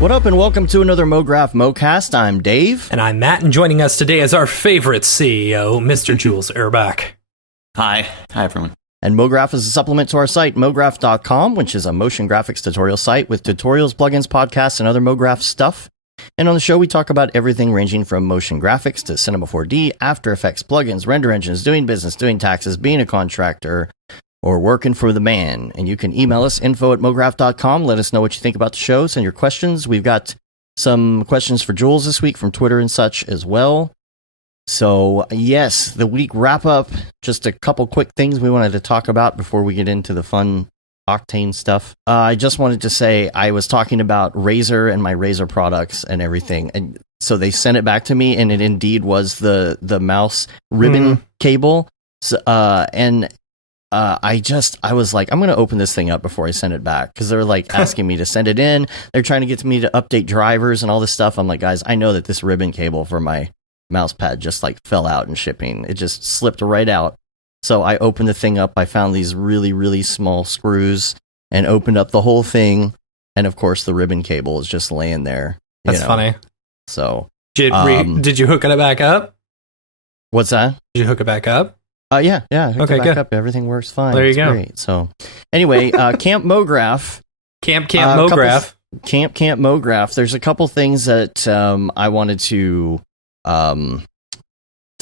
What up, and welcome to another Mograph Mocast. I'm Dave. And I'm Matt, and joining us today is our favorite CEO, Mr. Jules Urbach. Hi. Hi, everyone. And Mograph is a supplement to our site, mograph.com, which is a motion graphics tutorial site with tutorials, plugins, podcasts, and other Mograph stuff. And on the show, we talk about everything ranging from motion graphics to Cinema 4D, After Effects, plugins, render engines, doing business, doing taxes, being a contractor, or working for the man. And you can email us, info@mograph.com. Let us know what you think about the show. Send your questions. We've got some questions for Jules this week from Twitter and such as well. So, yes, the week wrap-up. Just a couple quick things we wanted to talk about before we get into the fun Octane stuff. I just wanted to say I was talking about Razer and my Razer products and everything. And so they sent it back to me, and it indeed was the mouse ribbon cable. So, I was like, I'm going to open this thing up before I send it back, because they're like asking me to send it in. They're trying to get me to update drivers and all this stuff. I'm like, guys, I know that this ribbon cable for my mouse pad just like fell out in shipping. It just slipped right out. So I opened the thing up. I found these really, really small screws and opened up the whole thing. And of course, the ribbon cable is just laying there. That's funny. So did you hook it back up? What's that? Did you hook it back up? Yeah. Okay, good. Up. Everything works fine. There you go. Great. So, anyway, Camp Mograph. Camp Mograph. Camp Mograph. There's a couple things that I wanted to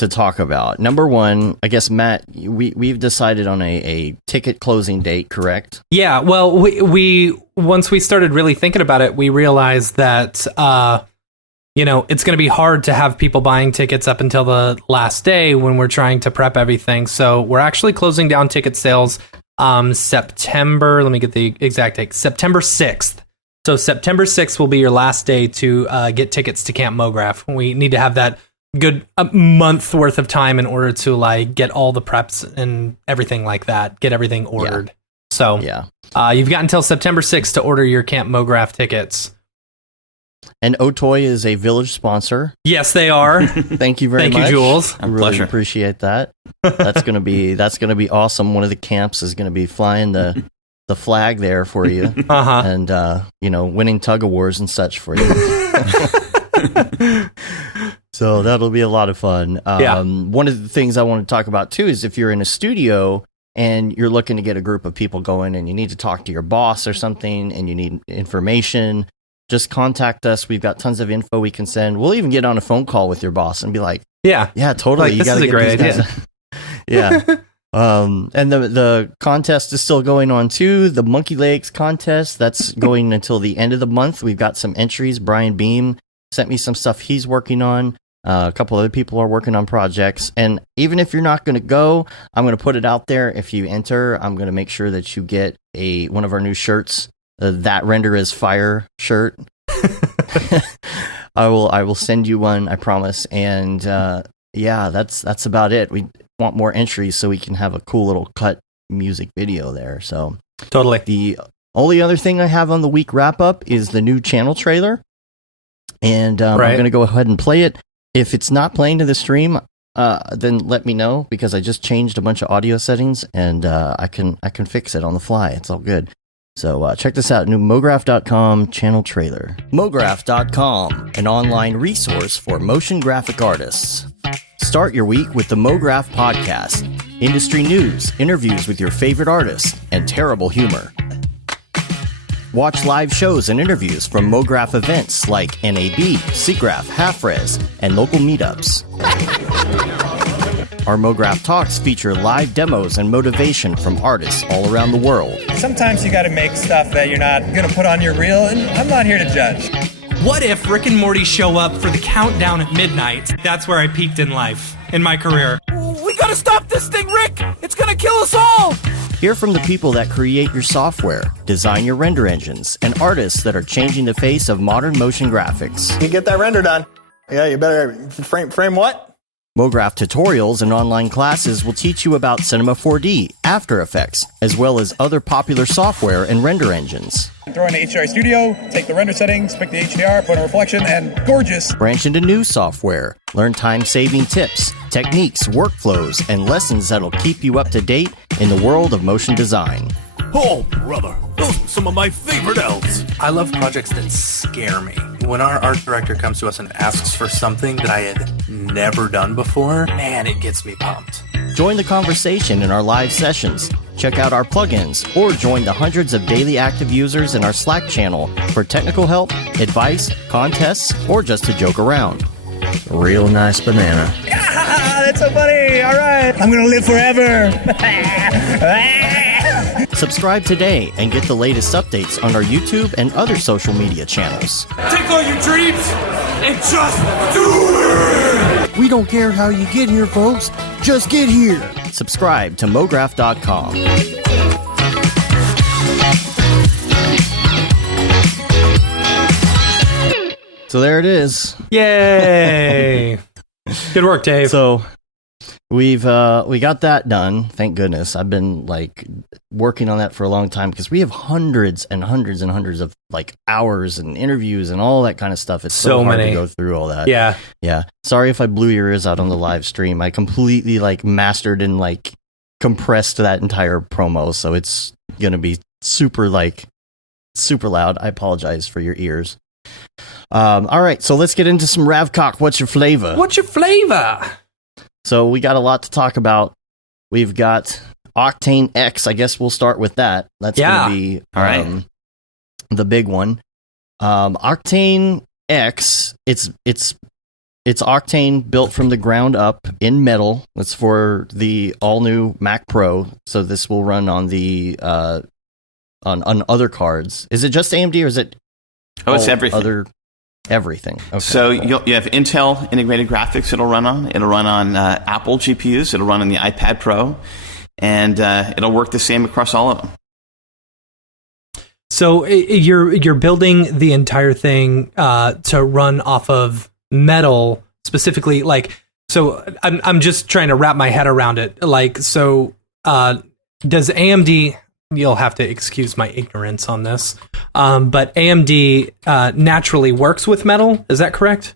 talk about. Number one, I guess, Matt, we've decided on a ticket closing date, correct? Yeah. Well, we once we started really thinking about it, we realized that it's going to be hard to have people buying tickets up until the last day when we're trying to prep everything. So we're actually closing down ticket sales September. Let me get the exact date. September 6th. So September 6th will be your last day to get tickets to Camp Mograph. We need to have that good month worth of time in order to like get all the preps and everything like that, get everything ordered. Yeah. So you've got until September 6th to order your Camp Mograph tickets. And Otoy is a Village sponsor. Yes, they are. Thank you very much. Thank you, Jules. I really appreciate that. That's gonna be awesome. One of the camps is gonna be flying the flag there for you, and winning tug of wars and such for you. So that'll be a lot of fun. One of the things I want to talk about too is if you're in a studio and you're looking to get a group of people going, and you need to talk to your boss or something, and you need information. Just contact us. We've got tons of info we can send. We'll even get on a phone call with your boss and be like, yeah, totally. Like, this is a great idea. Yeah. And the contest is still going on too. The Monkey Legs contest, that's going until the end of the month. We've got some entries. Brian Beam sent me some stuff he's working on. A couple other people are working on projects. And even if you're not going to go, I'm going to put it out there. If you enter, I'm going to make sure that you get one of our new shirts. That render is fire shirt. I will send you one, I promise. And that's about it. We want more entries so we can have a cool little cut music video there. So totally. The only other thing I have on the week wrap up is the new channel trailer, and I'm going to go ahead and play it. If it's not playing to the stream, then let me know, because I just changed a bunch of audio settings, and I can fix it on the fly. It's all good. So check this out, new Mograph.com channel trailer. Mograph.com, an online resource for motion graphic artists. Start your week with the Mograph podcast. Industry news, interviews with your favorite artists, and terrible humor. Watch live shows and interviews from Mograph events like NAB, SIGGRAPH, Half-Res, and local meetups. Our Mograph Talks feature live demos and motivation from artists all around the world. Sometimes you gotta make stuff that you're not gonna put on your reel, and I'm not here to judge. What if Rick and Morty show up for the countdown at midnight? That's where I peaked in life, in my career. We gotta stop this thing, Rick! It's gonna kill us all! Hear from the people that create your software, design your render engines, and artists that are changing the face of modern motion graphics. You get that render done. Yeah, you better frame what? Mograph tutorials and online classes will teach you about Cinema 4D, After Effects, as well as other popular software and render engines. Throw in the HDR Studio, take the render settings, pick the HDR, put in a reflection, and gorgeous. Branch into new software. Learn time-saving tips, techniques, workflows, and lessons that'll keep you up to date in the world of motion design. Oh, brother, those are some of my favorite elves. I love projects that scare me. When our art director comes to us and asks for something that I had never done before, man, it gets me pumped. Join the conversation in our live sessions. Check out our plugins or join the hundreds of daily active users in our Slack channel for technical help, advice, contests, or just to joke around. Real nice banana. Ah, that's so funny. All right. I'm going to live forever. Subscribe today and get the latest updates on our YouTube and other social media channels. Take all your dreams and just do it! We don't care how you get here, folks. Just get here. Subscribe to Mograph.com. So there it is. Yay! Good work, Dave. So we got that done. Thank goodness. I've been like working on that for a long time because we have hundreds and hundreds and hundreds of like hours and interviews and all that kind of stuff. It's so hard many to go through all that. Yeah. Yeah. Sorry if I blew your ears out on the live stream. I completely like mastered and like compressed that entire promo, so it's gonna be super loud. I apologize for your ears. All right, so let's get into some Ravcock. What's your flavor? What's your flavor? So we got a lot to talk about. We've got Octane X. I guess we'll start with that. That's going to be all right. The big one. Octane X. It's Octane built from the ground up in metal. It's for the all new Mac Pro. So this will run on the on other cards. Is it just AMD or is it? Oh, it's everything. Everything. Okay. So you have Intel integrated graphics it'll run on. It'll run on Apple GPUs. It'll run on the iPad Pro. And it'll work the same across all of them. So you're building the entire thing to run off of metal specifically. Like, so I'm just trying to wrap my head around it. Like, so does AMD... You'll have to excuse my ignorance on this. But AMD naturally works with metal. Is that correct?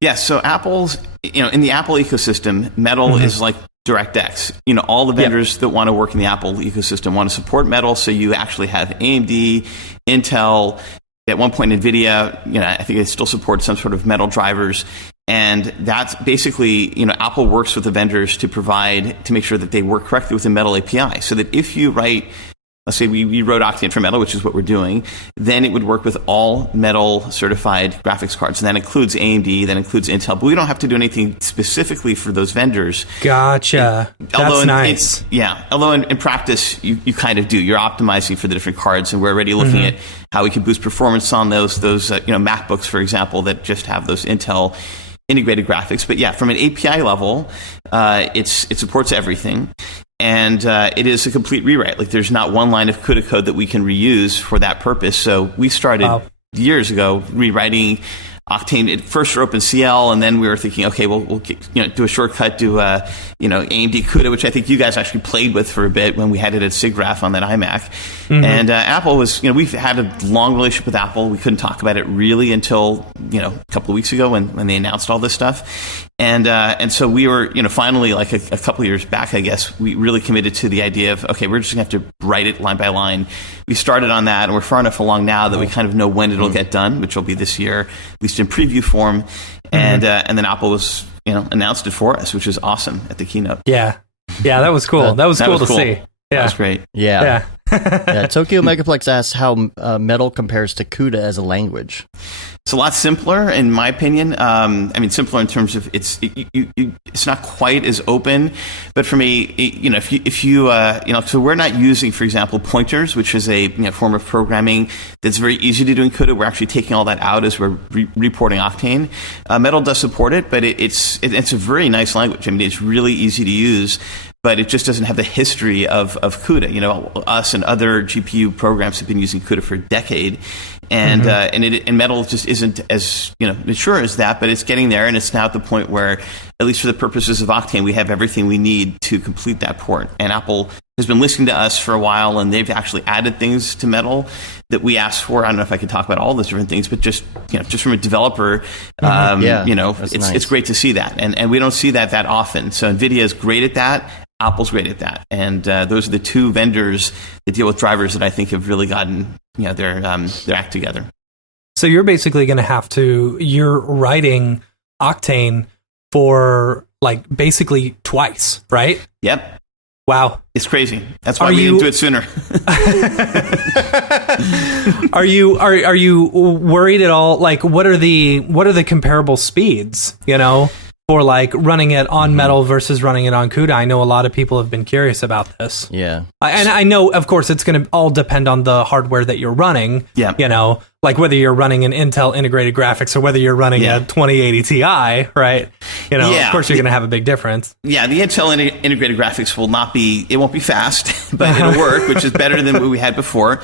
Yes. So Apple's, in the Apple ecosystem, metal is like DirectX. All the vendors that want to work in the Apple ecosystem want to support metal. So you actually have AMD, Intel, at one point NVIDIA, I think they still support some sort of metal drivers. And that's basically, Apple works with the vendors to make sure that they work correctly with the metal API. So that if you write, let's say we wrote Octane for metal, which is what we're doing, then it would work with all metal certified graphics cards. And that includes AMD, that includes Intel. But we don't have to do anything specifically for those vendors. Gotcha. That's nice. Although in practice, you kind of do. You're optimizing for the different cards. And we're already looking at how we can boost performance on those MacBooks, for example, that just have those Intel integrated graphics. But yeah, from an API level, it supports everything. And it is a complete rewrite. Like, there's not one line of CUDA code that we can reuse for that purpose. So we started years ago rewriting Octane first for OpenCL, and then we were thinking, okay, we'll do a shortcut, do AMD CUDA, which I think you guys actually played with for a bit when we had it at SIGGRAPH on that iMac. And Apple was, we've had a long relationship with Apple. We couldn't talk about it really until a couple of weeks ago when they announced all this stuff. And so we were, finally, like a couple of years back, I guess, we really committed to the idea of, okay, we're just going to have to write it line by line. We started on that, and we're far enough along now that we kind of know when it'll get done, which will be this year, at least in preview form. And then Apple was, announced it for us, which is awesome at the keynote. Yeah, that was cool. That was cool to see. Yeah, that was great. Yeah. Tokyo Megaplex asks how Metal compares to CUDA as a language. It's a lot simpler, in my opinion. Simpler in terms of it's not quite as open. But for me, if you so we're not using, for example, pointers, which is a form of programming that's very easy to do in CUDA. We're actually taking all that out as we're reporting Octane. Metal does support it, but it's a very nice language. It's really easy to use. but it just doesn't have the history of CUDA. You know, us and other GPU programs have been using CUDA for a decade, and and Metal just isn't as mature as that, but it's getting there, and it's now at the point where, at least for the purposes of Octane, we have everything we need to complete that port. And Apple has been listening to us for a while, and they've actually added things to Metal that we asked for. I don't know if I could talk about all those different things, but just from a developer, it's great to see that, and we don't see that often. So NVIDIA is great at that. Apple's great at that, and those are the two vendors that deal with drivers that I think have really gotten their act together. So you're basically going to you're writing Octane for like basically twice, right? Yep. Wow, it's crazy. That's why we didn't do it sooner. Are you worried at all? Like, what are the comparable speeds? For like running it on Metal versus running it on CUDA. I know a lot of people have been curious about this. Yeah. And I know, of course, it's going to all depend on the hardware that you're running. Yeah. Like whether you're running an Intel integrated graphics or whether you're running a 2080 Ti, right? Of course you're going to have a big difference. Yeah, the Intel integrated graphics it won't be fast, but it'll work, which is better than what we had before.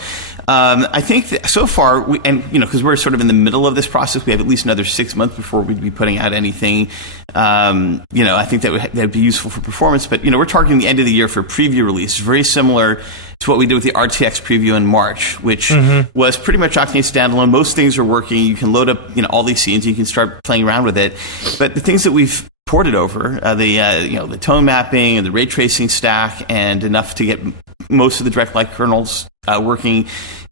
I think that so far, because we're sort of in the middle of this process, we have at least another 6 months before we'd be putting out anything. I think that'd be useful for performance. But we're targeting the end of the year for preview release, very similar to what we did with the RTX preview in March, which was pretty much Octane standalone. Most things are working. You can load up all these scenes. You can start playing around with it. But the things that we've ported over, the tone mapping and the ray tracing stack, and enough to get most of the direct light kernels working,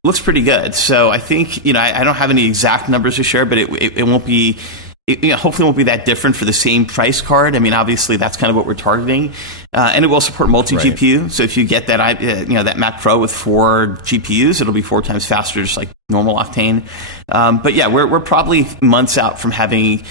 looks pretty good. So I think I don't have any exact numbers to share, but it won't be. Hopefully it won't be that different for the same price card. I mean, obviously that's kind of what we're targeting, and it will support multi-GPU. Right. So if you get that, that Mac Pro with 4 GPUs, it'll be 4 times faster, just like normal Octane. But yeah, we're probably months out from having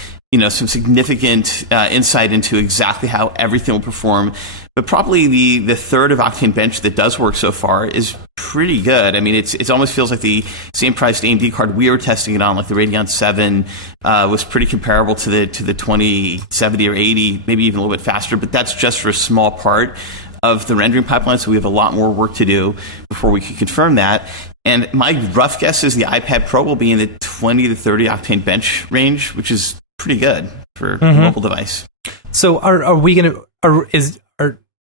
some significant insight into exactly how everything will perform. But probably the third of Octane Bench that does work so far is pretty good. I mean, it almost feels like the same priced AMD card we were testing it on, like the Radeon 7, was pretty comparable to the 2070 or 80, maybe even a little bit faster. But that's just for a small part of the rendering pipeline, so we have a lot more work to do before we can confirm that. And my rough guess is the iPad Pro will be in the 20 to 30 Octane Bench range, which is pretty good for a mobile device. So are we going to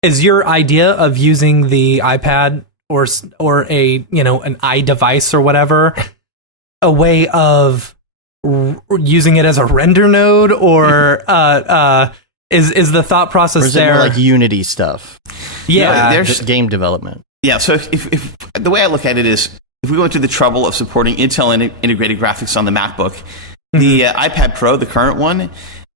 is your idea of using the iPad or a an iDevice or whatever a way of using it as a render node, or is the thought process, or is there it more like Unity stuff? Yeah, there's game development. Yeah, so if the way I look at it is, if we went to the trouble of supporting Intel integrated graphics on the MacBook, the iPad Pro, the current one,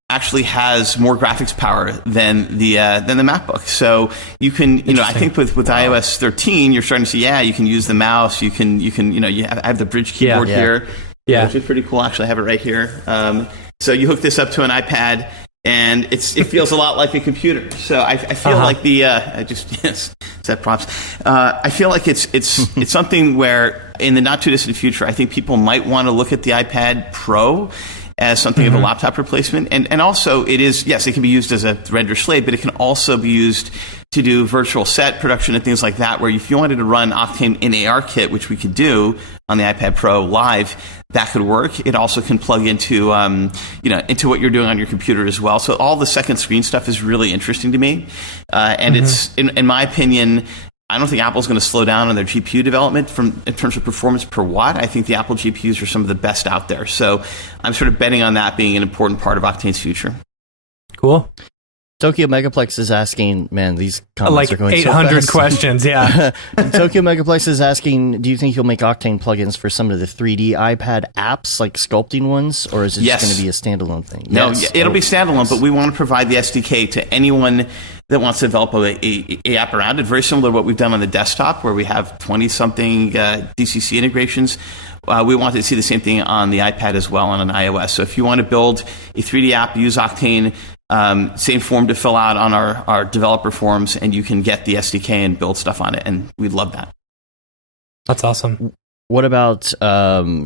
actually has more graphics power than the MacBook. So you can, I think with iOS 13, you're starting to see, you can use the mouse. You can, I have the bridge keyboard here, which is pretty cool. Actually, I have it right here. So you hook this up to an iPad, and it feels a lot like a computer. So I feel like set props. I feel like it's something where in the not too distant future, I think people might want to look at the iPad Pro as something of a laptop replacement. And also it is, yes, it can be used as a render slave, but it can also be used to do virtual set production and things like that, where if you wanted to run Octane in ARKit, which we could do on the iPad Pro live, that could work. It also can plug into, into what you're doing on your computer as well. So all the second screen stuff is really interesting to me. And it's, in my opinion, I don't think Apple's going to slow down on their GPU development in terms of performance per watt. I think the Apple GPUs are some of the best out there. So I'm sort of betting on that being an important part of Octane's future. Cool. Tokyo Megaplex is asking, man, these comments are going 800 so fast. questions, yeah. Tokyo Megaplex is asking, do you think you'll make Octane plugins for some of the 3D iPad apps, like sculpting ones, or is it just going to be a standalone thing? No, it'll be standalone, but we want to provide the SDK to anyone that wants to develop a app around it, very similar to what we've done on the desktop, where we have 20-something DCC integrations. We want to see the same thing on the iPad as well, on an iOS. So if you want to build a 3D app, use Octane, same form to fill out on our developer forums, and you can get the SDK and build stuff on it, and we'd love that. That's awesome. What about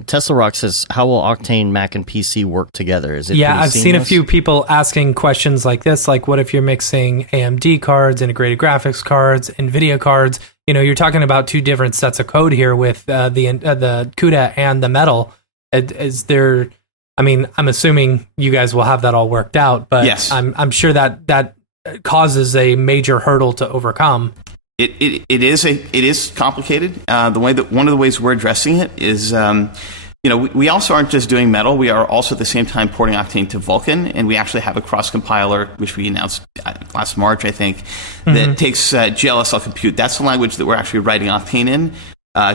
Tesla Rock says, how will Octane Mac and PC work together? Is it Yeah, pretty I've seen a seamless? few people asking questions like this, like what if you're mixing AMD cards, integrated graphics cards, NVIDIA cards? You're talking about two different sets of code here with the CUDA and the Metal. Is there? I mean, I'm assuming you guys will have that all worked out, but Yes. I'm sure that causes a major hurdle to overcome. It is complicated. One of the ways we're addressing it is, we also aren't just doing Metal. We are also at the same time porting Octane to Vulkan, and we actually have a cross compiler, which we announced last March, I think, that takes GLSL compute. That's the language that we're actually writing Octane in.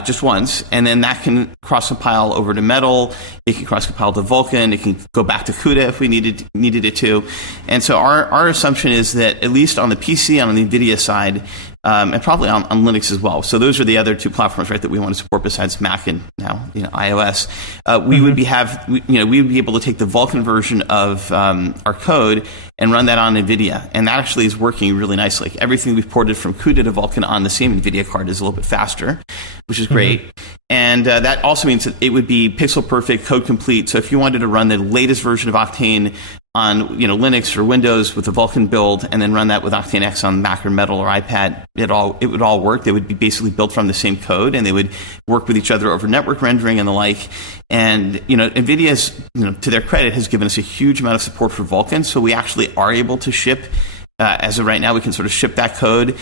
Just once, and then that can cross-compile over to Metal. It can cross-compile to Vulkan. It can go back to CUDA if we needed it to. And so our assumption is that at least on the PC and on the NVIDIA side, and probably on Linux as well. So those are the other two platforms, right, that we want to support besides Mac and now iOS. We would be able to take the Vulkan version of our code and run that on NVIDIA, and that actually is working really nicely. Everything we've ported from CUDA to Vulkan on the same NVIDIA card is a little bit faster, which is great. And that also means that it would be pixel perfect, code complete. So if you wanted to run the latest version of Octane on Linux or Windows with a Vulkan build, and then run that with Octane X on Mac or Metal or iPad, it would all work. They would be basically built from the same code, and they would work with each other over network rendering and the like. And NVIDIA's, to their credit, has given us a huge amount of support for Vulkan, so we actually are able to ship. As of right now, we can sort of ship that code.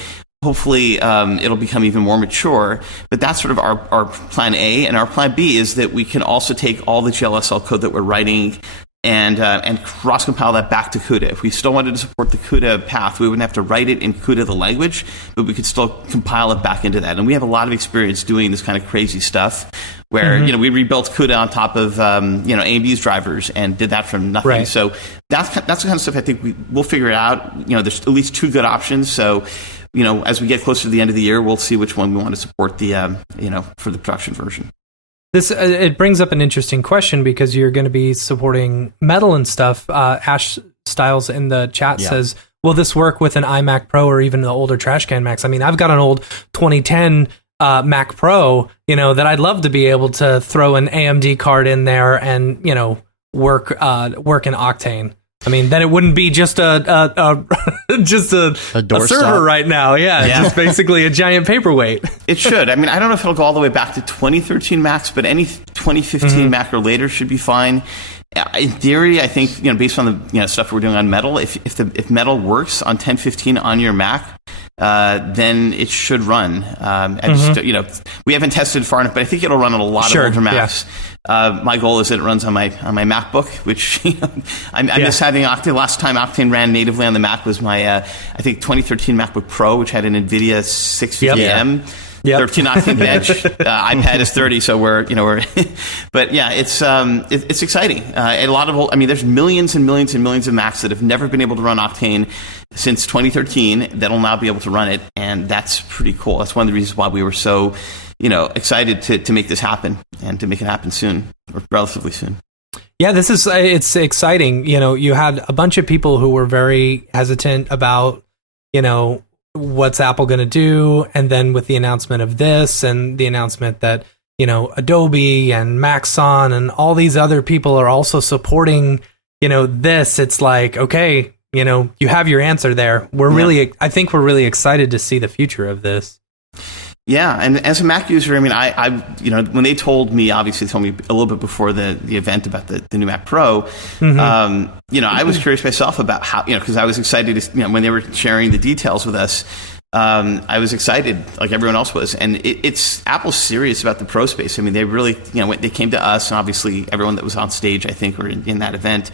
Hopefully, it'll become even more mature. But that's sort of our plan A. And our plan B is that we can also take all the GLSL code that we're writing and cross-compile that back to CUDA. If we still wanted to support the CUDA path, we wouldn't have to write it in CUDA, the language, but we could still compile it back into that. And we have a lot of experience doing this kind of crazy stuff where, we rebuilt CUDA on top of, AMD's drivers and did that from nothing. Right. So that's the kind of stuff I think we'll figure it out. There's at least two good options. So, as we get closer to the end of the year, we'll see which one we want to support for the production version. This it brings up an interesting question because you're going to be supporting Metal and stuff. Ash Styles in the chat says, will this work with an iMac Pro or even the older trash can Macs? I mean, I've got an old 2010 Mac Pro, that I'd love to be able to throw an AMD card in there and, work in Octane. I mean, then it wouldn't be just a server right now. Yeah, it's just basically a giant paperweight. It should. I mean, I don't know if it'll go all the way back to 2013 Macs, but any 2015 Mac or later should be fine. In theory, I think based on the stuff we're doing on Metal, if Metal works on 1015 on your Mac, then it should run. We haven't tested far enough, but I think it'll run on a lot of older Macs. My goal is that it runs on my MacBook, which I miss having Octane. Last time Octane ran natively on the Mac was my I think 2013 MacBook Pro, which had an NVIDIA 650M. 13 Octane Bench. iPad is 30, so we're but yeah, it's exciting. A lot of there's millions and millions and millions of Macs that have never been able to run Octane since 2013 that'll now be able to run it, and that's pretty cool. That's one of the reasons why we were so excited to make this happen and to make it happen soon, or relatively soon. Yeah, it's exciting. You had a bunch of people who were very hesitant about, what's Apple going to do? And then with the announcement of this and the announcement that, Adobe and Maxon and all these other people are also supporting, this, it's like, okay, you have your answer there. I think we're really excited to see the future of this. Yeah, and as a Mac user, I mean, I when they told me a little bit before the event about the new Mac Pro, I was curious myself about how, because I was excited to, when they were sharing the details with us, I was excited like everyone else was. And it's Apple's serious about the Pro space. I mean, they really, they came to us, and obviously everyone that was on stage, I think, or in that event,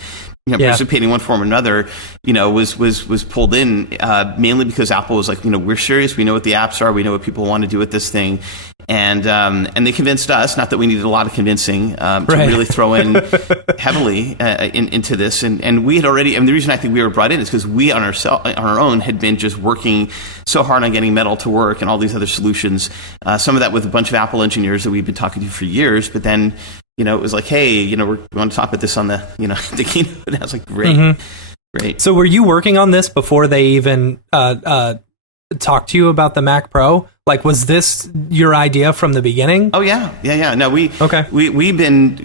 participating in one form or another, was pulled in mainly because Apple was like, we're serious. We know what the apps are. We know what people want to do with this thing. And they convinced us, not that we needed a lot of convincing, to really throw in heavily into this. And we had already, the reason I think we were brought in is because we on our own had been just working so hard on getting Metal to work and all these other solutions. Some of that with a bunch of Apple engineers that we've been talking to for years, but then it was like, hey, we want to talk about this on the, the keynote. And I was like, great. So were you working on this before they even talk to you about the Mac Pro? Like, was this your idea from the beginning? Oh yeah. No, we've been,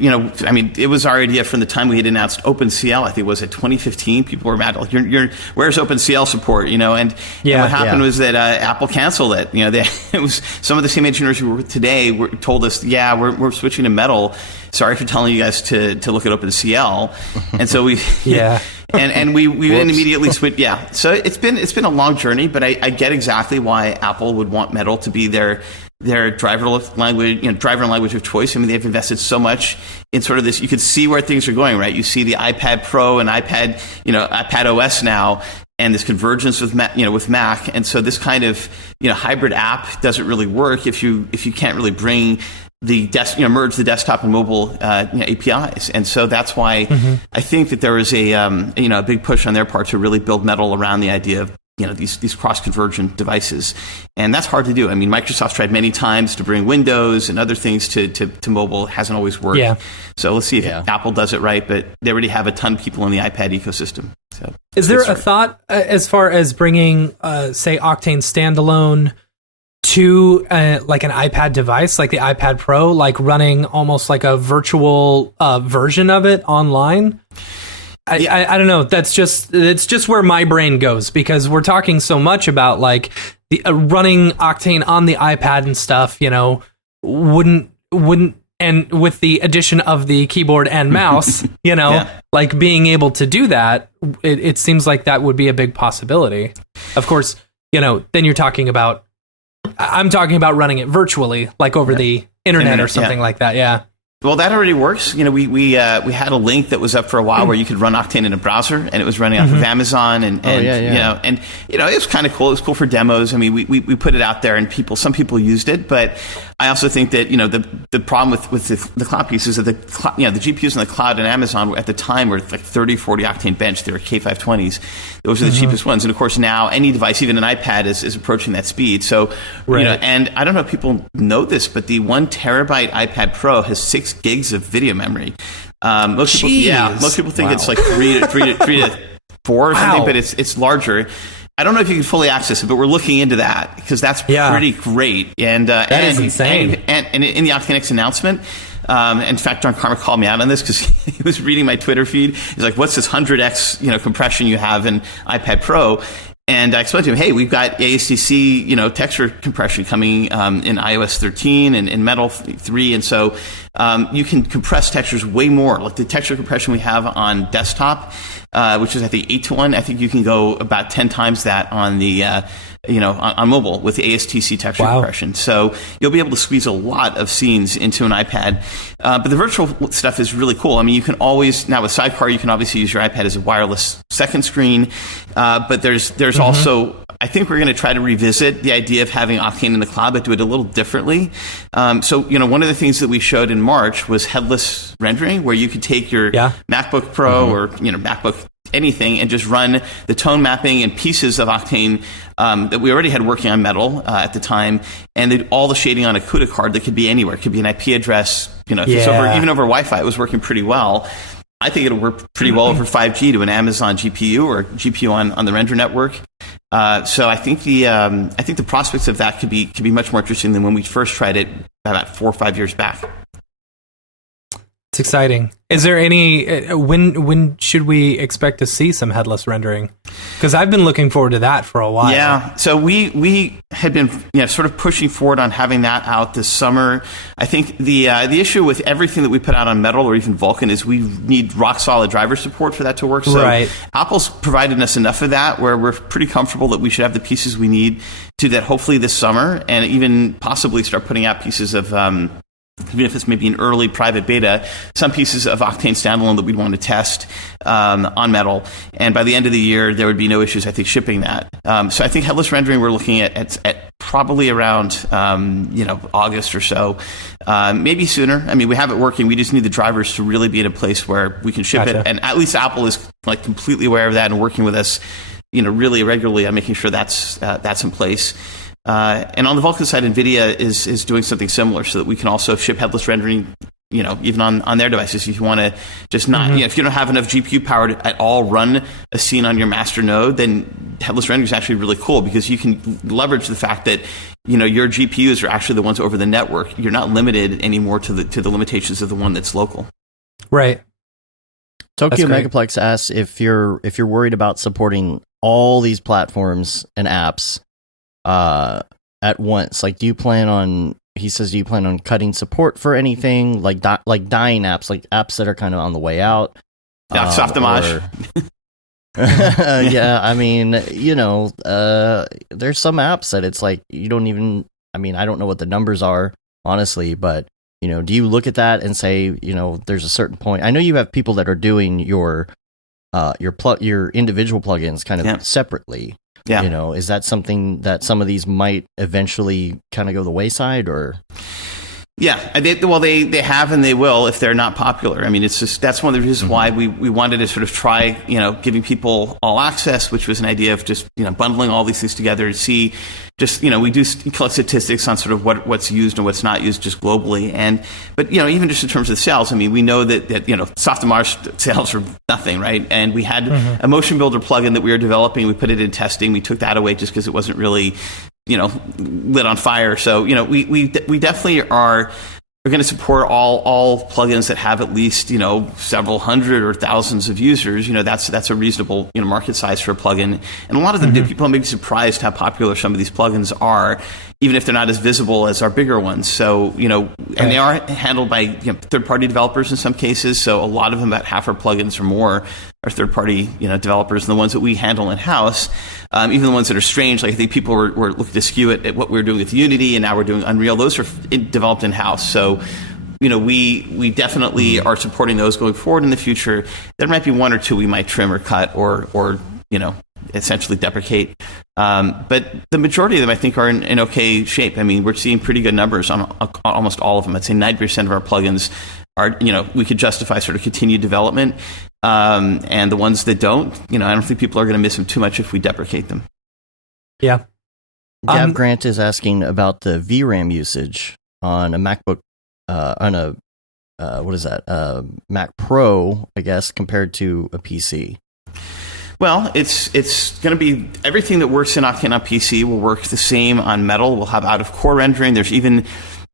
I mean, it was our idea from the time we had announced OpenCL. I think it was at 2015. People were mad, like, where's OpenCL support? And what happened was that Apple canceled it. It was some of the same engineers who were with today told us, we're switching to Metal. Sorry for telling you guys to look at OpenCL. And so we and we didn't immediately switch. Yeah, so it's been a long journey, but I get exactly why Apple would want Metal to be their driver language of choice. I mean, they've invested so much in sort of this. You could see where things are going, right? You see the iPad Pro and iPad OS now, and this convergence with Mac, and so this kind of hybrid app doesn't really work if you can't really bring the merge the desktop and mobile APIs, and so that's why I think that there is a big push on their part to really build Metal around the idea of these cross-convergent devices, and that's hard to do. I mean, Microsoft's tried many times to bring Windows and other things to mobile. It hasn't always worked. Yeah. So let's see if Apple does it right, but they already have a ton of people in the iPad ecosystem. So is there a thought as far as bringing, say, Octane standalone to like an iPad device, like the iPad Pro, like running almost like a virtual version of it online? I don't know. It's just where my brain goes, because we're talking so much about like the running Octane on the iPad and stuff. Wouldn't and with the addition of the keyboard and mouse, like being able to do that, it seems like that would be a big possibility. Of course, then you're talking about. I'm talking about running it virtually, like over the internet or something like that. Yeah. Well, that already works. We had a link that was up for a while where you could run Octane in a browser, and it was running off of Amazon, and it was kind of cool. It was cool for demos. I mean, we put it out there, and some people used it, but I also think that the problem with the cloud piece is that the GPUs in the cloud and Amazon at the time were like 30, 40 Octane Bench. They were K520s. Those are the cheapest ones, and of course now any device, even an iPad, is approaching that speed. So and I don't know if people know this, but the 1 terabyte iPad Pro has 6 gigs of video memory. Most people think it's like 3 to 4 or something, but it's larger. I don't know if you can fully access it, but we're looking into that because that's pretty great. And that is insane. And in the Octane X announcement, in fact, John Carmack called me out on this because he was reading my Twitter feed. He's like, "What's this 100x compression you have in iPad Pro?" And I explained to him, hey, we've got ASTC, texture compression coming in iOS 13 and in Metal 3. And so you can compress textures way more. Like the texture compression we have on desktop, which is, I think, 8:1. I think you can go about 10 times that on the, on mobile with ASTC texture compression. So you'll be able to squeeze a lot of scenes into an iPad. But the virtual stuff is really cool. I mean, you can always, now with Sidecar, you can obviously use your iPad as a wireless second screen. But there's also, I think we're going to try to revisit the idea of having Octane in the cloud, but do it a little differently. So one of the things that we showed in March was headless rendering, where you could take your MacBook Pro or MacBook anything and just run the tone mapping and pieces of Octane that we already had working on Metal at the time, and all the shading on a CUDA card that could be anywhere. It could be an IP address. If it's even over Wi-Fi, it was working pretty well. I think it'll work pretty well over 5G to an Amazon GPU or GPU on the render network. So I think the prospects of that could be much more interesting than when we first tried it about 4 or 5 years back. It's exciting. Is there any when should we expect to see some headless rendering? Because I've been looking forward to that for a while. Yeah. So we had been sort of pushing forward on having that out this summer. I think the issue with everything that we put out on Metal or even Vulkan is we need rock solid driver support for that to work. So Apple's provided us enough of that where we're pretty comfortable that we should have the pieces we need to that hopefully this summer, and even possibly start putting out pieces of even if it's maybe an early private beta, some pieces of Octane standalone that we'd want to test on Metal. And by the end of the year, there would be no issues, I think, shipping that. So I think headless rendering, we're looking at probably around, August or so, maybe sooner. I mean, we have it working. We just need the drivers to really be in a place where we can ship it. And at least Apple is like completely aware of that and working with us, really regularly on making sure that's in place. And on the Vulkan side, NVIDIA is doing something similar so that we can also ship headless rendering, even on their devices, if you want to just not, if you don't have enough GPU power to at all run a scene on your master node, then headless rendering is actually really cool because you can leverage the fact that your GPUs are actually the ones over the network. You're not limited anymore to the limitations of the one that's local. Right. Tokyo Megaplex asks if you're worried about supporting all these platforms and apps at once. Like, do you plan on cutting support for anything like dying apps, like apps that are kind of on the way out? Soft image. Yeah, I mean, there's some apps that it's like you don't even. I mean, I don't know what the numbers are honestly, but do you look at that and say, there's a certain point? I know you have people that are doing your individual plugins kind of separately. Yeah. Is that something that some of these might eventually kind of go the wayside, or? Yeah, they have and they will if they're not popular. I mean, it's just that's one of the reasons why we wanted to sort of try, giving people all access, which was an idea of just bundling all these things together to see, just we do collect statistics on sort of what's used and what's not used just globally, but even just in terms of sales, I mean, we know that soft image sales are nothing, right? And we had a motion builder plugin that we were developing. We put it in testing. We took that away just because it wasn't really lit on fire. So, we definitely are going to support all plugins that have at least, several hundred or thousands of users. That's a reasonable, market size for a plugin. And a lot of them people may be surprised how popular some of these plugins are, even if they're not as visible as our bigger ones. So, and they are handled by third-party developers in some cases. So a lot of them, about half our plugins or more, are third-party developers, and the ones that we handle in-house, even the ones that are strange, like I think people were looking to skew it at what we were doing with Unity, and now we're doing Unreal. Those are developed in-house. So, we definitely are supporting those going forward in the future. There might be one or two we might trim or cut or essentially deprecate. But the majority of them, I think, are in okay shape. I mean, we're seeing pretty good numbers on almost all of them. I'd say 90% of our plugins are, we could justify sort of continued development. And the ones that don't, I don't think people are going to miss them too much if we deprecate them. Yeah. Gab Grant is asking about the VRAM usage on a MacBook, Mac Pro, I guess, compared to a PC. Well, it's going to be everything that works in Octane on PC will work the same on Metal. We'll have out-of-core rendering. There's even,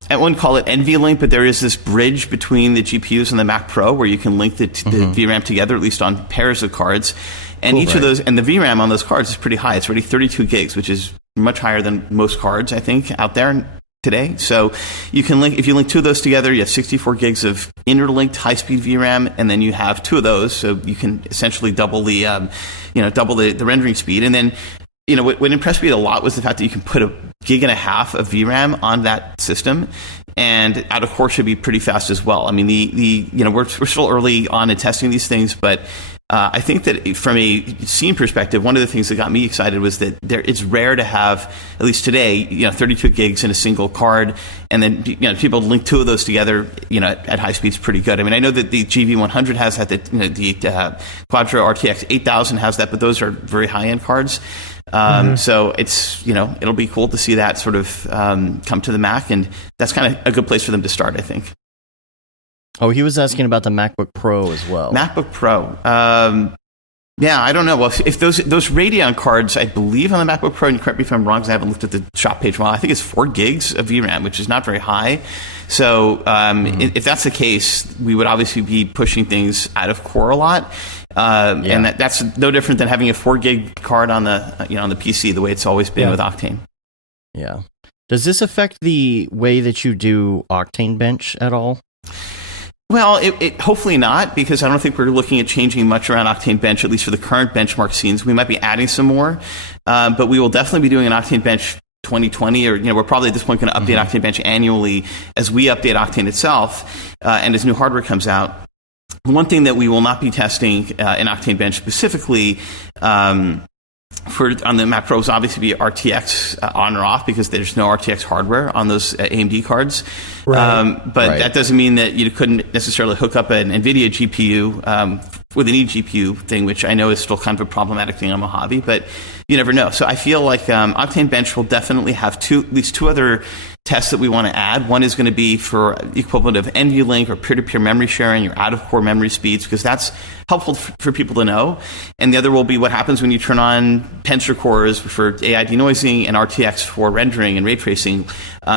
I wouldn't call it NVLink, but there is this bridge between the GPUs and the Mac Pro where you can link the VRAM together, at least on pairs of cards. And each of those, and the VRAM on those cards is pretty high. It's already 32 gigs, which is much higher than most cards, I think, out there today. So you can link, if you link two of those together, you have 64 gigs of interlinked high-speed VRAM, and then you have two of those, so you can essentially double the rendering speed. And then, what impressed me a lot was the fact that you can put 1.5 gigs of VRAM on that system, and out of core should be pretty fast as well. I mean, we're still early on in testing these things, but I think that from a scene perspective, one of the things that got me excited was that it's rare to have, at least today, 32 gigs in a single card, and then people link two of those together, at high speeds, pretty good. I mean, I know that the GV100 has that, the Quadro RTX 8000 has that, but those are very high end cards. So it's it'll be cool to see that sort of come to the Mac, and that's kind of a good place for them to start, I think. Oh, he was asking about the MacBook Pro as well. MacBook Pro. Yeah, I don't know. Well, if those Radeon cards, I believe on the MacBook Pro, and correct me if I'm wrong because I haven't looked at the shop page well, I think it's 4 gigs of VRAM, which is not very high. So if that's the case, we would obviously be pushing things out of core a lot. And that's no different than having a 4 gig card on the on the PC, the way it's always been with Octane. Yeah. Does this affect the way that you do Octane Bench at all? Well, it hopefully not, because I don't think we're looking at changing much around Octane Bench, at least for the current benchmark scenes. We might be adding some more, but we will definitely be doing an Octane Bench 2020, or we're probably at this point going to update Octane Bench annually as we update Octane itself, and as new hardware comes out. One thing that we will not be testing in Octane Bench specifically on the Mac Pros obviously be RTX on or off, because there's no RTX hardware on those AMD cards. But that doesn't mean that you couldn't necessarily hook up an NVIDIA GPU with an eGPU thing, which I know is still kind of a problematic thing on Mojave, but you never know. So I feel like Octane Bench will definitely have at least two other tests that we want to add. One is going to be for the equivalent of NVLink or peer-to-peer memory sharing, your out-of-core memory speeds, because that's helpful for people to know. And the other will be what happens when you turn on tensor cores for AI denoising and RTX for rendering and ray tracing.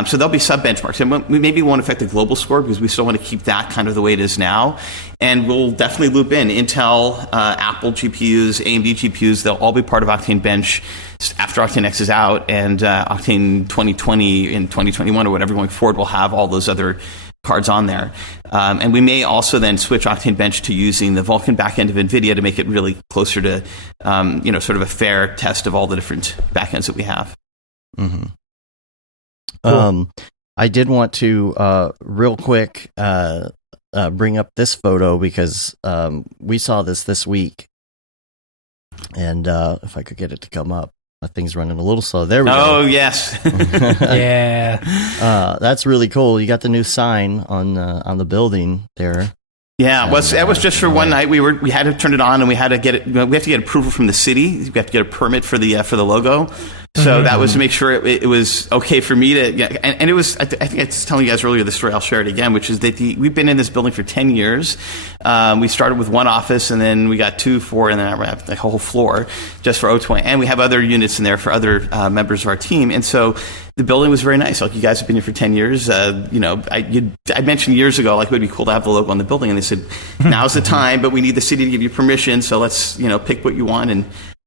So there'll be sub-benchmarks. And we maybe won't affect the global score because we still want to keep that kind of the way it is now. And we'll definitely loop in Intel, Apple GPUs, AMD GPUs. They'll all be part of Octane Bench after Octane X is out, and Octane 2020 and 2021 or whatever going forward will have all those other cards on there. And we may also then switch Octane Bench to using the Vulkan backend of NVIDIA to make it really closer to, sort of a fair test of all the different backends that we have. Mm-hmm. Cool. I did want to real quick bring up this photo because we saw this week, and if I could get it to come up. My thing's running a little slow. There we go. Oh, yes. Yeah. That's really cool. You got the new sign on the building there. Yeah, that was just for one night. We had to turn it on, and we had to get it. We have to get approval from the city. We have to get a permit for the logo. So that was to make sure it was okay for me to. Yeah, and it was. I think I was telling you guys earlier the story. I'll share it again, which is that we've been in this building for 10 years. We started with one office, and then we got 2, 4, and then the whole floor just for O20. And we have other units in there for other members of our team. And so the building was very nice. Like, you guys have been here for 10 years. I mentioned years ago, like, it would be cool to have the logo on the building. And they said, now's the time, but we need the city to give you permission. So let's, pick what you want. And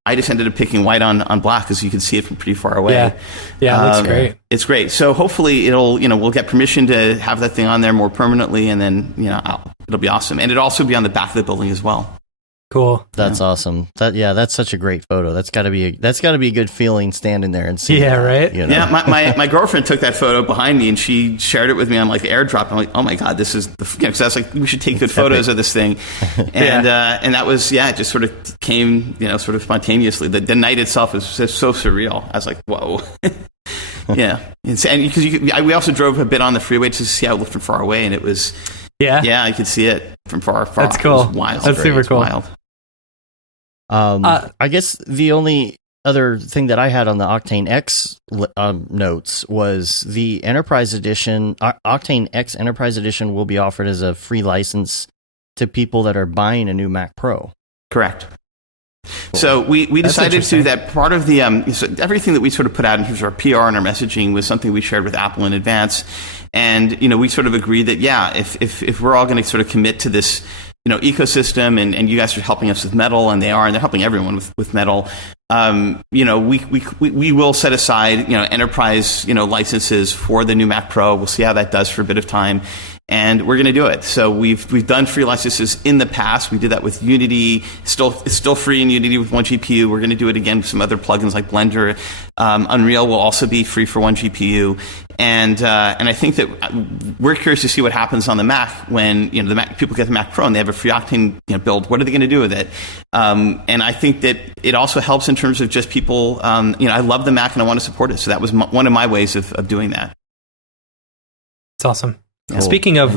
I just ended up picking white on black because you can see it from pretty far away. Yeah, that's great. It's great. So hopefully we'll get permission to have that thing on there more permanently, and then, it'll be awesome. And it'll also be on the back of the building as well. Cool. That's awesome. That's such a great photo. That's got to be a good feeling standing there and seeing. Yeah, right. Yeah, my girlfriend took that photo behind me and she shared it with me on like AirDrop. I'm like, oh my god, this is because I was like, we should take good photos of this thing, and and that was it just sort of came sort of spontaneously. The night itself was just so surreal. I was like, whoa. Yeah, and because we also drove a bit on the freeway to see how it looked from far away, and it was. Yeah, I could see it from far. That's off. cool. It was wild. That's super cool. Wild. I guess the only other thing that I had on the Octane X notes was the Enterprise Edition. Octane X Enterprise Edition will be offered as a free license to people that are buying a new Mac Pro. Correct. So we decided to that part of the so everything that we sort of put out in terms of our PR and our messaging was something we shared with Apple in advance, and we sort of agreed that if we're all going to sort of commit to this ecosystem, and you guys are helping us with Metal, and they're helping everyone with Metal. We will set aside enterprise licenses for the new Mac Pro. We'll see how that does for a bit of time. And we're going to do it. So we've done free licenses in the past. We did that with Unity. It's still free in Unity with 1 GPU. We're going to do it again with some other plugins like Blender. Unreal will also be free for 1 GPU. And I think that we're curious to see what happens on the Mac when the Mac people get the Mac Pro and they have a free Octane build. What are they going to do with it? And I think that it also helps in terms of just people. I love the Mac and I want to support it. So that was one of my ways of doing that. It's awesome. Cool. Speaking of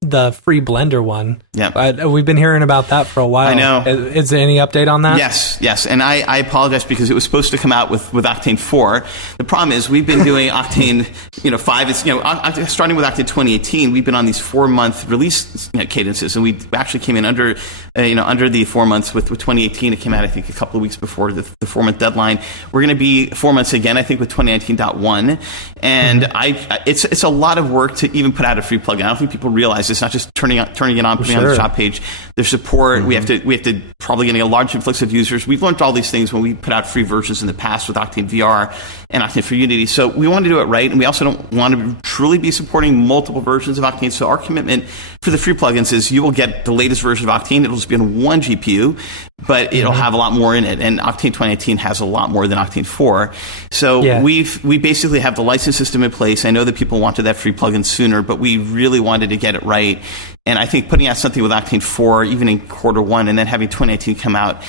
the free Blender one, we've been hearing about that for a while. I know. Is there any update on that? Yes. And I apologize because it was supposed to come out with Octane 4. The problem is we've been doing Octane 5. It's starting with Octane 2018. We've been on these 4-month release cadences, and we actually came in under the 4 months with 2018. It came out I think a couple of weeks before the 4-month deadline. We're going to be 4 months again I think with 2019.1, and it's a lot of work to even put out a free plugin. I don't think people realize it's not just turning it on, putting it on the shop page. There's support. We have to probably getting a large influx of users. We've learned all these things when we put out free versions in the past with Octane VR and Octane for Unity. So we want to do it right, and we also don't want to truly be supporting multiple versions of Octane. So our commitment for the free plugins is you will get the latest version of Octane. It'll just be on 1 GPU, but it'll have a lot more in it. And Octane 2018 has a lot more than Octane 4. So we basically have the license system in place. I know that people wanted that free plugin sooner, but we really wanted to get it right. And I think putting out something with Octane 4, even in Q1, and then having 2019 come out,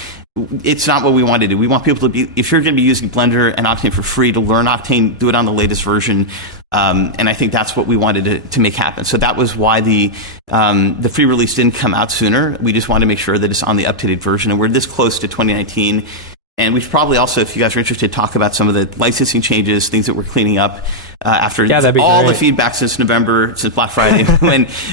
it's not what we want to do. We want people to be, if you're going to be using Blender and Octane for free, to learn Octane, do it on the latest version. And I think that's what we wanted to make happen. So that was why the free release didn't come out sooner. We just wanted to make sure that it's on the updated version. And we're this close to 2019. And we should probably also, if you guys are interested, talk about some of the licensing changes, things that we're cleaning up after all the feedback since November, since Black Friday.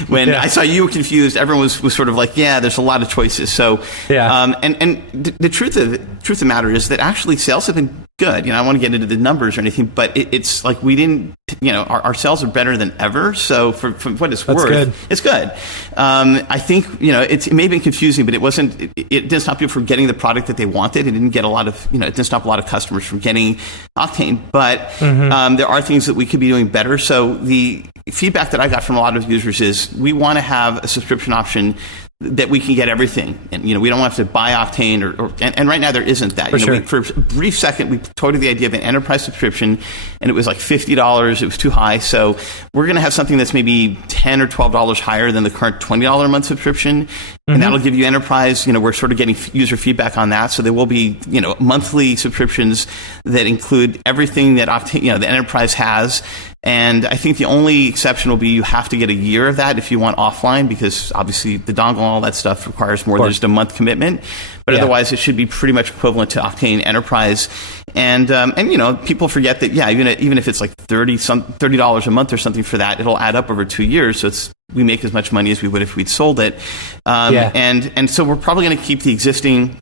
when I saw you were confused, everyone was sort of like, there's a lot of choices. So, and the truth of the matter is that actually sales have been good. I don't want to get into the numbers or anything, but it's like we didn't, our sales are better than ever. So for what it's worth, it's good. I think, it may have been confusing, but it didn't stop people from getting the product that they wanted. It didn't get a lot of, it didn't stop a lot of customers from getting Octane, but there are things that we could be doing better. So the feedback that I got from a lot of users is we want to have a subscription option that we can get everything, and we don't have to buy Octane, and right now there isn't that. For a brief second, we toyed the idea of an enterprise subscription, and it was like $50. It was too high, so we're going to have something that's maybe $10 or $12 higher than the current $20 a month subscription, and that'll give you enterprise. We're sort of getting user feedback on that, so there will be monthly subscriptions that include everything that Octane, the enterprise has. And I think the only exception will be you have to get a year of that if you want offline, because obviously the dongle and all that stuff requires more than just a month commitment. But otherwise, it should be pretty much equivalent to Octane Enterprise. And people forget that even if it's like $30 a month or something for that, it'll add up over 2 years. So we make as much money as we would if we'd sold it. And so we're probably going to keep the existing.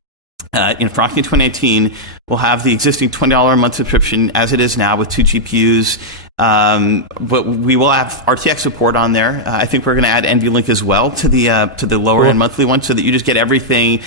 For Octane 2019, we'll have the existing $20 a month subscription as it is now with 2 GPUs. But we will have RTX support on there. I think we're going to add NVLink as well to the lower end monthly one, so that you just get everything.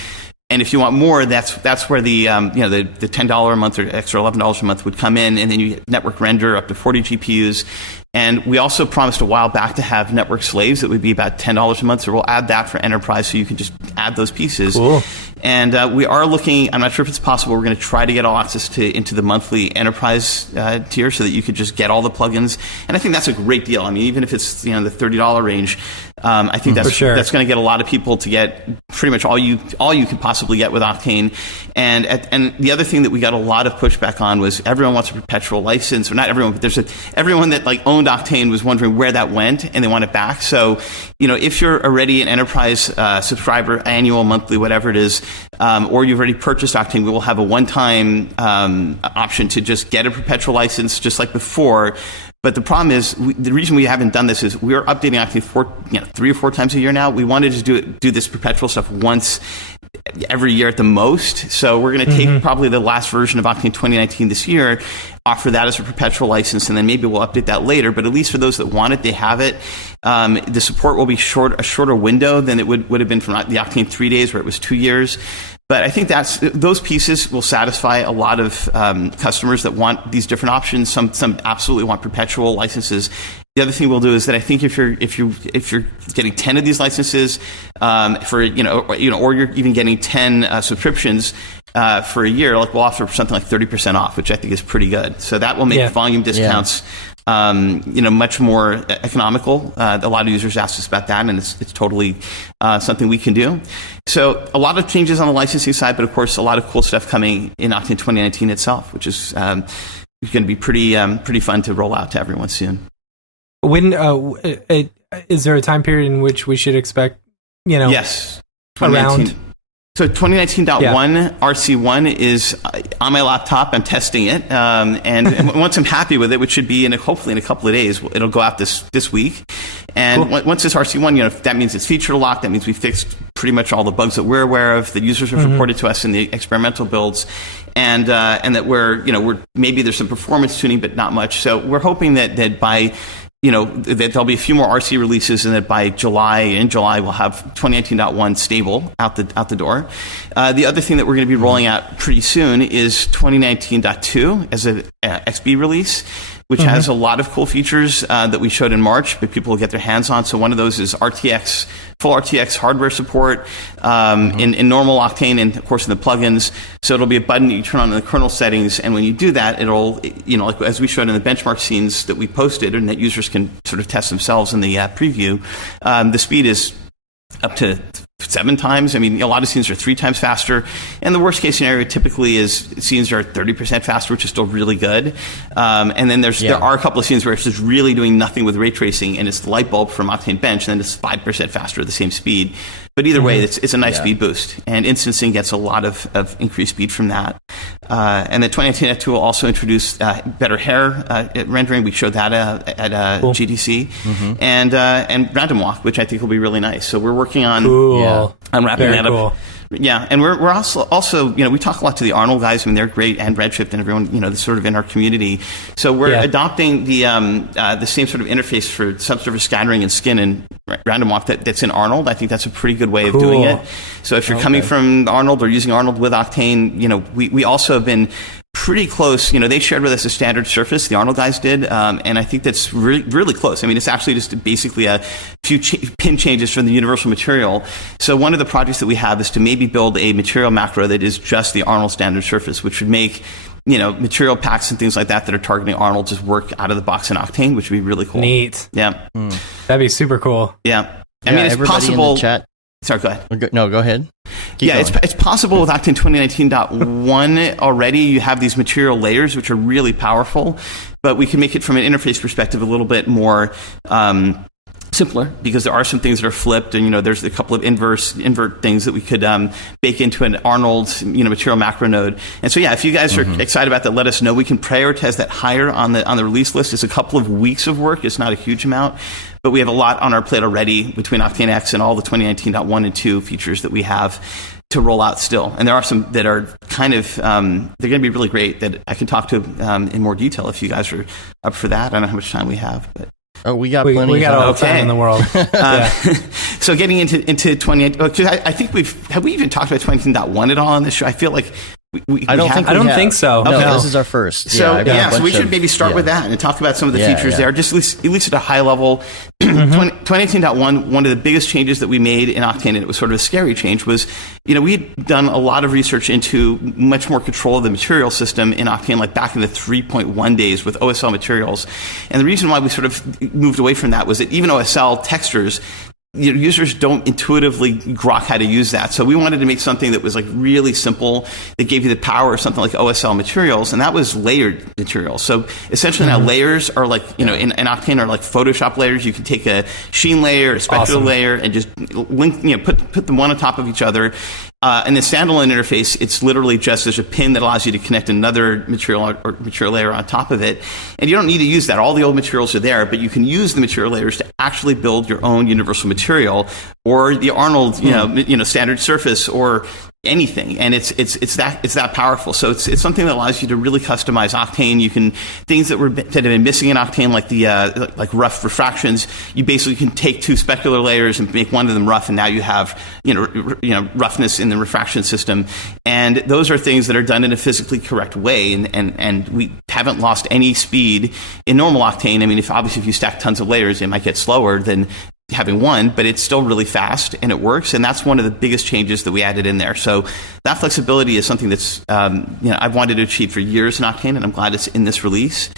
And if you want more, that's where the $10 a month or extra $11 a month would come in, and then you get network render up to 40 GPUs. And we also promised a while back to have network slaves that would be about $10 a month, so we'll add that for enterprise, so you can just add those pieces. Cool. And we are looking, I'm not sure if it's possible, we're going to try to get all access into the monthly enterprise tier, so that you could just get all the plugins. And I think that's a great deal. I mean, even if it's the $30 range, I think that's going to get a lot of people to get pretty much all you could possibly get with Octane. And the other thing that we got a lot of pushback on was everyone wants a perpetual license, or not everyone, but everyone that owned Octane was wondering where that went, and they want it back. So if you're already an enterprise subscriber, annual, monthly, whatever it is, or you've already purchased Octane, we will have a one-time option to just get a perpetual license, just like before. But the problem is, the reason we haven't done this is we are updating Octane 3 or 4 times a year now. We wanted to do this perpetual stuff once every year at the most. So we're going to take probably the last version of Octane 2019 this year, offer that as a perpetual license, and then maybe we'll update that later. But at least for those that want it, they have it. The support will be a shorter window than it would have been from the Octane 3 days, where it was 2 years. But I think those pieces will satisfy a lot of customers that want these different options. Some absolutely want perpetual licenses. The other thing we'll do is that I think if you're getting 10 of these licenses or you're even getting 10 subscriptions for a year, we'll offer something like 30% off, which I think is pretty good. So that will make volume discounts much more economical. A lot of users ask us about that, and it's totally something we can do. So a lot of changes on the licensing side, but of course a lot of cool stuff coming in Octane 2019 itself, which is going to be pretty fun to roll out to everyone soon. When is there a time period in which we should expect? Yes, 2019. Around. So 2019.1 RC1 is on my laptop. I'm testing it, and once I'm happy with it, which should be hopefully in a couple of days, it'll go out this week. And once it's RC1, that means it's feature locked. That means we fixed pretty much all the bugs that we're aware of. The users have reported to us in the experimental builds, and that we're maybe there's some performance tuning, but not much. So we're hoping that by that there'll be a few more RC releases, and that by July we'll have 2019.1 stable out the door. The other thing that we're going to be rolling out pretty soon is 2019.2 as an XB release, which has a lot of cool features that we showed in March, but people will get their hands on. So one of those is full RTX hardware support in normal Octane, and of course in the plugins. So it'll be a button that you turn on in the kernel settings, and when you do that, it'll, like as we showed in the benchmark scenes that we posted, and that users can sort of test themselves in the preview, the speed is up to 7 times. I mean, a lot of scenes are 3 times faster. And the worst case scenario typically is scenes are 30% faster, which is still really good. And then there are a couple of scenes where it's just really doing nothing with ray tracing, and it's the light bulb from Octane Bench, and then it's 5% faster at the same speed. But either way, it's a nice speed boost, and instancing gets a lot of increased speed from that. And the 2019 tool also introduced better hair rendering. We showed that at GDC, and random walk, which I think will be really nice. So we're working on wrapping that up. Yeah, and we're also we talk a lot to the Arnold guys. I mean, they're great, and Redshift and everyone that's sort of in our community. So we're adopting the same sort of interface for subsurface scattering and skin and random walk that's in Arnold. I think that's a pretty good way of doing it. So if you're coming from Arnold or using Arnold with Octane, we also have been pretty close. They shared with us a standard surface, the Arnold guys did, and I think that's really close. I mean, it's actually just basically a few pin changes from the universal material. So one of the projects that we have is to maybe build a material macro that is just the Arnold standard surface, which would make material packs and things like that are targeting Arnold just work out of the box in Octane, which would be really cool. Neat. Yeah. That'd be super cool. Yeah. I mean, it's possible. In the chat. Sorry, go ahead. No, go ahead. Keep going. It's possible with Octane 2019.1 already. You have these material layers, which are really powerful, but we can make it from an interface perspective a little bit more simpler, because there are some things that are flipped, and there's a couple of invert things that we could bake into an Arnold material macro node. And so if you guys are excited about that, let us know. We can prioritize that higher on the release list. It's a couple of weeks of work. It's not a huge amount, but we have a lot on our plate already between Octane X and all the 2019.1 and 2 features that we have to roll out still. And there are some that are kind of they're going to be really great that I can talk to in more detail if you guys are up for that. I don't know how much time we have, but we got plenty. We got all the time in the world. So getting into 28, because I think have we even talked about 2019.1 at all on this show? I feel like I don't think so. No, Okay. This is our first. So so we should maybe start with that and talk about some of the features there, just at least at a high level. 2018.1, one of the biggest changes that we made in Octane, and it was sort of a scary change, was we had done a lot of research into much more control of the material system in Octane, like back in the 3.1 days with OSL materials. And the reason why we sort of moved away from that was that even OSL textures, users don't intuitively grok how to use that. So we wanted to make something that was like really simple, that gave you the power of something like OSL materials, and that was layered materials. So essentially now layers are like, in Octane are like Photoshop layers. You can take a sheen layer, a specular layer, and just link, put them one on top of each other. In the standalone interface, it's literally just there's a pin that allows you to connect another material or material layer on top of it. And you don't need to use that. All the old materials are there, but you can use the material layers to actually build your own universal material or the Arnold, standard surface or anything, and it's that powerful. So it's something that allows you to really customize Octane. You can things that have been missing in Octane, like the like rough refractions. You basically can take two specular layers and make one of them rough, and now you have roughness in the refraction system. And those are things that are done in a physically correct way, and we haven't lost any speed in normal Octane. I mean, if you stack tons of layers, it might get slower than having one, but it's still really fast and it works, and that's one of the biggest changes that we added in there. So that flexibility is something that's I've wanted to achieve for years in Octane, and I'm glad it's in this release.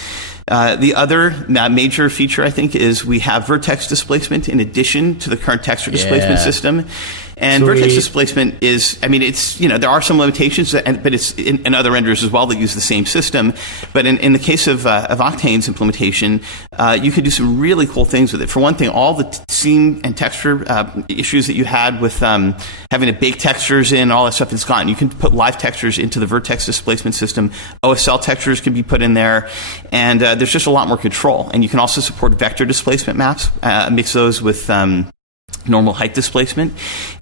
The other major feature, I think, is we have vertex displacement in addition to the current texture displacement system. And Sweet. Vertex displacement is, it's, there are some limitations, but it's in other renderers as well that use the same system. But in the case of Octane's implementation, you could do some really cool things with it. For one thing, all the scene and texture issues that you had with having to bake textures in, all that stuff is gone. You can put live textures into the Vertex displacement system. OSL textures can be put in there, and there's just a lot more control. And you can also support vector displacement maps, mix those with normal height displacement.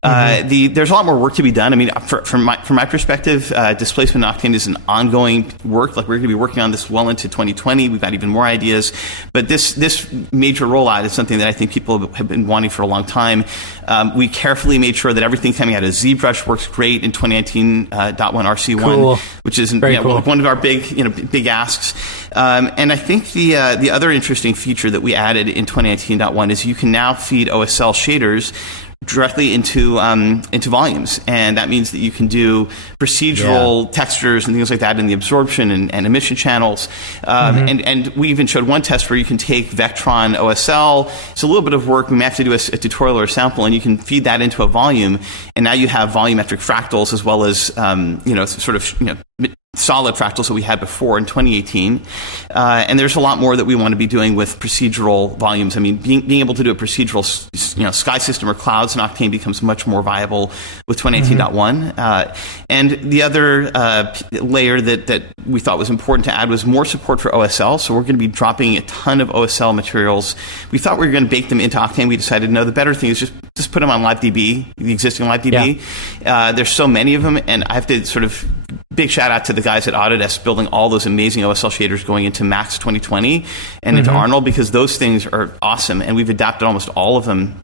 There's a lot more work to be done. I mean, from my perspective, displacement in Octane is an ongoing work. Like, we're going to be working on this well into 2020. We've got even more ideas. But this major rollout is something that I think people have been wanting for a long time. We carefully made sure that everything coming out of ZBrush works great in 2019.1 RC1, cool. which is cool. one of our big asks. And I think the other interesting feature that we added in 2019.1 is you can now feed OSL shaders directly into volumes, and that means that you can do procedural textures and things like that in the absorption and emission channels. And we even showed one test where you can take Vectron OSL. It's a little bit of work. We may have to do a tutorial or a sample, and you can feed that into a volume, and now you have volumetric fractals as well as solid fractals that we had before in 2018. And there's a lot more that we want to be doing with procedural volumes. I mean, being able to do a procedural sky system or clouds in Octane becomes much more viable with 2018.1. And the other layer that we thought was important to add was more support for OSL. So we're going to be dropping a ton of OSL materials. We thought we were going to bake them into Octane. We decided, no, the better thing is just put them on LiveDB, the existing LiveDB. Yeah. There's so many of them, and I have to sort of big shout out to the guys at Autodesk building all those amazing OSL shaders going into Max 2020 and into Arnold, because those things are awesome, and we've adapted almost all of them,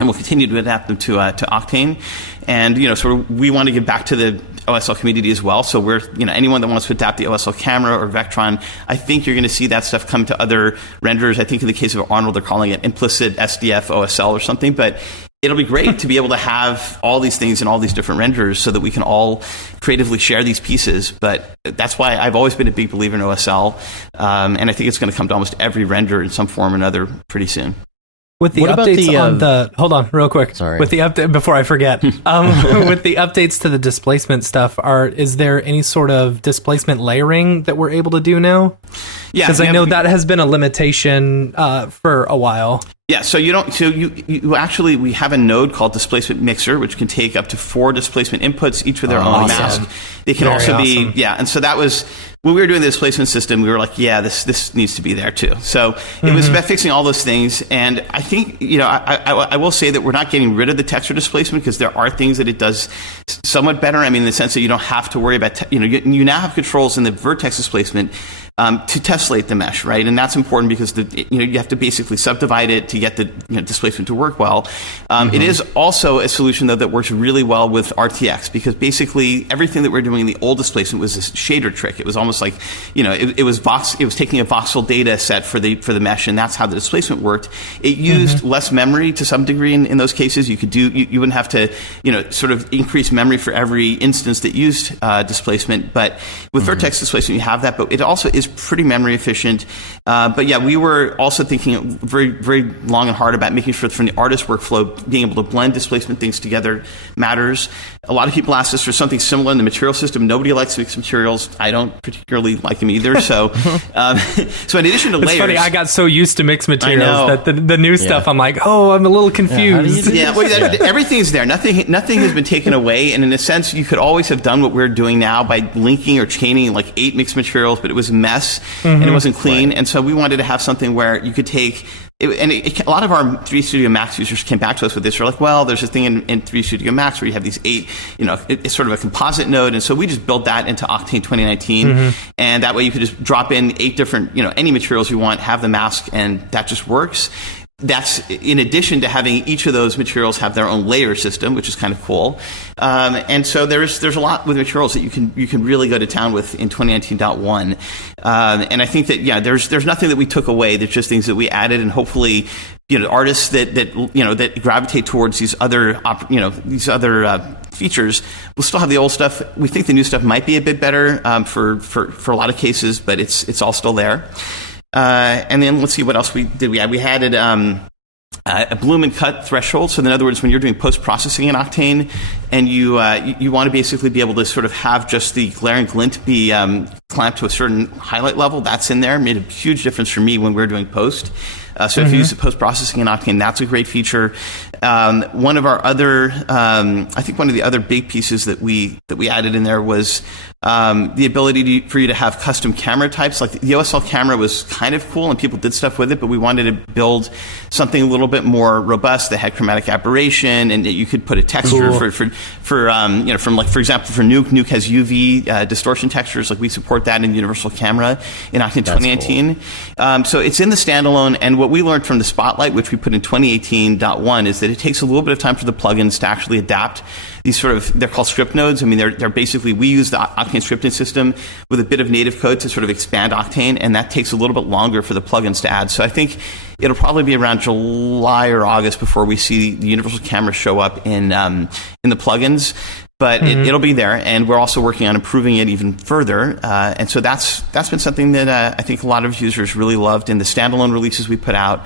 and we'll continue to adapt them to Octane. And sort of we want to give back to the OSL community as well. So we're anyone that wants to adapt the OSL camera or Vectron, I think you're going to see that stuff come to other renderers. I think in the case of Arnold, they're calling it implicit SDF OSL or something, but it'll be great to be able to have all these things in all these different renderers so that we can all creatively share these pieces. But that's why I've always been a big believer in OSL. And I think it's going to come to almost every renderer in some form or another pretty soon. With the updates on the... Hold on, real quick. Sorry. With the update, before I forget. With the updates to the displacement stuff, is there any sort of displacement layering that we're able to do now? Yeah. Because I know that has been a limitation for a while. Yeah, so you actually, we have a node called Displacement Mixer, which can take up to 4 displacement inputs, each with their own mask. They can also be, and so that was, when we were doing the displacement system, we were like, this needs to be there too. So it was about fixing all those things, and I think, I will say that we're not getting rid of the texture displacement, because there are things that it does somewhat better. I mean, in the sense that you don't have to worry about, you now have controls in the vertex displacement to tessellate the mesh, right? And that's important because you have to basically subdivide it to get the displacement to work well. It is also a solution though that works really well with RTX, because basically everything that we're doing in the old displacement was this shader trick. It was almost like it was taking a voxel data set for the mesh, and that's how the displacement worked. It used less memory to some degree in those cases. You could you wouldn't have to sort of increase memory for every instance that used displacement. But with vertex displacement, you have that, but it also is pretty memory efficient. But yeah, we were also thinking very, very long and hard about making sure that from the artist workflow, being able to blend displacement things together matters. A lot of people ask us for something similar in the material system. Nobody likes mixed materials. I don't particularly like them either. So, so in addition to layers, it's funny. I got so used to mixed materials that the new stuff, I'm like, I'm a little confused. Everything's there. Nothing has been taken away. And in a sense, you could always have done what we're doing now by linking or chaining like 8 mixed materials, but it was a mess and it wasn't clean. Right. And so we wanted to have something where you could take. A lot of our 3 Studio Max users came back to us with this. They're like, well, there's a thing in 3 Studio Max where you have these 8, it's sort of a composite node. And so we just built that into Octane 2019. And that way you could just drop in 8 different, any materials you want, have the mask, and that just works. That's in addition to having each of those materials have their own layer system, which is kind of cool. And so there's a lot with materials that you can really go to town with in 2019.1. And I think that there's nothing that we took away. There's just things that we added, and hopefully artists that gravitate towards these other features will still have the old stuff. We think the new stuff might be a bit better for a lot of cases, but it's all still there. And then let's see what else we did. We added a bloom and cut threshold. So in other words, when you're doing post-processing in Octane and you want to basically be able to sort of have just the glare and glint be clamped to a certain highlight level, that's in there. Made a huge difference for me when we're doing post. So if you use the post-processing in Octane, that's a great feature. One of our other, I think one of the other big pieces that we added in there was the ability for you to have custom camera types. Like the OSL camera was kind of cool and people did stuff with it, but we wanted to build something a little bit more robust that had chromatic aberration, and that you could put a texture for example, for Nuke has UV distortion textures. Like we support that in Universal Camera in Octane 2019. Cool. So it's in the standalone, and what we learned from the Spotlight, which we put in 2018.1, is that it takes a little bit of time for the plugins to actually adapt these they're called script nodes. I mean, they're basically, we use the Octane scripting system with a bit of native code to sort of expand Octane, and that takes a little bit longer for the plugins to add. So I think it'll probably be around July or August before we see the Universal Camera show up in the plugins. But it'll be there, and we're also working on improving it even further. And so that's been something that I think a lot of users really loved in the standalone releases we put out.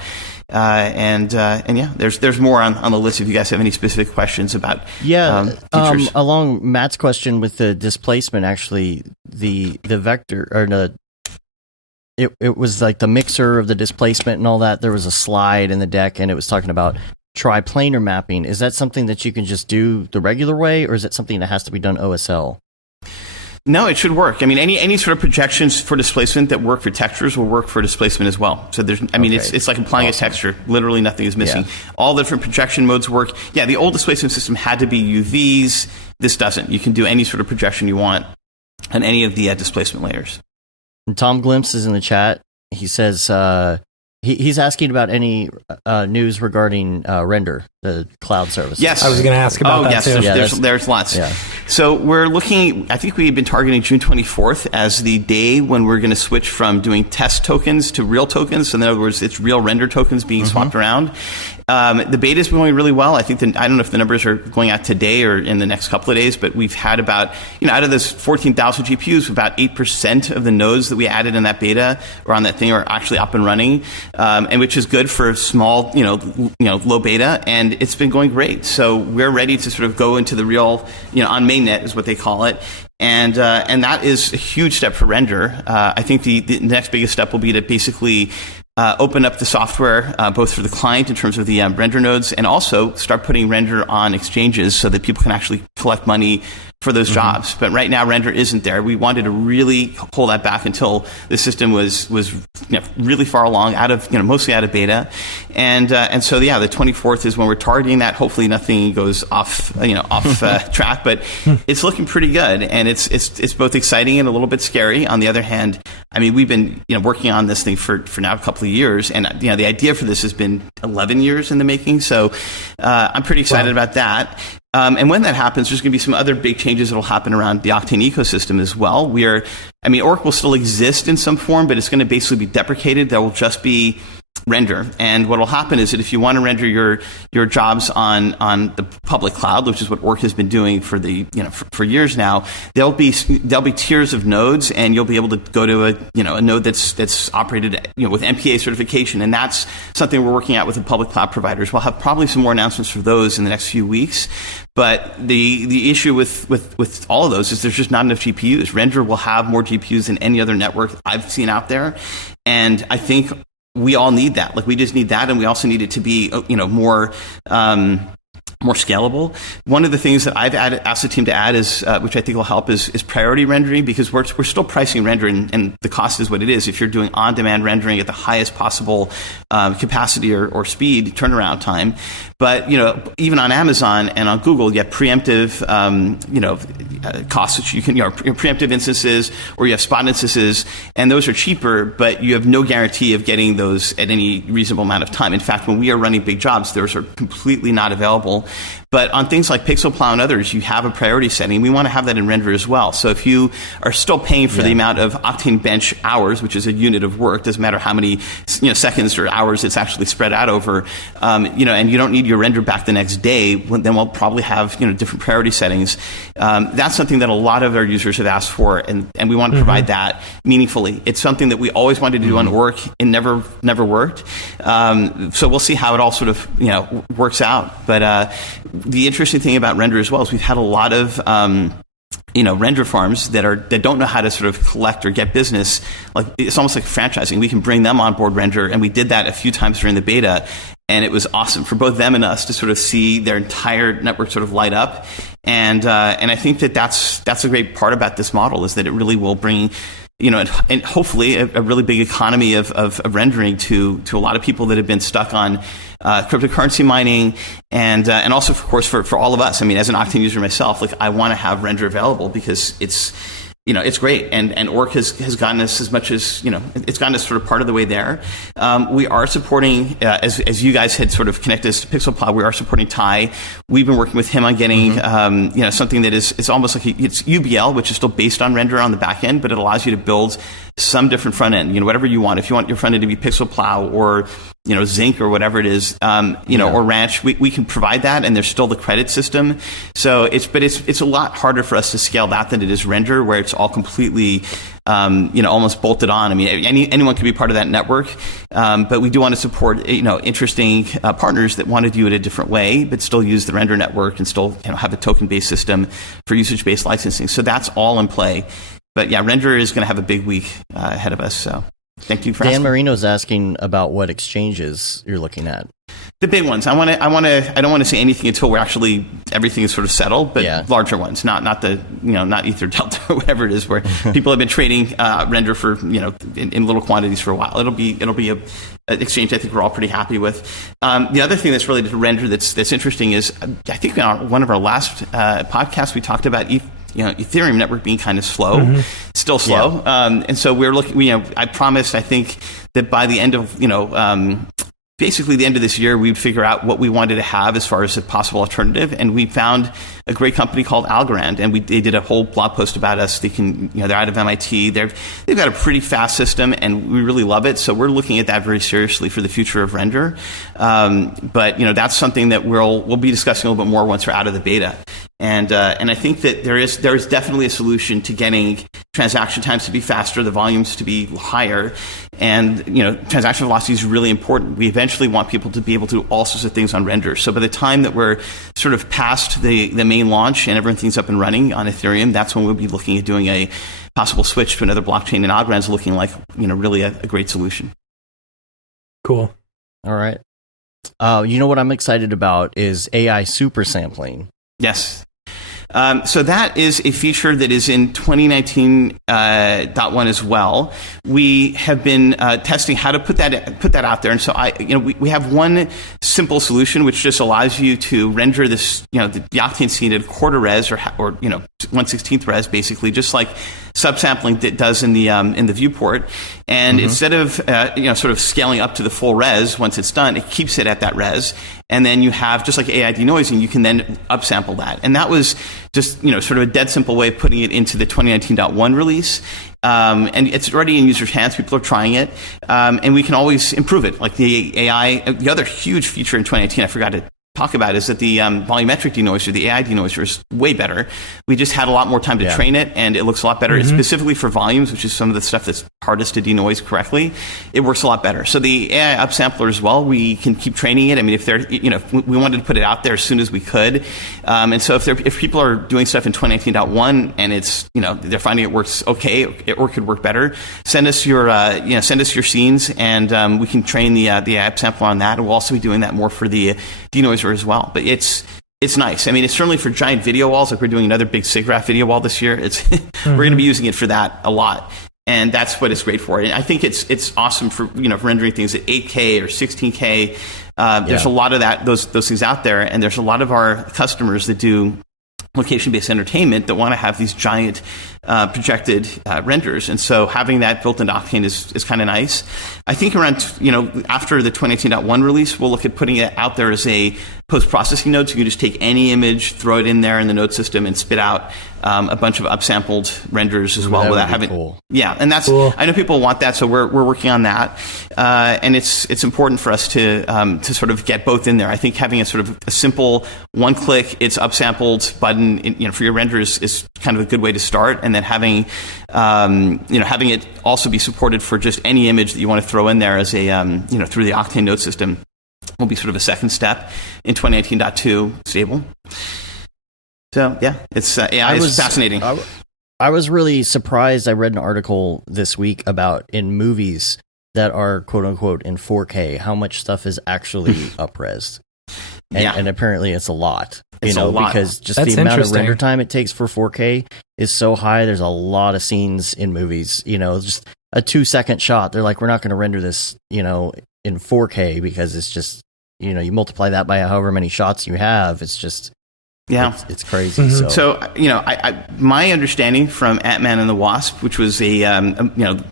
and yeah, there's more on the list if you guys have any specific questions about features. Along Matt's question with the displacement, actually, the vector or it was like the mixer of the displacement and all that. There was a slide in the deck, and it was talking about triplanar mapping. Is that something that you can just do the regular way, or is it something that has to be done OSL? No, it should work. I mean, any sort of projections for displacement that work for textures will work for displacement as well. So it's like applying a texture. Literally nothing is missing. Yeah. All the different projection modes work. Yeah, the old displacement system had to be UVs. This doesn't. You can do any sort of projection you want on any of the displacement layers. And Tom Glimpse is in the chat. He says he's asking about any news regarding Render, the cloud service. Yes, I was going to ask about that too. There's lots. Yeah. So we're looking. I think we've been targeting June 24th as the day when we're going to switch from doing test tokens to real tokens. So in other words, it's real render tokens being swapped around. The beta is going really well. I think I don't know if the numbers are going out today or in the next couple of days, but we've had about, out of those 14,000 GPUs, about 8% of the nodes that we added in that beta or on that thing are actually up and running, and which is good for small, low beta, and it's been going great. So we're ready to sort of go into the real, on mainnet is what they call it. And that is a huge step for Render. I think the next biggest step will be to basically open up the software, both for the client in terms of the render nodes, and also start putting Render on exchanges so that people can actually collect money for those jobs. But right now, Render isn't there. We wanted to really hold that back until the system was really far along, mostly out of beta. And so, the 24th is when we're targeting that. Hopefully nothing goes off track, but it's looking pretty good. And it's both exciting and a little bit scary. On the other hand, I mean, we've been working on this thing for now a couple of years, and the idea for this has been 11 years in the making. So I'm pretty excited about that. And when that happens, there's going to be some other big changes that will happen around the Octane ecosystem as well. Orc will still exist in some form, but it's going to basically be deprecated. There will just be Render. And what will happen is that if you want to render your jobs on the public cloud, which is what Orc has been doing for for years now, there'll be tiers of nodes, and you'll be able to go to a node that's operated with MPA certification, and that's something we're working out with the public cloud providers. We'll have probably some more announcements for those in the next few weeks. But the issue with all of those is there's just not enough GPUs. Render will have more GPUs than any other network I've seen out there, and I think we all need that. Like, we just need that, and we also need it to be, more scalable. One of the things that I've asked the team to add is, which I think will help, is priority rendering, because we're still pricing render, and the cost is what it is. If you're doing on-demand rendering at the highest possible capacity or speed, turnaround time. But, even on Amazon and on Google, you have preemptive, costs, which you can, preemptive instances, or you have spot instances, and those are cheaper, but you have no guarantee of getting those at any reasonable amount of time. In fact, when we are running big jobs, those are completely not available. But on things like PixelPlow and others, you have a priority setting. We want to have that in Render as well. So if you are still paying for the amount of Octane Bench hours, which is a unit of work, doesn't matter how many seconds or hours it's actually spread out over, and you don't need your render back the next day, then we'll probably have different priority settings. That's something that a lot of our users have asked for, and we want to provide that meaningfully. It's something that we always wanted to do on Orc. It never worked. So we'll see how it all sort of works out. But the interesting thing about Render as well is we've had a lot of render farms that don't know how to sort of collect or get business. Like, it's almost like franchising. We can bring them on board Render, and we did that a few times during the beta, and it was awesome for both them and us to sort of see their entire network sort of light up. And I think that's a great part about this model, is that it really will bring and hopefully a really big economy of rendering to a lot of people that have been stuck on cryptocurrency mining, and also, of course, for all of us. I mean, as an Octane user myself, like, I want to have Render available because it's great, and Orc has gotten us as much as it's gotten us sort of part of the way there. We are supporting, as you guys had sort of connected us to PixelPlow, we are supporting Ty. We've been working with him on getting something that it's almost like it's UBL, which is still based on Render on the back end, but it allows you to build some different front end, whatever you want. If you want your front end to be PixelPlow or Zinc or whatever it is, or Ranch, we can provide that, and there's still the credit system. So it's a lot harder for us to scale that than it is Render, where it's all completely almost bolted on. I mean, anyone can be part of that network, but we do want to support, interesting partners that want to do it a different way, but still use the render network and still have a token-based system for usage-based licensing. So that's all in play. But yeah, render is going to have a big week ahead of us. So thank you for Dan asking. Marino's asking about what exchanges you're looking at. The big ones. I don't want to say anything until everything is sort of settled, but larger ones, not Ether Delta or whatever it is, where people have been trading render for, in little quantities for a while. It'll be an exchange I think we're all pretty happy with. The other thing that's related to render that's interesting is, I think in one of our last podcasts, we talked about Ethereum network being kind of slow, still slow. Yeah. And so we're looking, I promised, I think, that by the end of, basically the end of this year, we'd figure out what we wanted to have as far as a possible alternative. And we found a great company called Algorand, and they did a whole blog post about us. They can, they're out of MIT. They've got a pretty fast system, and we really love it. So we're looking at that very seriously for the future of render. But that's something that we'll be discussing a little bit more once we're out of the beta. And I think that there is definitely a solution to getting transaction times to be faster, the volumes to be higher, and transaction velocity is really important. We eventually want people to be able to do all sorts of things on render. So by the time that we're sort of past the main launch and everything's up and running on Ethereum, that's when we'll be looking at doing a possible switch to another blockchain, and Algorand's looking like really a great solution. Cool. All right. What I'm excited about is AI super sampling. Yes. So that is a feature that is in 2019.1 as well. We have been testing how to put that out there, and so we have one simple solution which just allows you to render this the Octane scene at quarter res or 1/16th res, basically, just like subsampling does in the viewport. And instead of sort of scaling up to the full res once it's done, it keeps it at that res. And then you have, just like AI denoising, you can then upsample that. And that was just sort of a dead simple way of putting it into the 2019.1 release. And it's already in users' hands. People are trying it. And we can always improve it. Like the other huge feature in 2019, I forgot to talk about, is that the volumetric denoiser, the AI denoiser, is way better. We just had a lot more time to train it, and it looks a lot better. It's specifically for volumes, which is some of the stuff that's hardest to denoise correctly. It works a lot better. So the AI upsampler as well, we can keep training it. I mean, if we wanted to put it out there as soon as we could. And so if people are doing stuff in 2019.1 and it's they're finding it works okay or could work better, send us your scenes, and we can train the AI upsampler on that. And we'll also be doing that more for the denoiser as well. But it's nice. I mean, it's certainly for giant video walls, like we're doing another big SIGGRAPH video wall this year. We're going to be using it for that a lot, and that's what it's great for. And I think it's awesome for for rendering things at 8K or 16K. There's a lot of those things out there, and there's a lot of our customers that do location-based entertainment that want to have these giant projected renders, and so having that built into Octane is kind of nice. I think around after the 2018.1 release, we'll look at putting it out there as a post-processing node, so you can just take any image, throw it in there in the node system, and spit out a bunch of upsampled renders as well without having. Cool. Yeah, and that's cool. I know people want that, so we're working on that, and it's important for us to sort of get both in there. I think having a sort of a simple one-click, it's upsampled button, for your renders is kind of a good way to start, and then having it also be supported for just any image that you want to throw in there as a through the Octane node system will be sort of a second step in 2018.2 stable. So yeah, it's AI is fascinating. I was really surprised. I read an article this week about in movies that are quote unquote in 4K, how much stuff is actually up-resed. And apparently it's a lot. It's a lot. Because just the amount of render time it takes for 4K is so high. There's a lot of scenes in movies, just a 2-second shot. They're like, we're not going to render this, in 4K because it's just, you multiply that by however many shots you have. It's just, it's crazy. Mm-hmm. So my understanding from Ant-Man and the Wasp, which was a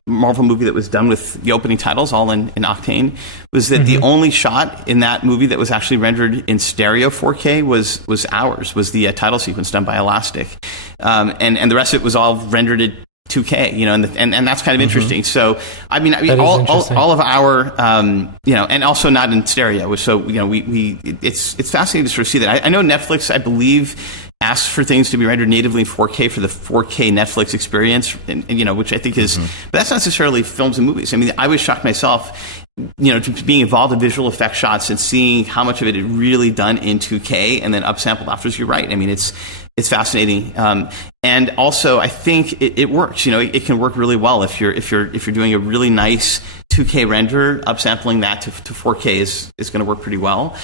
Marvel movie that was done with the opening titles all in Octane, was that the only shot in that movie that was actually rendered in stereo 4K was the title sequence done by Elastic, and the rest of it was all rendered at 2K, and that's kind of interesting. So, I mean, all of our, and also not in stereo. So, it's fascinating to sort of see that. I know Netflix, I believe, asks for things to be rendered natively in 4K for the 4K Netflix experience, and which I think is, but that's not necessarily films and movies. I mean, I was shocked myself, to being involved in visual effect shots and seeing how much of it is really done in 2K and then upsampled afterwards. You're right. I mean, it's fascinating, and also I think it works. It can work really well if you're doing a really nice 2K render. Upsampling that to 4K is going to work pretty well.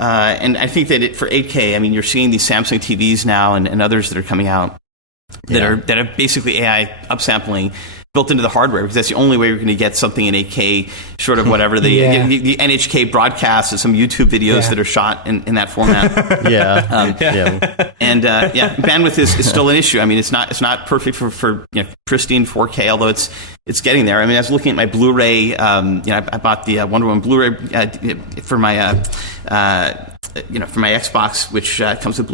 And I think that for 8K, I mean, you're seeing these Samsung TVs now and others that are coming out that are basically AI upsampling built into the hardware, because that's the only way you're going to get something in 8K, short of whatever the NHK broadcasts and some YouTube videos that are shot in that format. And bandwidth is still an issue. I mean, it's not perfect for pristine 4K, although it's getting there. I mean, I was looking at my Blu-ray. I bought the Wonder Woman Blu-ray for my Xbox, which comes with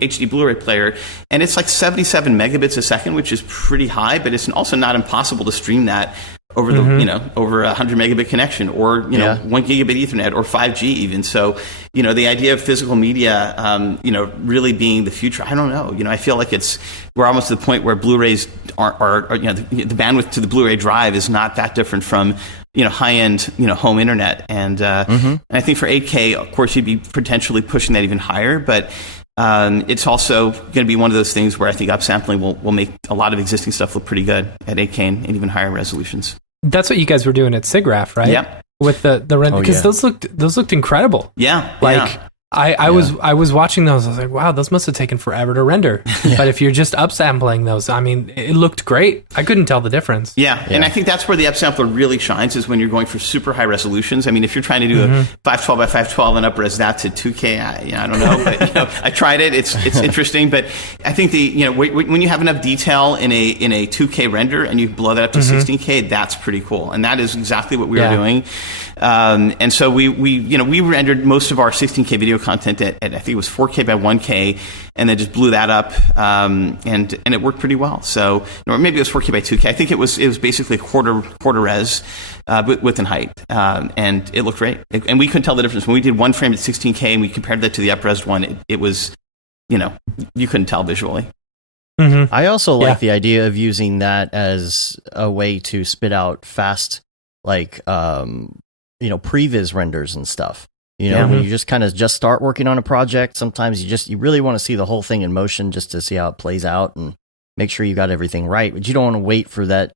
HD Blu-ray player, and it's like 77 megabits a second, which is pretty high, but it's also not impossible to stream that over the over a 100 megabit connection, or 1 gigabit Ethernet, or 5G even. So the idea of physical media really being the future, I don't know. I feel like we're almost to the point where Blu-rays are the bandwidth to the Blu-ray drive is not that different from high-end home internet, and I think for 8K, of course, you'd be potentially pushing that even higher, but it's also going to be one of those things where I think upsampling will make a lot of existing stuff look pretty good at 8K and even higher resolutions. That's what you guys were doing at SIGGRAPH, right? Yeah. With the render, because those looked incredible. Yeah. I was watching those. I was like, wow, those must have taken forever to render. But if you're just upsampling those, I mean, it looked great. I couldn't tell the difference. Yeah, and I think that's where the upsampler really shines, is when you're going for super high resolutions. I mean, if you're trying to do a 512 by 512 and upres that to 2K, I don't know, but I tried it. It's interesting, but I think when you have enough detail in a 2K render and you blow that up to 16K, that's pretty cool, and that is exactly what we are doing. And so we rendered most of our 16K video content at I think it was 4K by 1K, and then just blew that up, and it worked pretty well. So, or maybe it was 4K by 2K. I think it was basically quarter res, width and height, and it looked great. And we couldn't tell the difference when we did one frame at 16K and we compared that to the up-res one. It was, you couldn't tell visually. I also like the idea of using that as a way to spit out fast, previs renders and stuff. When you just kind of just start working on a project, sometimes you really want to see the whole thing in motion just to see how it plays out and make sure you got everything right. But you don't want to wait for that,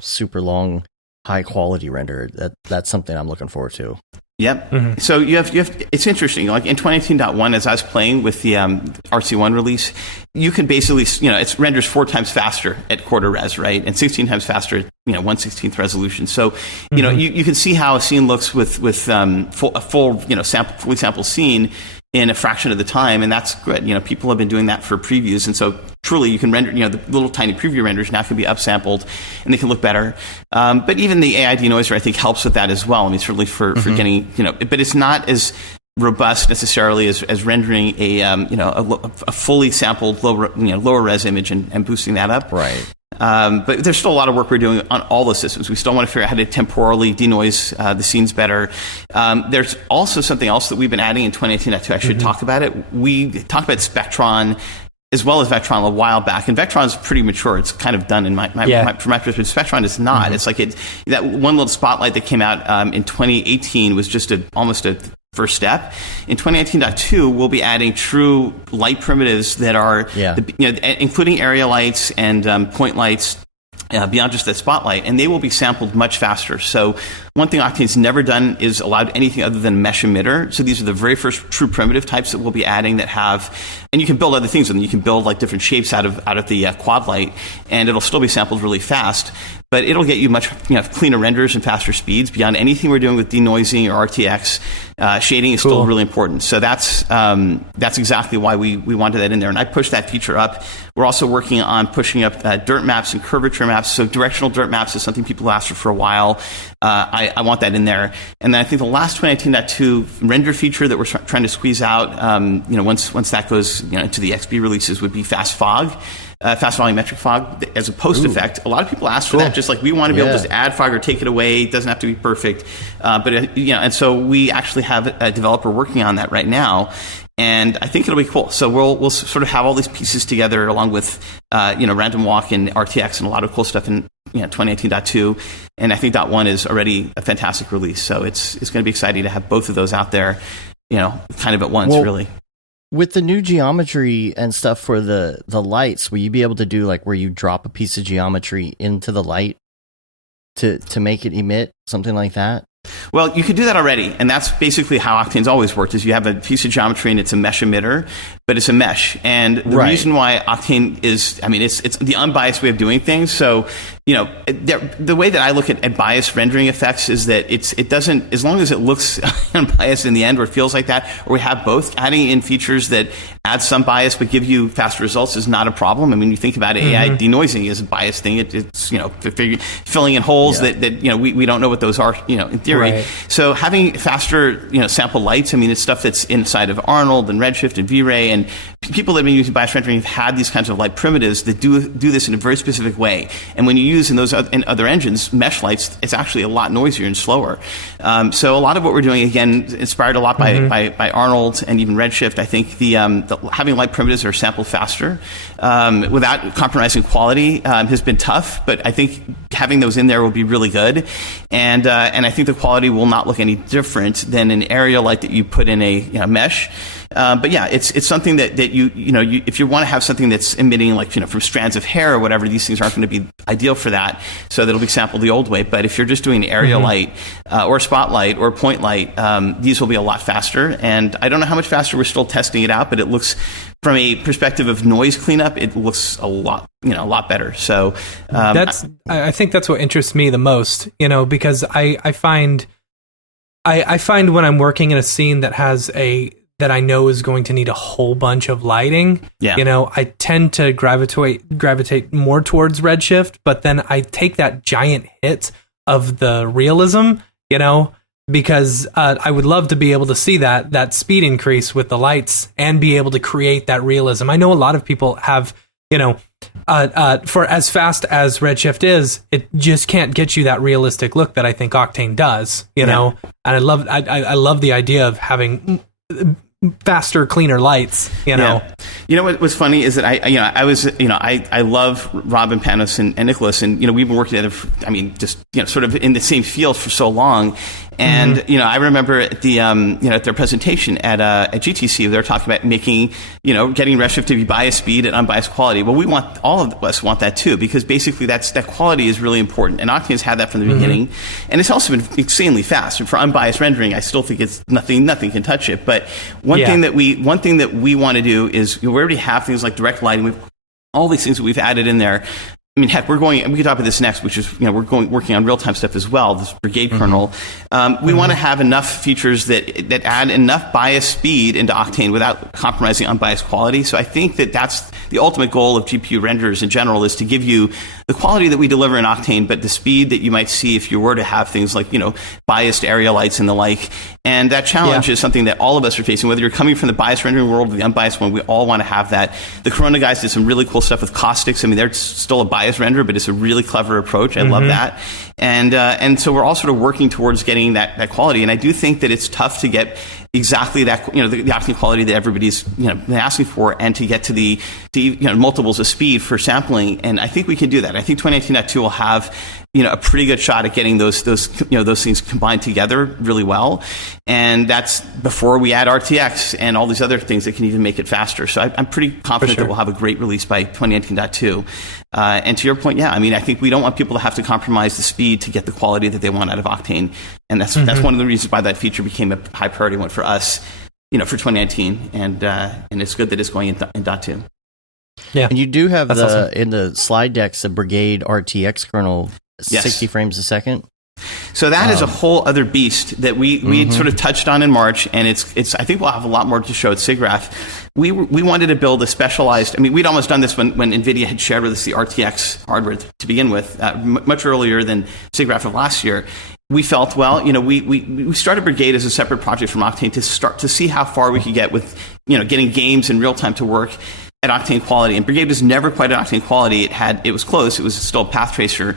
super long, high quality render. That's something I'm looking forward to. Yep. So you have. It's interesting. Like in 2018.1, as I was playing with the RC1 release, you can basically, it renders 4 times faster at quarter res, right, and 16 times faster at 1/16th resolution. So you can see how a scene looks with fully sampled scene in a fraction of the time, and that's good. People have been doing that for previews, and so truly you can render, the little tiny preview renders now can be upsampled, and they can look better. But even the AI denoiser, I think, helps with that as well. I mean, certainly for getting, but it's not as robust necessarily as rendering a fully sampled lower res image and boosting that up. Right. But there's still a lot of work we're doing on all the systems. We still want to figure out how to temporally denoise the scenes better. There's also something else that we've been adding in 2018 I should talk about it. We talked about Spectron as well as Vectron a while back, and Vectron's pretty mature. It's kind of done from my perspective. Spectron is not. It's like that one little spotlight that came out in 2018 was just almost a first step. In 2018.2, we'll be adding true light primitives that are, including area lights and point lights, beyond just that spotlight, and they will be sampled much faster. So one thing Octane's never done is allowed anything other than mesh emitter. So these are the very first true primitive types that we'll be adding that have, and you can build other things with them. You can build like different shapes out of the quad light, and it'll still be sampled really fast. But it'll get you much cleaner renders and faster speeds beyond anything we're doing with denoising or RTX. Shading is still really important. So that's exactly why we wanted that in there. And I pushed that feature up. We're also working on pushing up dirt maps and curvature maps. So directional dirt maps is something people asked for a while. I want that in there. And then I think the last 2018.2 render feature that we're trying to squeeze out, once that goes into the XP releases, would be fast fog. Fast volumetric fog as a post effect. A lot of people ask for that just like we want to be able to just add fog or take it away. It doesn't have to be perfect. And so we actually have a developer working on that right now. And I think it'll be cool. So we'll sort of have all these pieces together along with, Random Walk and RTX and a lot of cool stuff in 2019.2. And I think .1 is already a fantastic release. So it's going to be exciting to have both of those out there, kind of at once, really. With the new geometry and stuff for the lights, will you be able to do like where you drop a piece of geometry into the light to make it emit, something like that? Well, you could do that already, and that's basically how Octane's always worked, is you have a piece of geometry and it's a mesh emitter, but it's a mesh. And the reason why Octane is, it's the unbiased way of doing things. So, the way that I look at biased rendering effects is that it doesn't, as long as it looks unbiased in the end, or it feels like that, or we have both, adding in features that add some bias but give you faster results is not a problem. I mean, you think about it, AI denoising is a biased thing. It's filling in holes that we don't know what those are, in theory. Right. So having faster, sample lights, it's stuff that's inside of Arnold and Redshift and V-Ray, and people that have been using bias rendering have had these kinds of light primitives that do this in a very specific way. And when you use in those in other engines mesh lights, it's actually a lot noisier and slower. So a lot of what we're doing, again, inspired a lot by Arnold and even Redshift. I think the having light primitives that are sampled faster without compromising quality has been tough, but I think having those in there will be really good. And I think the quality will not look any different than an area light that you put in a mesh. But yeah, it's something that you if you want to have something that's emitting like from strands of hair or whatever, these things aren't going to be ideal for that. So that'll be sampled the old way. But if you're just doing area light or spotlight or point light, these will be a lot faster. And I don't know how much faster. We're still testing it out, but it looks, from a perspective of noise cleanup, it looks a lot better. So I think that's what interests me the most, because I find when I'm working in a scene that has that I know is going to need a whole bunch of lighting, I tend to gravitate more towards Redshift, but then I take that giant hit of the realism, because I would love to be able to see that speed increase with the lights and be able to create that realism. I know a lot of people have, for as fast as Redshift is, it just can't get you that realistic look that I think Octane does, know. And I love the idea of having faster, cleaner lights, know. What was funny is that I love Robin Panos and Nicholas, and we've been working together sort of in the same field for so long. And I remember at the at their presentation at GTC, they were talking about making getting Redshift to be biased speed and unbiased quality. Well, all of us want that too, because basically that quality is really important, and Octane's had that from the beginning, and it's also been insanely fast. And for unbiased rendering, I still think it's nothing can touch it. But one thing that we want to do is we already have things like direct lighting. All these things that we've added in there. Heck, we can talk about this next, which is, we're working on real-time stuff as well, this Brigade kernel. We want to have enough features that add enough bias speed into Octane without compromising unbiased quality. So I think that's the ultimate goal of GPU renderers in general, is to give you the quality that we deliver in Octane, but the speed that you might see if you were to have things like, biased area lights and the like. And that challenge is something that all of us are facing, whether you're coming from the biased rendering world or the unbiased one. We all want to have that. The Corona guys did some really cool stuff with caustics. They're still a biased render, but it's a really clever approach. I love that. And so we're all sort of working towards getting that quality. And I do think that it's tough to get exactly that, the Octane quality that everybody's, been asking for, and to get to the multiples of speed for sampling. And I think we can do that. I think 2019.2 will have, a pretty good shot at getting those things combined together really well. And that's before we add RTX and all these other things that can even make it faster. So I'm pretty confident that we'll have a great release by 2019.2. And to your point, I think we don't want people to have to compromise the speed to get the quality that they want out of Octane. And that's one of the reasons why that feature became a high priority one for us, for 2019. And it's good that it's going in .2. Yeah. And you do have awesome. In the slide decks, the Brigade RTX kernel, 60 frames a second. So that is a whole other beast that we sort of touched on in March, and it's I think we'll have a lot more to show at SIGGRAPH. We wanted to build a specialized. We'd almost done this when NVIDIA had shared with us the RTX hardware to begin with, much earlier than SIGGRAPH of last year. We felt, we started Brigade as a separate project from Octane to start to see how far we could get with getting games in real time to work. Octane quality, and Brigade was never quite at Octane quality. It was close. It was still a path tracer.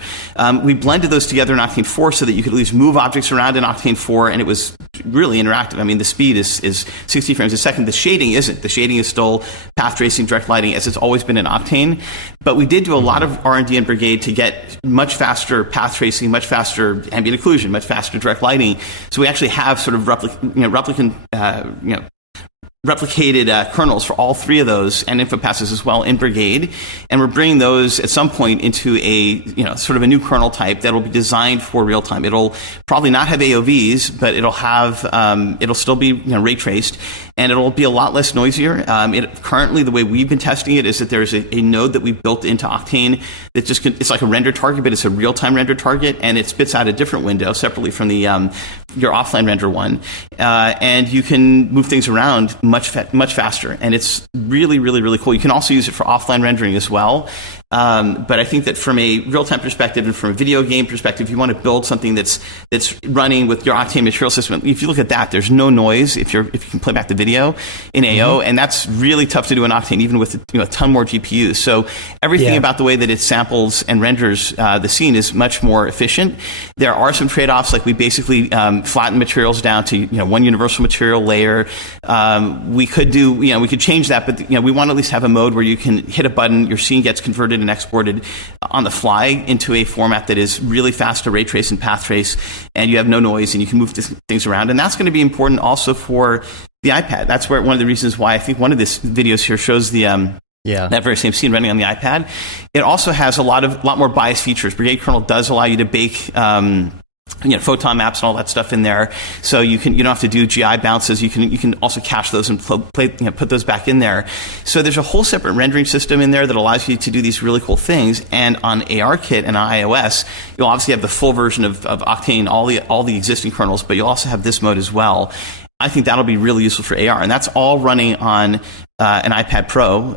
We blended those together in Octane 4 so that you could at least move objects around in Octane 4, and it was really interactive. I mean, the speed is 60 frames a second. The shading isn't. The shading is still path tracing, direct lighting, as it's always been in Octane. But we did do a lot of R&D in Brigade to get much faster path tracing, much faster ambient occlusion, much faster direct lighting. So we actually have sort of replicated kernels for all three of those, and InfoPasses as well in Brigade, and we're bringing those at some point into a sort of a new kernel type that will be designed for real time. It'll probably not have AOVs, but it'll have it'll still be ray traced, and it'll be a lot less noisier. Currently, the way we've been testing it is that there's a node that we've built into Octane that it's like a render target, but it's a real time render target, and it spits out a different window separately from the your offline render one, and you can move things around much faster, and it's really, really, really cool. You can also use it for offline rendering as well. But I think that from a real-time perspective and from a video game perspective, you want to build something that's running with your Octane material system. If you look at that, there's no noise if you can play back the video in AO, and that's really tough to do in Octane, even with a ton more GPUs. So everything about the way that it samples and renders the scene is much more efficient. There are some trade-offs, like we basically flatten materials down to one universal material layer. We could do we could change that, but we want to at least have a mode where you can hit a button, your scene gets converted and exported on the fly into a format that is really fast to ray trace and path trace, and you have no noise and you can move things around. And that's going to be important also for the iPad. That's where one of the reasons why I think one of these videos here shows the that very same scene running on the iPad. It also has a lot more bias features. Brigade kernel does allow you to bake photon maps and all that stuff in there, so you don't have to do GI bounces. You can also cache those and put those back in there. So there's a whole separate rendering system in there that allows you to do these really cool things. And on ARKit and on iOS, you'll obviously have the full version of Octane, all the existing kernels, but you'll also have this mode as well. I think that'll be really useful for AR, and that's all running on an iPad Pro,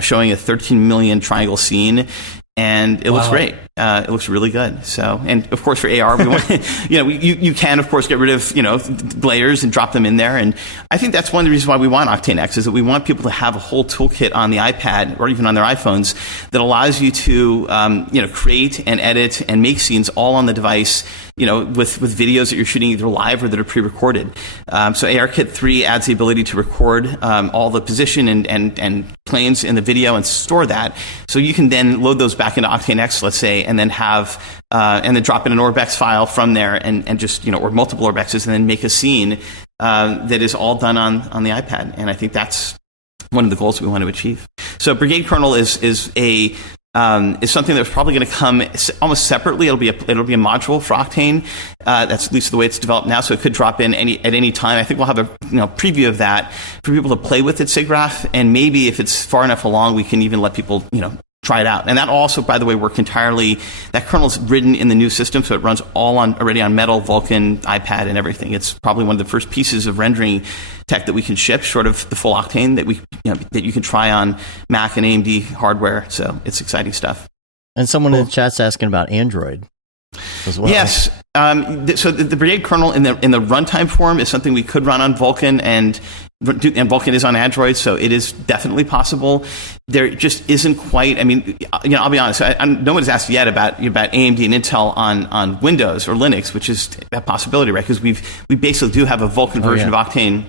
showing a 13 million triangle scene. And it looks great. It looks really good. So, and of course for AR, we want, you can of course get rid of, layers and drop them in there. And I think that's one of the reasons why we want Octane X, is that we want people to have a whole toolkit on the iPad or even on their iPhones that allows you to, create and edit and make scenes all on the device, with videos that you're shooting either live or that are pre-recorded. So ARKit 3 adds the ability to record all the position and planes in the video and store that. So you can then load those back into Octane X, let's say, and then have and then drop in an Orbex file from there and just or multiple Orbexes, and then make a scene that is all done on the iPad. And I think that's one of the goals we want to achieve. So Brigade kernel is something that's probably going to come almost separately. It'll be a module for Octane. That's at least the way it's developed now. So it could drop in at any time. I think we'll have a preview of that for people to play with at SIGGRAPH, and maybe if it's far enough along, we can even let people try it out. And that also, by the way, work entirely. That kernel's written in the new system, so it runs already on Metal, Vulkan, iPad, and everything. It's probably one of the first pieces of rendering tech that we can ship, short of the full Octane that you can try on Mac and AMD hardware. So it's exciting stuff. And someone in the chat's asking about Android as well. Yes. So the Brigade kernel in the runtime form is something we could run on Vulkan, and Vulkan is on Android, so it is definitely possible. There just isn't quite. I mean, I'll be honest. No one has asked yet about AMD and Intel on Windows or Linux, which is a possibility, right? Because we basically do have a Vulkan version of Octane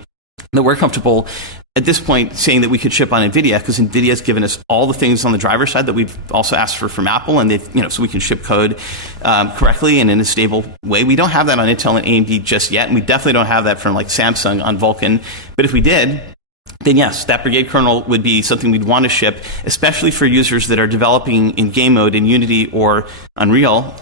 that we're comfortable at this point saying that we could ship on NVIDIA, because NVIDIA's given us all the things on the driver side that we've also asked for from Apple, and they've, so we can ship code correctly and in a stable way. We don't have that on Intel and AMD just yet, and we definitely don't have that from like Samsung on Vulkan. But if we did, then yes, that Brigade kernel would be something we'd want to ship, especially for users that are developing in game mode in Unity or Unreal,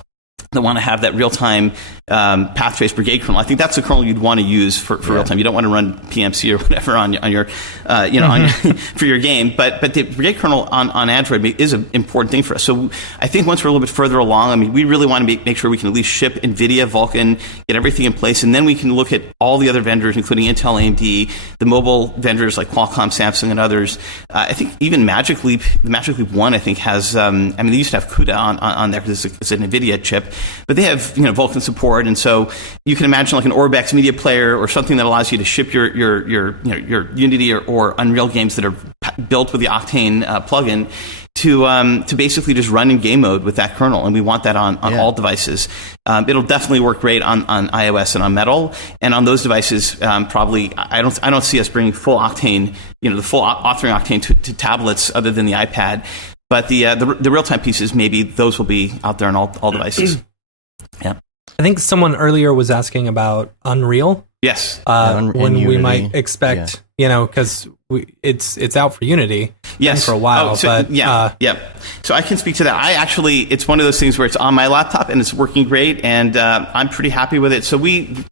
that want to have that real-time path trace Brigade kernel. I think that's the kernel you'd want to use for real-time. You don't want to run PMC or whatever on your for your game. But the Brigade kernel on Android is an important thing for us. So I think once we're a little bit further along, I mean, we really want to make sure we can at least ship NVIDIA, Vulkan, get everything in place, and then we can look at all the other vendors, including Intel, AMD, the mobile vendors like Qualcomm, Samsung, and others. I think even Magic Leap 1, I think has. I mean, they used to have CUDA on there because it's an NVIDIA chip. But they have Vulkan support, and so you can imagine like an Orbex media player or something that allows you to ship your Unity or Unreal games that are built with the Octane plugin to basically just run in game mode with that kernel, and we want that on all devices. It'll definitely work great on iOS and on Metal, and on those devices, probably I don't see us bringing full Octane, the full authoring Octane to tablets other than the iPad. But the real time pieces, maybe those will be out there on all devices. Yeah. I think someone earlier was asking about Unreal. Yes. When we Unity. might expect, because it's out for Unity. Yes. For a while. But So I can speak to that. It's one of those things where it's on my laptop and it's working great, and I'm pretty happy with it. So we've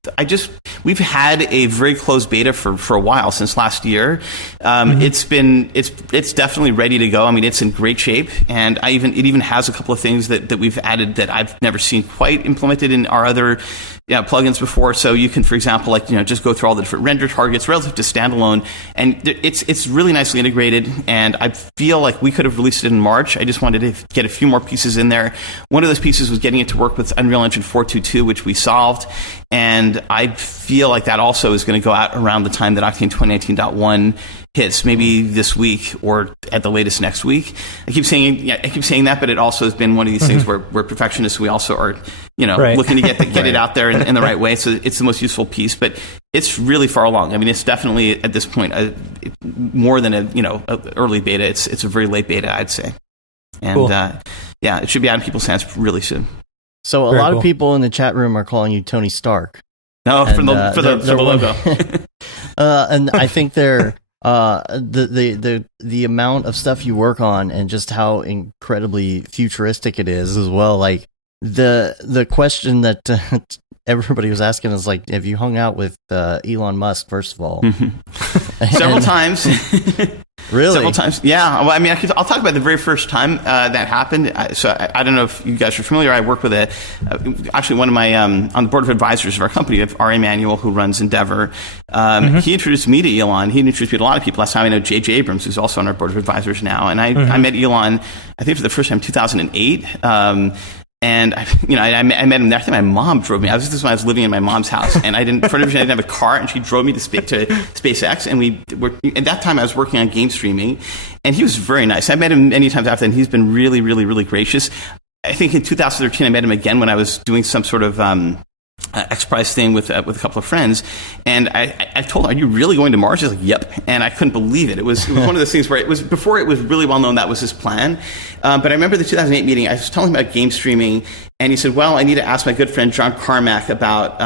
had a very closed beta for a while, since last year. It's definitely ready to go. I mean, it's in great shape, and it even has a couple of things that we've added that I've never seen quite implemented in our other plugins before. So you can, for example, just go through all the different render targets relative to standalone, and it's really nicely integrated. And I feel like we could have released it in March. I just wanted to get a few more pieces in there. One of those pieces was getting it to work with Unreal Engine 4.2.2, which we solved. And I feel like that also is going to go out around the time that Octane 2019.1 hits, maybe this week or at the latest next week. I keep saying that, but it also has been one of these things where we're perfectionists. We also are, looking to get it out there in the right way. So it's the most useful piece, but it's really far along. I mean, it's definitely at this point more than a early beta. It's a very late beta, I'd say. And cool. It should be out in people's hands really soon. So a lot of people in the chat room are calling you Tony Stark. No, for the logo. And I think they're the amount of stuff you work on and just how incredibly futuristic it is as well. Like the question that everybody was asking is like, have you hung out with Elon Musk, first of all? Several times. Really? Several times. Yeah. Well, I mean, I'll talk about the very first time that happened. I don't know if you guys are familiar. I work with actually one of my, on the board of advisors of our company, of R. Emanuel, who runs Endeavor. He introduced me to Elon. He introduced me to a lot of people. Last time I know J.J. Abrams, who's also on our board of advisors now. And I met Elon, I think for the first time in 2008. And I met him there. I think my mom drove me. This is when I was living in my mom's house, and I didn't have a car, and she drove me to SpaceX. And at that time I was working on game streaming, and he was very nice. I met him many times after, and he's been really, really, really gracious. I think in 2013 I met him again when I was doing some sort of X Prize thing with a couple of friends, and I told him, "Are you really going to Mars?" He's like, "Yep," and I couldn't believe it. It was one of those things where it was before it was really well known that was his plan. But I remember the 2008 meeting. I was telling him about game streaming, and he said, "Well, I need to ask my good friend John Carmack about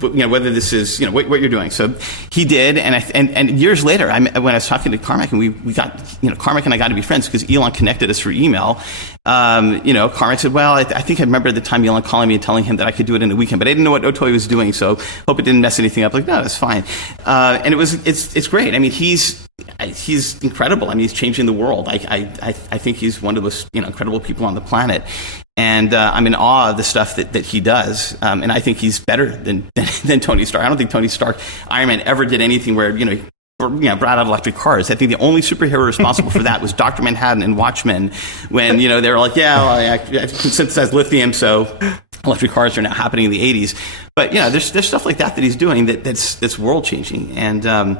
whether this is what you're doing." So he did, and years later, when I was talking to Carmack, and we got Carmack and I got to be friends because Elon connected us through email. Carmack said, "Well, I think I remember the time Elon calling me and telling him that I could do it in a weekend, but I didn't know what Otoy was doing, so hope it didn't mess anything up." Like, no, that's fine. And it's great. I mean, he's incredible. I mean, he's changing the world. I think he's one of the most incredible people on the planet. And I'm in awe of the stuff that he does. And I think he's better than Tony Stark. I don't think Tony Stark, Iron Man, ever did anything where brought out electric cars. I think the only superhero responsible for that was Dr. Manhattan and Watchmen, when they were like, I can synthesize lithium, so electric cars are now happening in the 80s. But there's stuff like that he's doing that's world changing. And I'm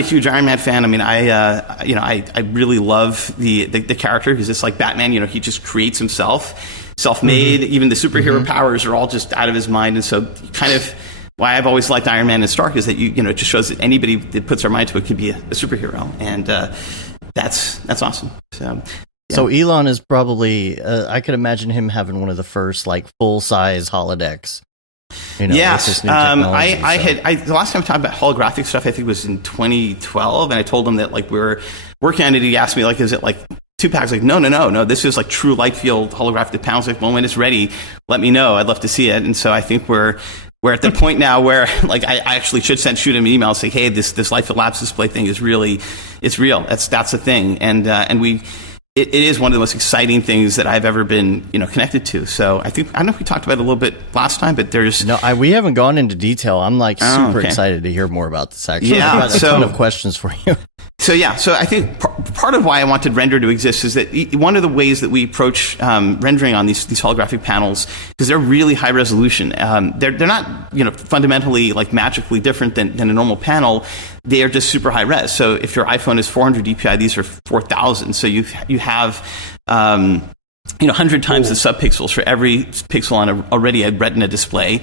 a huge Iron Man fan. I mean, I really love the character, because it's like Batman. He just creates himself, self-made. Even the superhero powers are all just out of his mind. And so kind of why I've always liked Iron Man and Stark is that it just shows that anybody that puts their mind to it can be a superhero, and that's awesome. So Elon is probably I could imagine him having one of the first full-size holodecks. Yes, with this new technology, the last time I talked about holographic stuff, I think was in 2012, and I told him that we were working on it. He asked me is it 2 packs? Like, no, this is true light field holographic panels. Well, when it's ready, let me know. I'd love to see it. And so I think we're at the point now where I actually should shoot him an email and say, hey, this light field labs display thing is it's real. That's a thing, and it is one of the most exciting things that I've ever been connected to. So I don't know if we talked about it a little bit last time, but there's we haven't gone into detail. I'm super excited to hear more about this. Actually, I've got a ton of questions for you. So I think part of why I wanted render to exist is that one of the ways that we approach rendering on these holographic panels, because they're really high resolution. They're not fundamentally like magically different than a normal panel. They are just super high res. So if your iPhone is 400 dpi, these are 4,000. So you have 100 times the subpixels for every pixel on already a Retina display.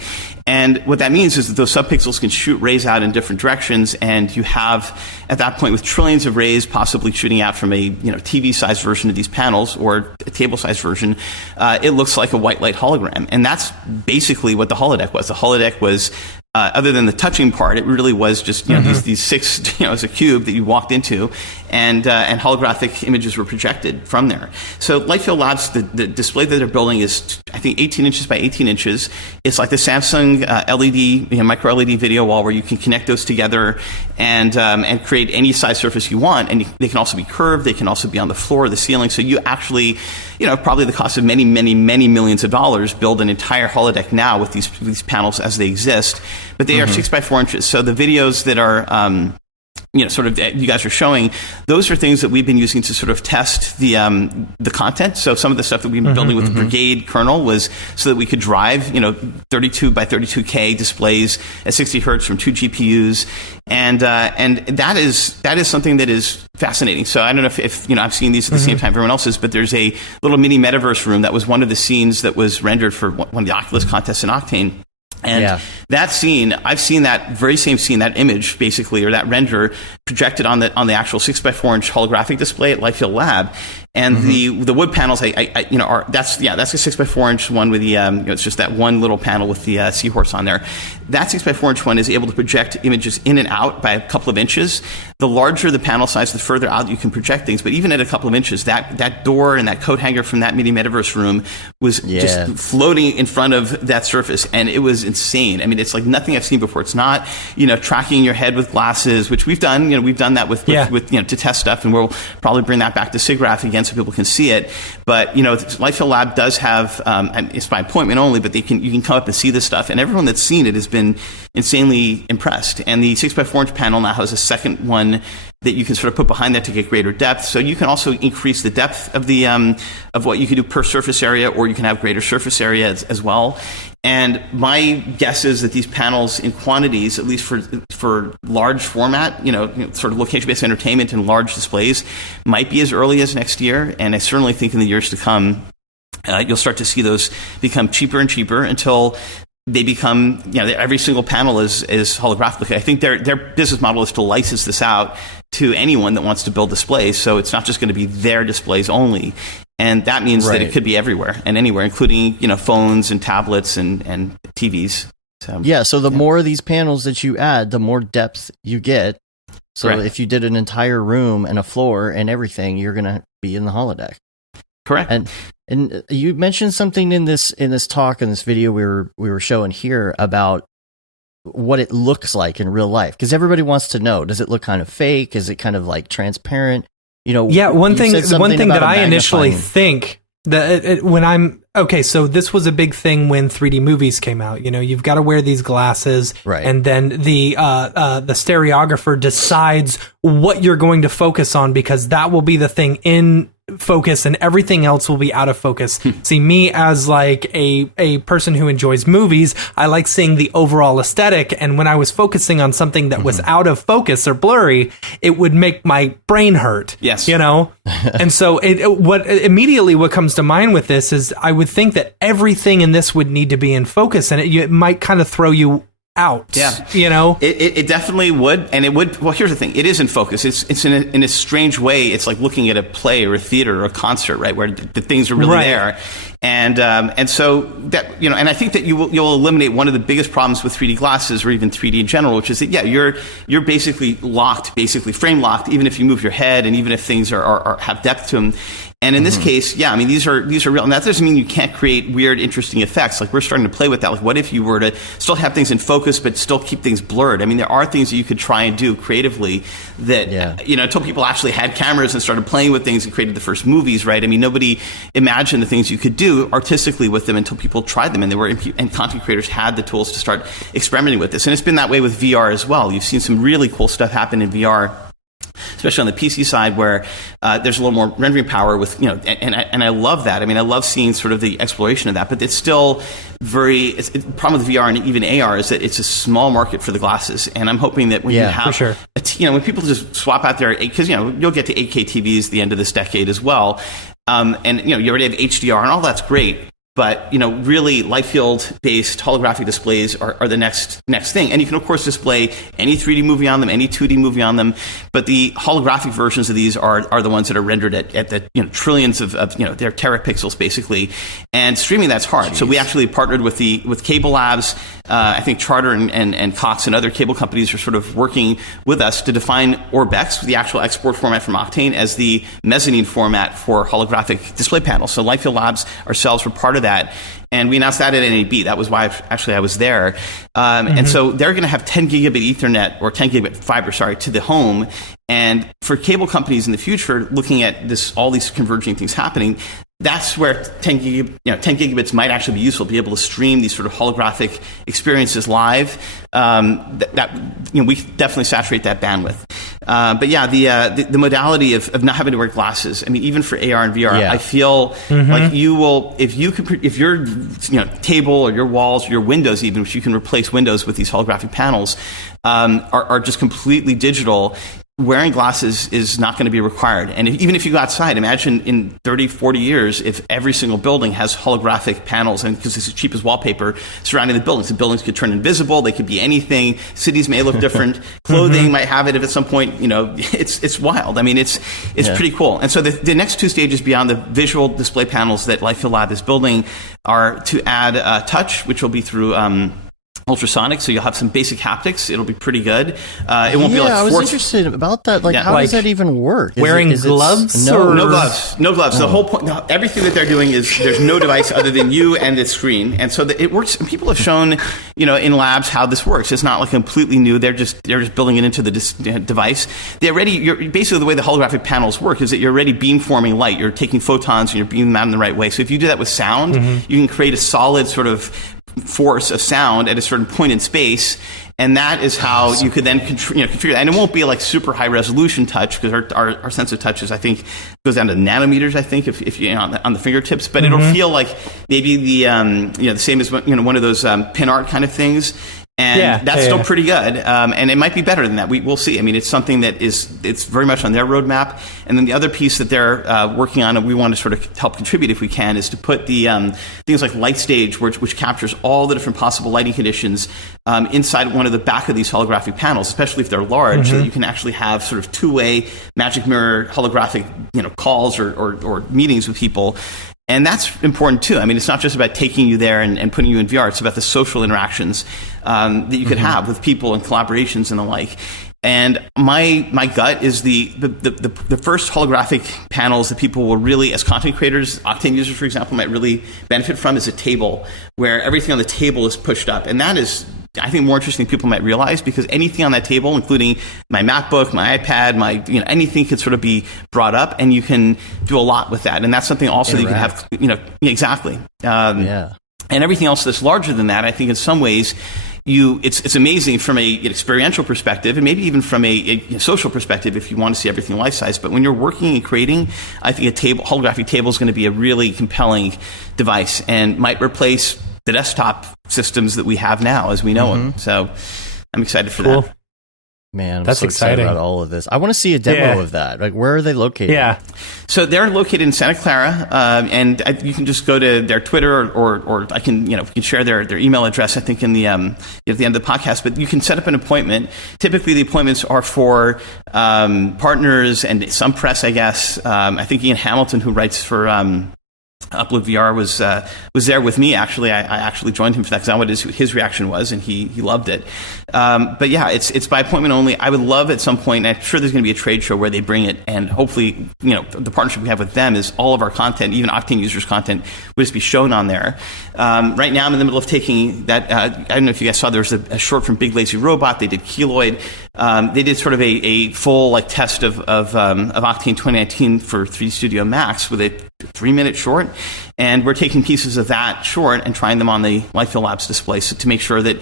And what that means is that those subpixels can shoot rays out in different directions, and you have, at that point, with trillions of rays possibly shooting out from a TV-sized version of these panels or a table-sized version, it looks like a white light hologram. And that's basically what the holodeck was. The holodeck was other than the touching part, it really was just these six, as a cube that you walked into, and holographic images were projected from there. So Lightfield Labs, the display that they're building is, I think, 18 inches by 18 inches. It's like the Samsung LED, micro LED video wall, where you can connect those together and create any size surface you want. And they can also be curved. They can also be on the floor or the ceiling. So you actually, probably the cost of many, many, many millions of dollars, build an entire holodeck now with these panels as they exist. But they are 6 by 4 inches. So the videos that are, sort of you guys are showing, those are things that we've been using to sort of test the content. So some of the stuff that we've been building with the Brigade kernel was so that we could drive, 32 by 32K displays at 60 hertz from 2 GPUs. And that is something that is fascinating. So I don't know if I've seen these at the same time everyone else is, but there's a little mini metaverse room that was one of the scenes that was rendered for one of the Oculus contests in Octane. And that scene, I've seen that very same scene, that image basically, or that render projected on the actual 6 by 4 inch holographic display at Lightfield Lab. And the wood panels, that's a 6 by 4 inch one with the, it's just that one little panel with the seahorse on there. That 6 by 4 inch one is able to project images in and out by a couple of inches. The larger the panel size, the further out you can project things. But even at a couple of inches, that door and that coat hanger from that mini metaverse room was just floating in front of that surface. And it was insane. I mean, it's like nothing I've seen before. It's not, tracking your head with glasses, which we've done. We've done that with to test stuff, and we'll probably bring that back to SIGGRAPH again so people can see it. But Lightfield Lab does have it's by appointment only, but you can come up and see this stuff, and everyone that's seen it has been insanely impressed. And the 6 by 4 inch panel now has a second one that you can sort of put behind that to get greater depth. So you can also increase the depth of the of what you can do per surface area, or you can have greater surface area as well. And my guess is that these panels in quantities, at least for large format, sort of location-based entertainment and large displays, might be as early as next year. And I certainly think in the years to come, you'll start to see those become cheaper and cheaper until they become, every single panel is holographic. I think their business model is to license this out to anyone that wants to build displays. So it's not just going to be their displays only. And that means that it could be everywhere and anywhere, including, phones and tablets and TVs. So the more of these panels that you add, the more depth you get. So if you did an entire room and a floor and everything, you're going to be in the holodeck. Correct. And you mentioned something in this talk, in this video we were showing here, about what it looks like in real life, because everybody wants to know, does it look kind of fake? Is it kind of like transparent? One thing that I initially think that when I'm okay, so this was a big thing when 3D movies came out. You've got to wear these glasses, right? And then the stereographer decides what you're going to focus on, because that will be the thing in focus and everything else will be out of focus. See, me as like a person who enjoys movies, I like seeing the overall aesthetic, and when I was focusing on something that was out of focus or blurry, it would make my brain hurt. Yes. And so what comes to mind with this is I would think that everything in this would need to be in focus, and it might kind of throw you out. It definitely would. And it would. Well, here's the thing, it is in focus. It's in a strange way, it's like looking at a play or a theater or a concert, right, where the things are really there. And so that, and I think that you'll eliminate one of the biggest problems with 3D glasses, or even 3D in general, which is that you're basically frame locked, even if you move your head and even if things are have depth to them. And in this case, these are real. And that doesn't mean you can't create weird, interesting effects. Like, we're starting to play with that. Like, what if you were to still have things in focus, but still keep things blurred? I mean, there are things that you could try and do creatively that, until people actually had cameras and started playing with things and created the first movies, right? I mean, nobody imagined the things you could do artistically with them until people tried them, and content creators had the tools to start experimenting with this. And it's been that way with VR as well. You've seen some really cool stuff happen in VR. especially on the PC side where there's a little more rendering power with, and I love that. I mean, I love seeing sort of the exploration of that, but it's still the problem with VR and even AR is that it's a small market for the glasses. And I'm hoping that when you have, for sure. when people just swap out their, because, you'll get to 8K TVs at the end of this decade as well. And, you already have HDR and all that's great. But, really light field based holographic displays are the next thing. And you can, of course, display any 3D movie on them, any 2D movie on them. But the holographic versions of these are the ones that are rendered at the trillions of they're terapixels basically. And streaming that's hard. Jeez. So we actually partnered with Cable Labs. I think Charter and Cox and other cable companies are sort of working with us to define Orbex, the actual export format from Octane, as the mezzanine format for holographic display panels. So Lightfield Labs ourselves were part of that. And we announced that at NAB. That was why I was there. And so they're going to have 10 gigabit Ethernet or 10 gigabit fiber, to the home. And for cable companies in the future, looking at all these converging things happening, that's where 10 gigabits might actually be useful, be able to stream these sort of holographic experiences live. We definitely saturate that bandwidth. But yeah, the modality of not having to wear glasses. I mean, even for AR and VR, I feel like you will, if your table or your walls, or your windows, even which you can replace windows with these holographic panels, are just completely digital. Wearing glasses is not going to be required. And even if you go outside, imagine in 30, 40 years, if every single building has holographic panels, and because it's as cheap as wallpaper surrounding the buildings. The buildings could turn invisible. They could be anything. Cities may look different. Clothing might have it at some point. It's wild. I mean, it's pretty cool. And so the next two stages beyond the visual display panels that Lightfield Lab is building are to add touch, which will be through ultrasonic, so you'll have some basic haptics. It'll be pretty good. It won't be like I was interested about that. How does that even work? Wearing gloves? No gloves. No gloves. The whole point, everything that they're doing is there's no device other than you and the screen. And so it works. And people have shown, in labs how this works. It's not like completely new. They're just building it into the device. Basically the way the holographic panels work is that you're already beamforming light. You're taking photons and you're beaming them out in the right way. So if you do that with sound, you can create a solid sort of force of sound at a certain point in space, and that is how you could then configure that. And it won't be like super high resolution touch, because our sense of touch is, I think, goes down to nanometers, I think, if you on the fingertips, but it'll feel like maybe the same as one of those pin art kind of things. And that's still pretty good. And it might be better than that. We'll see. I mean, it's something that it's very much on their roadmap. And then the other piece that they're working on, and we want to sort of help contribute if we can, is to put the things like Light Stage, which captures all the different possible lighting conditions inside one of the back of these holographic panels, especially if they're large, so that you can actually have sort of two-way magic mirror holographic calls or meetings with people. And that's important too. I mean, it's not just about taking you there and putting you in VR. It's about the social interactions that you could have with people and collaborations and the like. And my gut is the first holographic panels that people will really, as content creators, Octane users, for example, might really benefit from is a table where everything on the table is pushed up. And that is, I think, more interesting than people might realize, because anything on that table, including my MacBook, my iPad, anything could sort of be brought up, and you can do a lot with that. And that's something also that you can have, exactly. And everything else that's larger than that, I think in some ways, it's amazing from an experiential perspective, and maybe even from a social perspective if you want to see everything life size. But when you're working and creating, I think holographic table is going to be a really compelling device and might replace the desktop systems that we have now as we know them. So I'm excited for that. Man, I'm so excited about all of this. I want to see a demo of that. Like, where are they located? Yeah. So they're located in Santa Clara, and you can just go to their Twitter, or I can, we can share their email address, I think, in the at the end of the podcast. But you can set up an appointment. Typically, the appointments are for partners and some press, I guess. I think Ian Hamilton, who writes for Upload VR, was there with me. Actually, I actually joined him for that because I wanted to see what his reaction was, and he loved it. But yeah, it's by appointment only. I would love at some point, and I'm sure there's going to be a trade show where they bring it, and hopefully, the partnership we have with them is all of our content, even Octane users' content, would just be shown on there. Right now, I'm in the middle of taking that. I don't know if you guys saw, there was a short from Big Lazy Robot. They did Keloid. They did sort of a full test of Octane 2019 for 3D Studio Max with a 3-minute short, and we're taking pieces of that short and trying them on the Lightfield Labs display to make sure that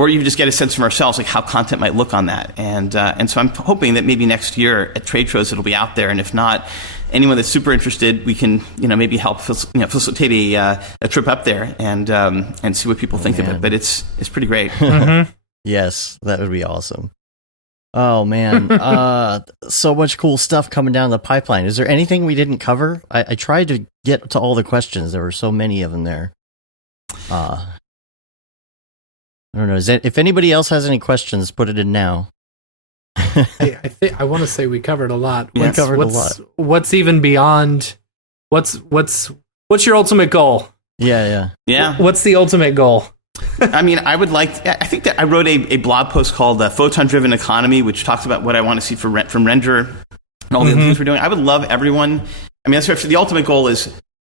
or you just get a sense from ourselves like how content might look on that. And so I'm hoping that maybe next year at trade shows it'll be out there, and if not, anyone that's super interested, we can maybe help facilitate a trip up there and see what people think of it. But it's pretty great. Yes, that would be awesome. Oh man, so much cool stuff coming down the pipeline. Is there anything we didn't cover? I tried to get to all the questions. There were so many of them there. I don't know. If anybody else has any questions, put it in now. I want to say we covered a lot. We covered a lot. What's even beyond? What's your ultimate goal? Yeah. What's the ultimate goal? I mean, I think that I wrote a blog post called Photon Driven Economy, which talks about what I want to see from Render and all the other things we're doing. I would love everyone. I mean, that's the ultimate goal is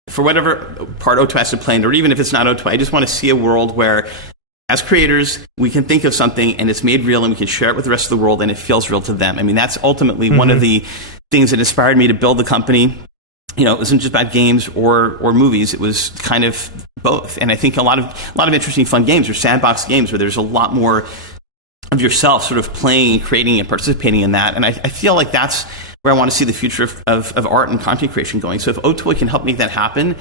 for whatever part O2 has to play in, or even if it's not O2, I just want to see a world where as creators, we can think of something and it's made real and we can share it with the rest of the world and it feels real to them. I mean, that's ultimately one of the things that inspired me to build the company. It wasn't just about games or movies. It was kind of both. And I think a lot of interesting fun games or sandbox games where there's a lot more of yourself sort of playing and creating and participating in that. And I feel like that's where I want to see the future of art and content creation going. So if O2 can help make that happen,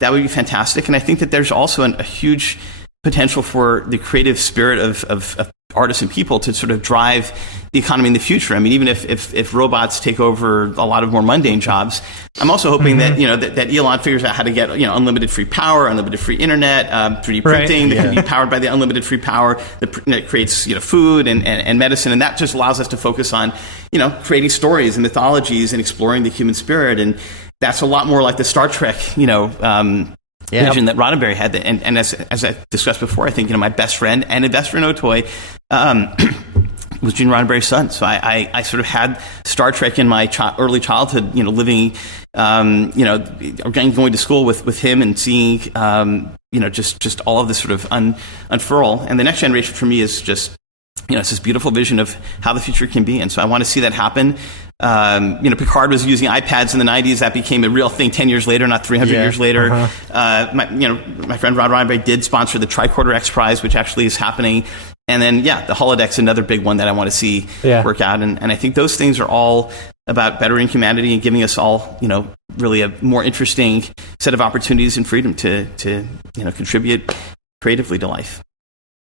that would be fantastic. And I think that there's also a huge potential for the creative spirit of artists and people to sort of drive the economy in the future. I mean, even if robots take over a lot of more mundane jobs, I'm also hoping that that Elon figures out how to get unlimited free power, unlimited free internet, 3D printing that can be powered by the unlimited free power that creates food and medicine, and that just allows us to focus on creating stories and mythologies and exploring the human spirit, and that's a lot more like the Star Trek vision that Roddenberry had. And as I discussed before, I think my best friend and investor in Otoy was Gene Roddenberry's son. So I sort of had Star Trek in my early childhood, living, going to school with him and seeing, just all of this sort of unfurl. And the next generation for me is just, it's this beautiful vision of how the future can be. And so I want to see that happen. Picard was using iPads in the 90s. That became a real thing 10 years later, not 300 years later. My friend Rod Roddenberry did sponsor the Tricorder X Prize, which actually is happening. And then, the holodecks, another big one that I want to see work out. And I think those things are all about bettering humanity and giving us all, really a more interesting set of opportunities and freedom to contribute creatively to life.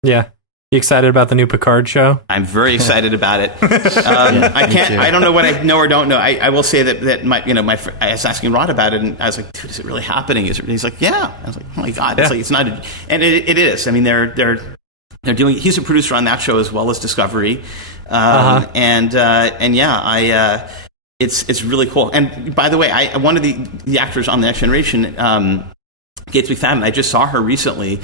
Yeah. You excited about the new Picard show? I'm very excited about it. I don't know what I know or don't know. I will say that I was asking Rod about it, and I was like, dude, is it really happening? He's like, yeah. I was like, oh my God. It's like, it's not, and it is. I mean, they're doing, he's a producer on that show as well as Discovery. It's really cool. And by the way, one of the actors on The Next Generation, Gates McFadden, I just saw her recently.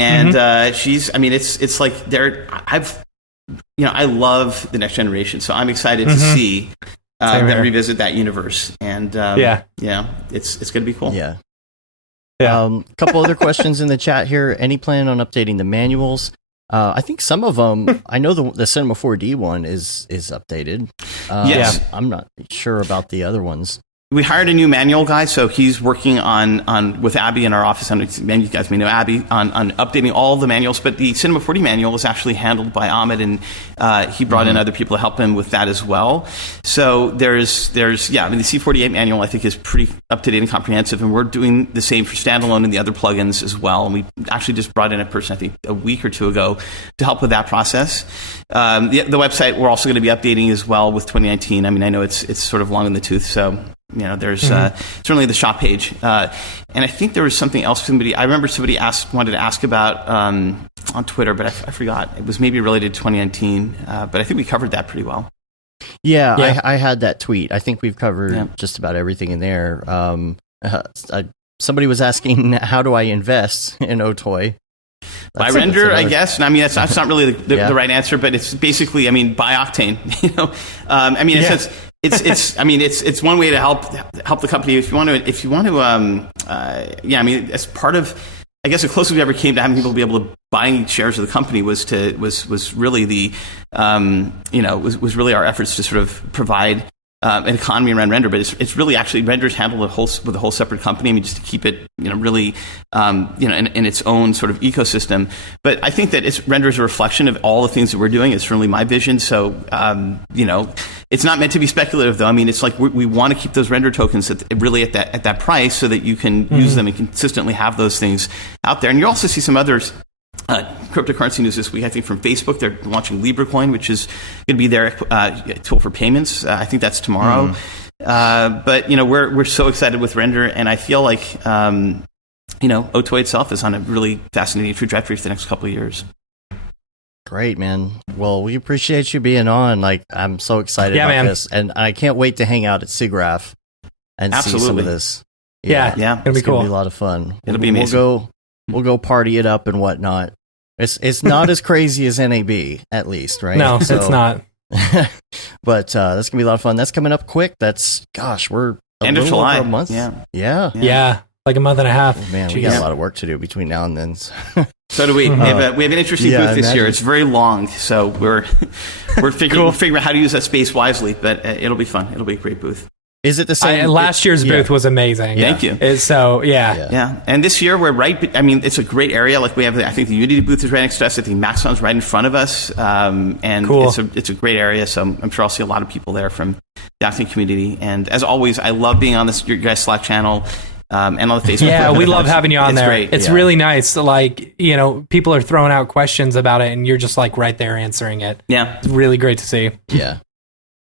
And she's, I mean, it's like I love The Next Generation, so I'm excited to see them revisit that universe. And it's going to be cool. Yeah. A couple other questions in the chat here. Any plan on updating the manuals? I think some of them, I know the Cinema 4D one is updated. Yes. I'm not sure about the other ones. We hired a new manual guy, so he's working on with Abby in our office. And you guys may know Abby on updating all the manuals. But the Cinema 4D manual is actually handled by Ahmed, and he brought in other people to help him with that as well. So there's the C48 manual I think is pretty up to date and comprehensive, and we're doing the same for standalone and the other plugins as well. And we actually just brought in a person I think a week or two ago to help with that process. The website we're also going to be updating as well with 2019. I mean, I know it's sort of long in the tooth, so. There's certainly the shop page, and I think there was something else. I remember somebody wanted to ask about on Twitter, but I forgot. It was maybe related to 2019, but I think we covered that pretty well. Yeah. I had that tweet. I think we've covered just about everything in there. Somebody was asking, how do I invest in Otoy? By Render, I guess. I mean, that's not really the right answer, but it's basically, buy Octane. In a sense. It's one way to help the company if you want to. As part of, I guess, the closest we ever came to having people be able to buying shares of the company was really the was really our efforts to sort of provide an economy around render, but it's really actually render's handled with a whole separate company. I mean, just to keep it, really, in its own sort of ecosystem. But I think that render is a reflection of all the things that we're doing. It's certainly my vision. So, it's not meant to be speculative, though. I mean, it's like we want to keep those render tokens at that price so that you can use them and consistently have those things out there. And you also see some others. Cryptocurrency news this week, I think, from Facebook. They're launching LibreCoin, which is going to be their tool for payments. I think that's tomorrow. But we're so excited with render, and I feel like Otoy itself is on a really fascinating trajectory for the next couple of years. Great, man. Well, we appreciate you being on. Like, I'm so excited about this, and I can't wait to hang out at SIGGRAPH and see some of this. Yeah, it'll be cool. Gonna be a lot of fun. It'll be amazing. We'll go party it up and whatnot. It's not as crazy as NAB, at least, right? No, it's not. But that's gonna be a lot of fun. That's coming up quick. We're end of July. Over a month. Yeah, like a month and a half. Oh, man, we got a lot of work to do between now and then. So do we. We have an interesting booth this year. It's very long, so we're figuring out how to use that space wisely. But it'll be fun. It'll be a great booth. Is it the same? Last year's booth was amazing. Thank you. So, yeah. And this year we're right. I mean, it's a great area. Like we have, I think the Unity booth is right next to us. I think Maxon's right in front of us. And cool. It's a great area. So I'm sure I'll see a lot of people there from the Octane community. And as always, I love being on your guys' Slack channel. And on the Facebook. Yeah, we love having you on there. Great. It's really nice. Like, people are throwing out questions about it and you're just like right there answering it. Yeah. It's really great to see. Yeah.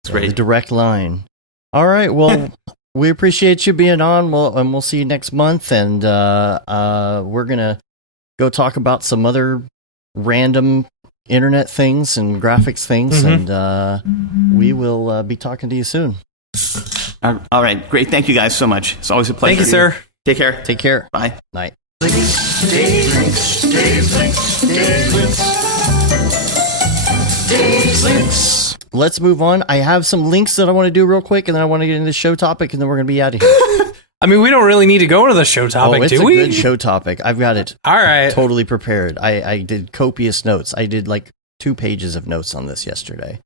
It's great. The direct line. All right. Well, we appreciate you being on. We'll see you next month. And we're going to go talk about some other random internet things and graphics things. And we will be talking to you soon. All right. Great. Thank you guys so much. It's always a pleasure. Thank you, sir. Take care. Take care. Bye. Night. Let's move on. I have some links that I want to do real quick, and then I want to get into the show topic, and then we're going to be out of here. I mean, we don't really need to go into the show topic, do we? It's a good show topic. I've got it all right. Totally prepared. I did copious notes. I did like 2 pages of notes on this yesterday.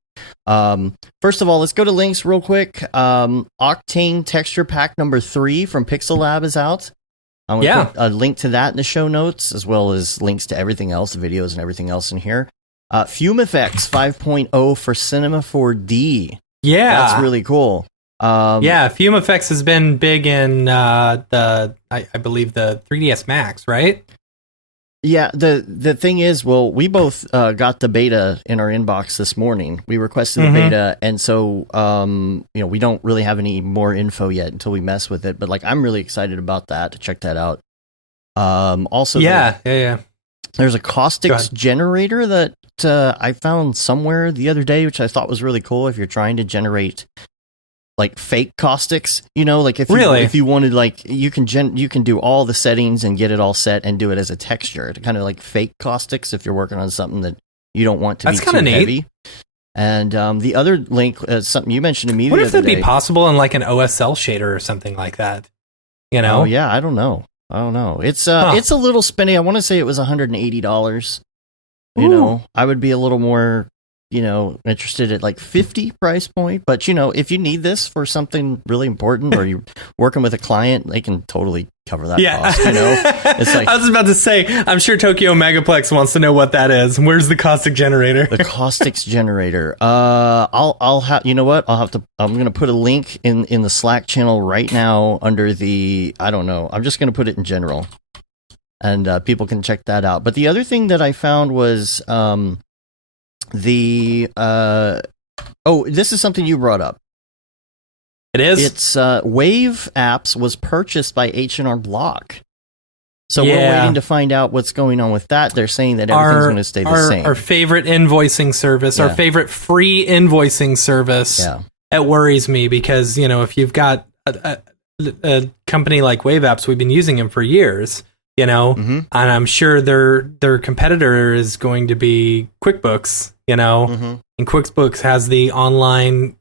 First of all, let's go to links real quick. Octane Texture Pack number 3 from Pixel Lab is out. I'm going to put a link to that in the show notes, as well as links to everything else, the videos and everything else in here. Fume Effects 5.0 for Cinema 4D. Yeah. That's really cool. Fume Effects has been big in I believe the 3DS Max, right? Yeah, the thing is, we both got the beta in our inbox this morning. We requested the beta, and so we don't really have any more info yet until we mess with it. But like, I'm really excited about that, to check that out. Also, there's a caustics generator that I found somewhere the other day, which I thought was really cool. If you're trying to generate like fake caustics, like if you wanted, like, you can do all the settings and get it all set and do it as a texture to kind of like fake caustics if you're working on something that you don't want to be too heavy. And the other link, something you mentioned to me the other day. What if that'd be possible in like an OSL shader or something like that? Oh yeah, I don't know. It's it's a little spendy. I want to say it was $180. I would be a little more interested at like 50 price point, but if you need this for something really important, or you're working with a client, they can totally cover that cost. It's like, I was about to say, I'm sure Tokyo Megaplex wants to know what that is. Where's the caustic generator? The caustics generator. I'll have, I'm going to put a link in the Slack channel right now under the, I don't know. I'm just going to put it in general, and people can check that out. But the other thing that I found was, this is something you brought up. It is. It's Wave Apps was purchased by H&R Block, so we're waiting to find out what's going on with that. They're saying that everything's going to stay the same. Our favorite invoicing service, our favorite free invoicing service. Yeah. It worries me because if you've got a company like Wave Apps, we've been using them for years. And I'm sure their competitor is going to be QuickBooks, and QuickBooks has the online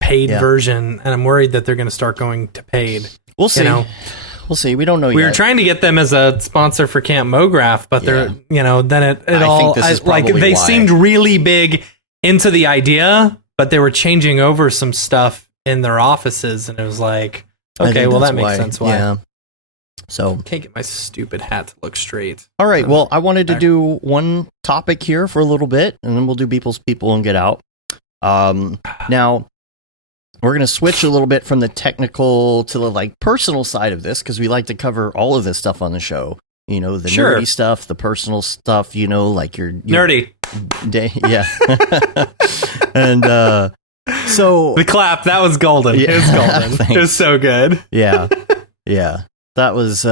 paid version, and I'm worried that they're going to start going to paid. We'll see. We'll see. We don't know yet. We were trying to get them as a sponsor for Camp Mograph, but they're, then it all, they seemed really big into the idea, but they were changing over some stuff in their offices, and it was like, I okay, think well, that's that makes sense. Why? Yeah. So, Can't get my stupid hat to look straight. all right. Well, I wanted to do one topic here for a little bit, and then we'll do People's People and get out. Now, we're going to switch a little bit from the technical to the like personal side of this, because we like to cover all of this stuff on the show. You know, the Sure. nerdy stuff, the personal stuff, you know, like your Nerdy. yeah. And so The clap, that was golden. Yeah, It was golden. thanks. It was so good. yeah. Yeah. That was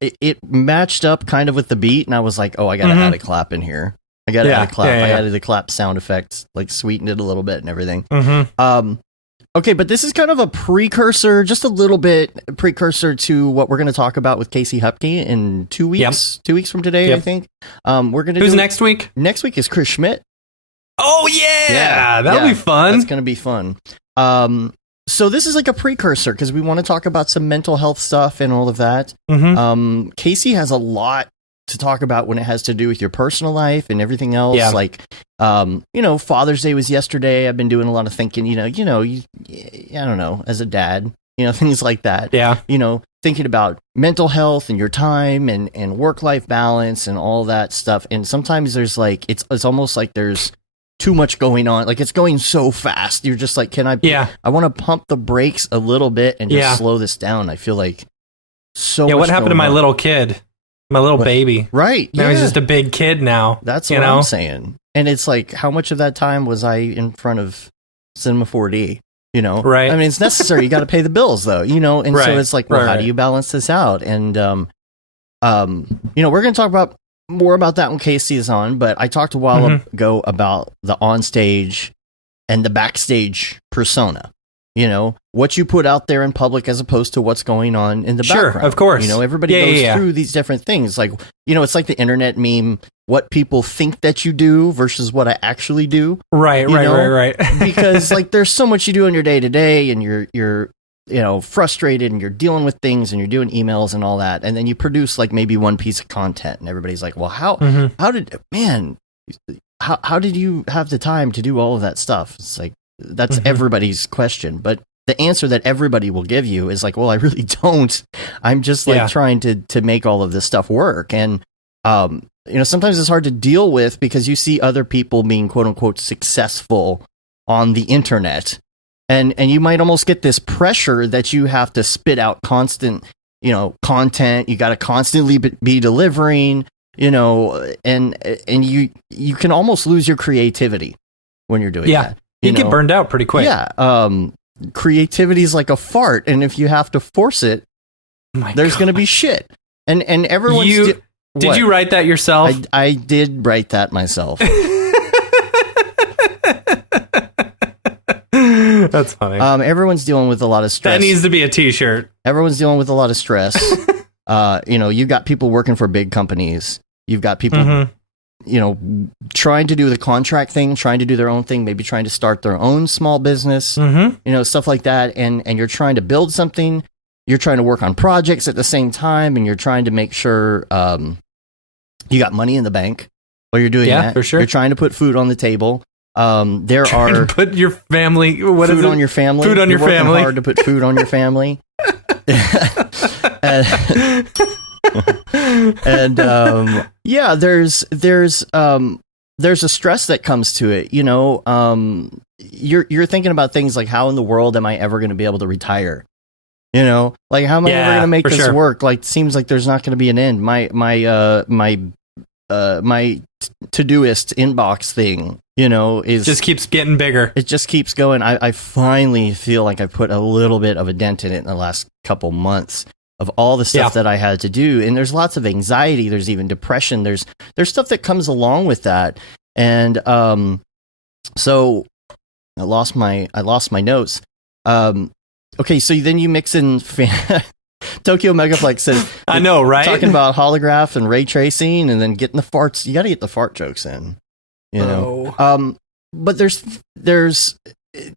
it matched up kind of with the beat, and I was like, oh, I gotta add a clap in here. I gotta add a clap. I added the clap sound effects, like sweetened it a little bit and everything. Okay, but this is kind of a precursor, just a little bit precursor to what we're going to talk about with Casey Hupke in 2 weeks. 2 weeks from today, I think. We're going to. Who's next week? Next week is Chris Schmidt. Oh yeah, that'll be fun. That's going to be fun. So this is like a precursor because we want to talk about some mental health stuff and all of that. Casey has a lot to talk about when it has to do with your personal life and everything else. Yeah. Like, you know, Father's Day was yesterday. I've been doing a lot of thinking, I don't know, as a dad, things like that. Yeah. Thinking about mental health and your time and work-life balance and all that stuff. And sometimes there's like, it's almost like there's too much going on. Like it's going so fast. You're just like, I want to pump the brakes a little bit and just slow this down. I feel like so what happened to my little kid? My little baby. Right. Now he's just a big kid now. That's what I'm saying. And it's like, how much of that time was I in front of Cinema 4D? Right. I mean, it's necessary. You got to pay the bills though, and so it's like, well, how do you balance this out? And, we're going to talk about more about that when Casey is on, but I talked a while ago about the onstage and the backstage persona. What you put out there in public as opposed to what's going on in the background. Of course. Everybody goes through these different things. Like, it's like the internet meme, what people think that you do versus what I actually do. Right. Because like there's so much you do in your day to day and you're frustrated and you're dealing with things and you're doing emails and all that. And then you produce like maybe one piece of content and everybody's like, well, how did you have the time to do all of that stuff? It's like, that's everybody's question. But the answer that everybody will give you is like, well, I really don't. I'm just like trying to make all of this stuff work. And, sometimes it's hard to deal with because you see other people being quote unquote successful on the internet. And you might almost get this pressure that you have to spit out constant, content. You got to constantly be delivering, and you can almost lose your creativity when you're doing that. You get burned out pretty quick. Yeah. Creativity is like a fart. And if you have to force it, there's going to be shit. And everyone's... Did you write that yourself? I did write that myself. That's funny. Everyone's dealing with a lot of stress. That needs to be a t-shirt. Everyone's dealing with a lot of stress. You've got people working for big companies. You've got people, trying to do the contract thing, trying to do their own thing, maybe trying to start their own small business, stuff like that. And you're trying to build something. You're trying to work on projects at the same time, and you're trying to make sure you got money in the bank while you're doing that. For sure. You're trying to put food on the table. Put your family food on your family. Food on your family. Working hard to put food on your family. There's a stress that comes to it. You're thinking about things like, how in the world am I ever going to be able to retire? Like, how am I ever going to make this work? Like, seems like there's not going to be an end. My Todoist inbox thing, is just keeps getting bigger. It just keeps going. I finally feel like I put a little bit of a dent in it in the last couple months of all the stuff that I had to do. And there's lots of anxiety. There's even depression. There's stuff that comes along with that. And so I lost my notes. Okay, so then you mix in Tokyo Megaplex says, I know, right? Talking about holograph and ray tracing, and then getting the farts. You got to get the fart jokes in, But there's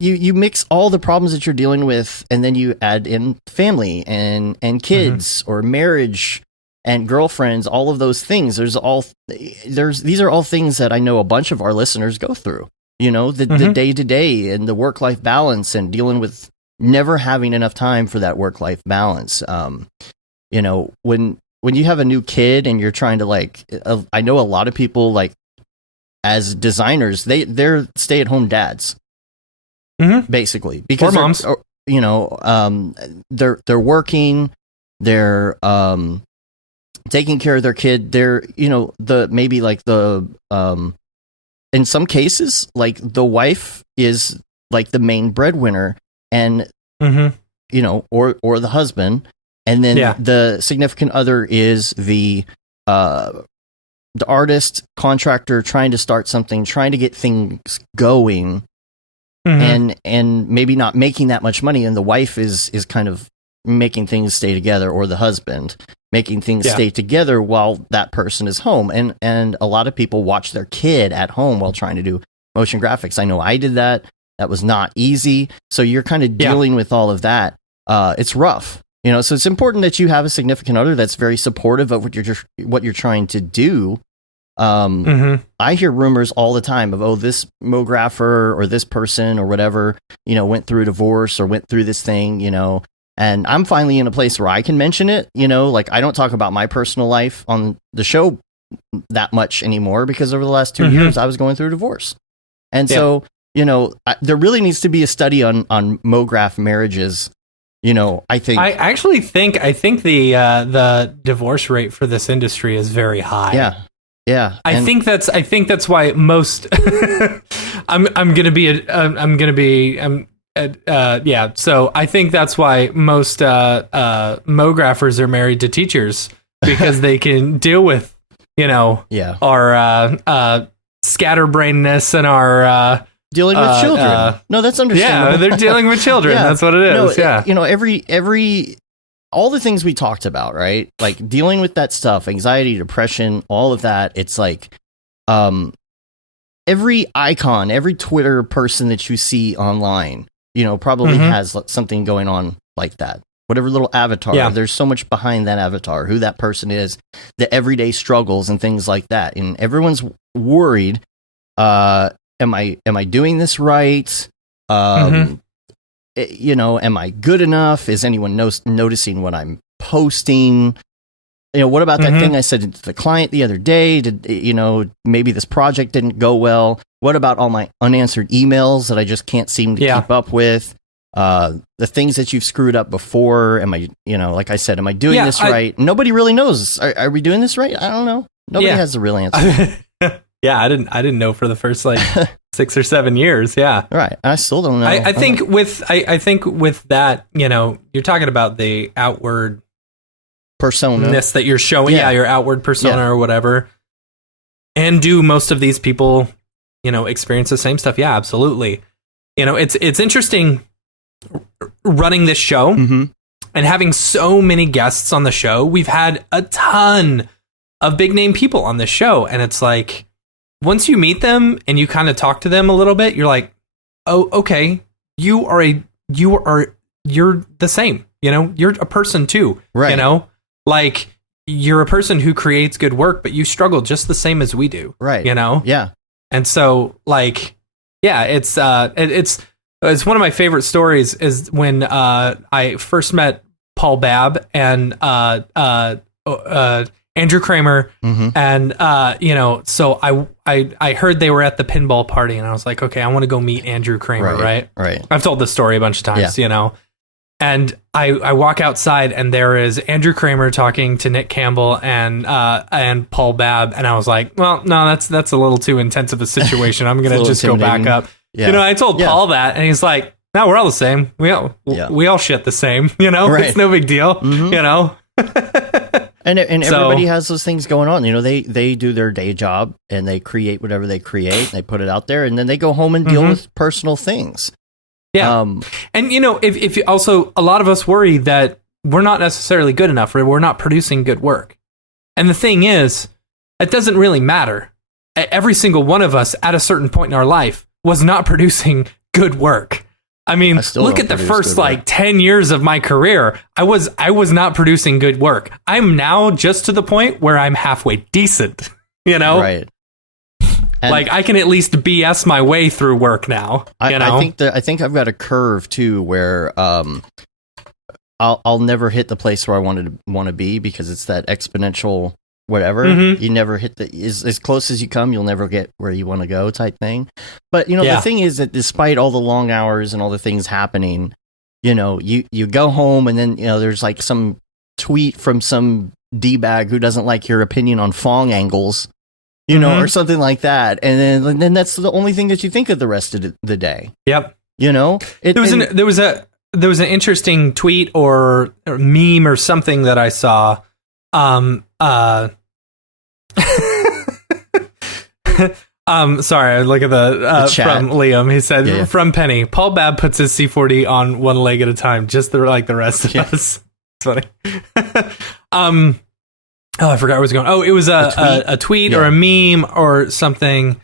you mix all the problems that you're dealing with, and then you add in family and kids or marriage and girlfriends. All of those things. These are all things that I know a bunch of our listeners go through. you know, the day to day and the work life balance and dealing with never having enough time for that work life balance. You know, when you have a new kid and you're trying to like, I know a lot of people like as designers, they're stay at home dads, basically, because or moms. You know, they're working, they're taking care of their kid. They're, you know, maybe like in some cases, like the wife is like the main breadwinner, and you know, or the husband, and then the significant other is the artist, contractor, trying to start something, trying to get things going, and maybe not making that much money, and the wife is kind of making things stay together, or the husband making things stay together while that person is home. And a lot of people watch their kid at home while trying to do motion graphics. I know I did that. That was not easy. So you're kind of dealing with all of that. It's rough, you know, so it's important that you have a significant other that's very supportive of what you're trying to do. I hear rumors all the time of, this Mographer or this person or whatever, you know, went through a divorce or went through this thing, you know, and I'm finally in a place where I can mention it, you know, like I don't talk about my personal life on the show that much anymore because over the last 2 years I was going through a divorce. And so, you know, there really needs to be a study on Mograph marriages. You know, I think I think the divorce rate for this industry is very high. Yeah. I think that's why most so I think that's why most Mographers are married to teachers, because they can deal with, you know, our scatterbrainness and our dealing with children. No, that's understandable. Yeah, they're dealing with children. That's what it is. No, you know, all the things we talked about, right? Like dealing with that stuff, anxiety, depression, all of that. It's like, every icon, every Twitter person that you see online, you know, probably has something going on like that. Whatever little avatar, there's so much behind that avatar, who that person is, the everyday struggles and things like that. And everyone's worried, am I doing this right? You know, am I good enough? Is anyone noticing what I'm posting? You know, what about that thing I said to the client the other day? You know, maybe this project didn't go well. What about all my unanswered emails that I just can't seem to keep up with? The things that you've screwed up before. Am I, you know, like I said, am I doing this right? Nobody really knows. Are we doing this right? I don't know. Nobody has the real answer. I didn't know for the first like 6 or 7 years. Yeah. Right. I still don't know. I think with that, you know, you're talking about the outward persona that you're showing. Yeah. Your outward persona or whatever. And do most of these people, you know, experience the same stuff? Yeah, absolutely. You know, it's interesting running this show and having so many guests on the show. We've had a ton of big name people on this show, and it's like, once you meet them and you kind of talk to them a little bit, you're like, oh, okay, you're the same, you know, you're a person too, right? You know, like you're a person who creates good work, but you struggle just the same as we do, right? You know, And so, like, it's one of my favorite stories is when I first met Paul Babb and Andrew Kramer, and you know, so I heard they were at the pinball party, and I was like, okay, I want to go meet Andrew Kramer, right? I've told this story a bunch of times, you know, and I walk outside, and there is Andrew Kramer talking to Nick Campbell and Paul Babb, and I was like, well, no, that's a little too intense of a situation. I'm gonna just go back up. You know, I told Paul that, and he's like, no, we're all the same. We all shit the same. You know, it's no big deal. You know. And everybody has those things going on. You know, they do their day job and they create whatever they create. And they put it out there, and then they go home and deal with personal things. Yeah. And you know, if you also, a lot of us worry that we're not necessarily good enough, or we're not producing good work. And the thing is, it doesn't really matter. Every single one of us at a certain point in our life was not producing good work. I mean, look at the first like 10 years of my career. I was not producing good work. I'm now just to the point where I'm halfway decent, you know? Right. And like I can at least BS my way through work now. You know? I think I've got a curve too where I'll never hit the place where I want to be because it's that exponential whatever. Mm-hmm. You never hit as close as you come, you'll never get where you want to go type thing. But the thing is that despite all the long hours and all the things happening, you go home and then there's like some tweet from some D-bag who doesn't like your opinion on Fong angles, or something like that, and then that's the only thing that you think of the rest of the day. Yep. There was an interesting tweet or meme or something that I saw. Sorry, look at the from Liam. He said, from Penny, Paul Babb puts his C40 on one leg at a time, just like the rest of us. It's funny. I forgot where it was going. Oh, it was a tweet or a meme or something.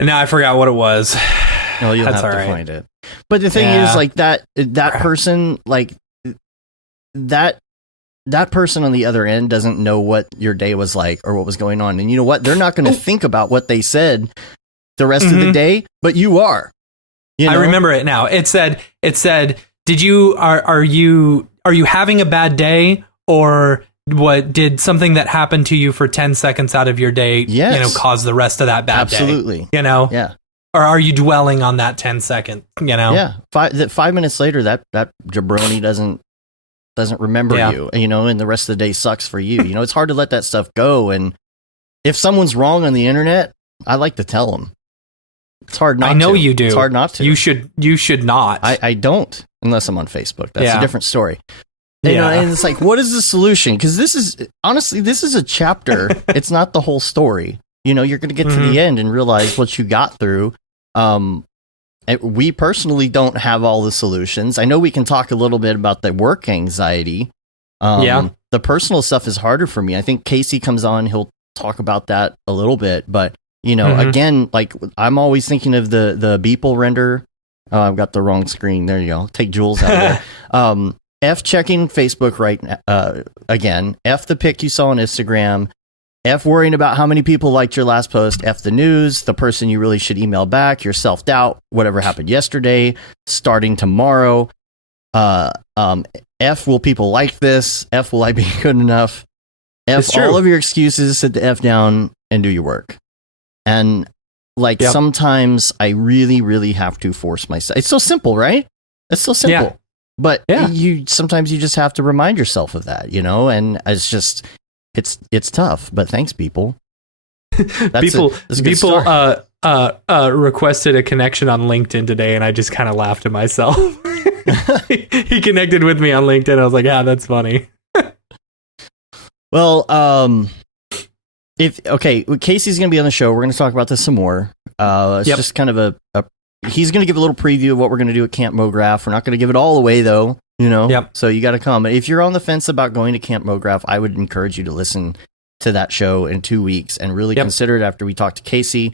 Now I forgot what it was. No, you'll have to find it. But the thing is, like that person, like that person on the other end doesn't know what your day was like or what was going on. And you know what? They're not going to think about what they said the rest of the day, but you are. I remember it now. It said, are you having a bad day, or what did something that happened to you for 10 seconds out of your day, cause the rest of that bad day? Absolutely. Yeah. Or are you dwelling on that 10 second, Yeah. 5 minutes later, that jabroni doesn't remember you, and the rest of the day sucks for you. It's hard to let that stuff go. And if someone's wrong on the internet, I like to tell them. It's hard not to. I know you do. It's hard not to. You should not. I don't, unless I'm on Facebook. That's a different story. And it's like, what is the solution? Because this is a chapter. It's not the whole story. You're going to get to the end and realize what you got through. We personally don't have all the solutions. I know we can talk a little bit about the work anxiety. The personal stuff is harder for me. I think Casey comes on. He'll talk about that a little bit. But, again, like I'm always thinking of the Beeple render. I've got the wrong screen. There you go. Take Jules out of there. F checking Facebook right again. F the pic you saw on Instagram. F worrying about how many people liked your last post. F the news, the person you really should email back, your self-doubt, whatever happened yesterday, starting tomorrow. F, will people like this? F, will I be good enough? F, all of your excuses, sit the F down and do your work. And sometimes I really, really have to force myself. It's so simple, right? It's so simple. Yeah. But sometimes you just have to remind yourself of that, and it's just... It's tough, but thanks, people. People requested a connection on LinkedIn today, and I just kind of laughed at myself. He connected with me on LinkedIn. I was like, that's funny. Well, Casey's going to be on the show. We're going to talk about this some more. It's just kind of he's going to give a little preview of what we're going to do at Camp Mograph. We're not going to give it all away, though. So you got to come. If you're on the fence about going to Camp Mograph, I would encourage you to listen to that show in 2 weeks and really consider it after we talk to Casey.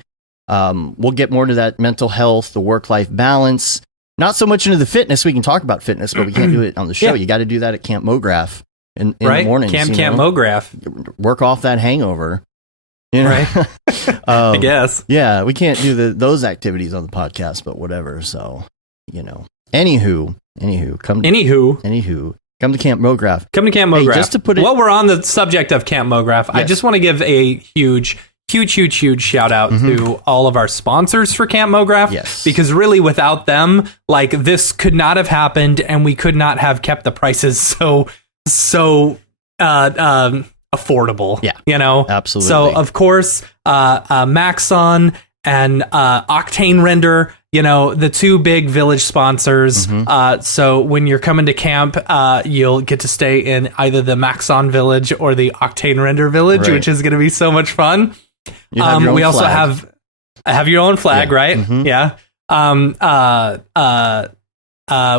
We'll get more to that mental health, the work-life balance. Not so much into the fitness. We can talk about fitness, but we can't do it on the show. You got to do that at Camp Mograph in the mornings. Camp Mograph. Work off that hangover. Right. I guess. Yeah, we can't do those activities on the podcast, but whatever. So, Anywho, come to Camp Mograph. Come to Camp Mograph. Hey, just to put it, while we're on the subject of Camp Mograph, I just want to give a huge shout out to all of our sponsors for Camp Mograph. Yes. Because really, without them, this could not have happened, and we could not have kept the prices so affordable. Yeah. Absolutely. So of course, Maxon and Octane Render, the two big village sponsors. So when you're coming to camp, you'll get to stay in either the Maxon Village or the Octane Render Village, which is going to be so much fun. You have your own we also flag. have your own flag, right? Yeah.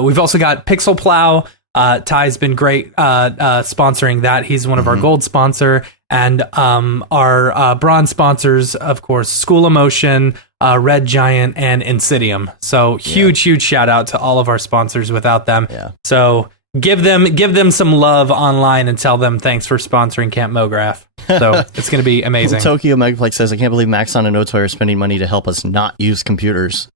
We've also got Pixel Plow. Ty's been great sponsoring that. He's one of our gold sponsor. And our bronze sponsors, of course, School of Motion, Red Giant, and Insidium. So huge shout out to all of our sponsors. Without them, so give them some love online and tell them thanks for sponsoring Camp Mograph. So it's going to be amazing. Tokyo Megaplex says, I can't believe Maxon and Otoy are spending money to help us not use computers.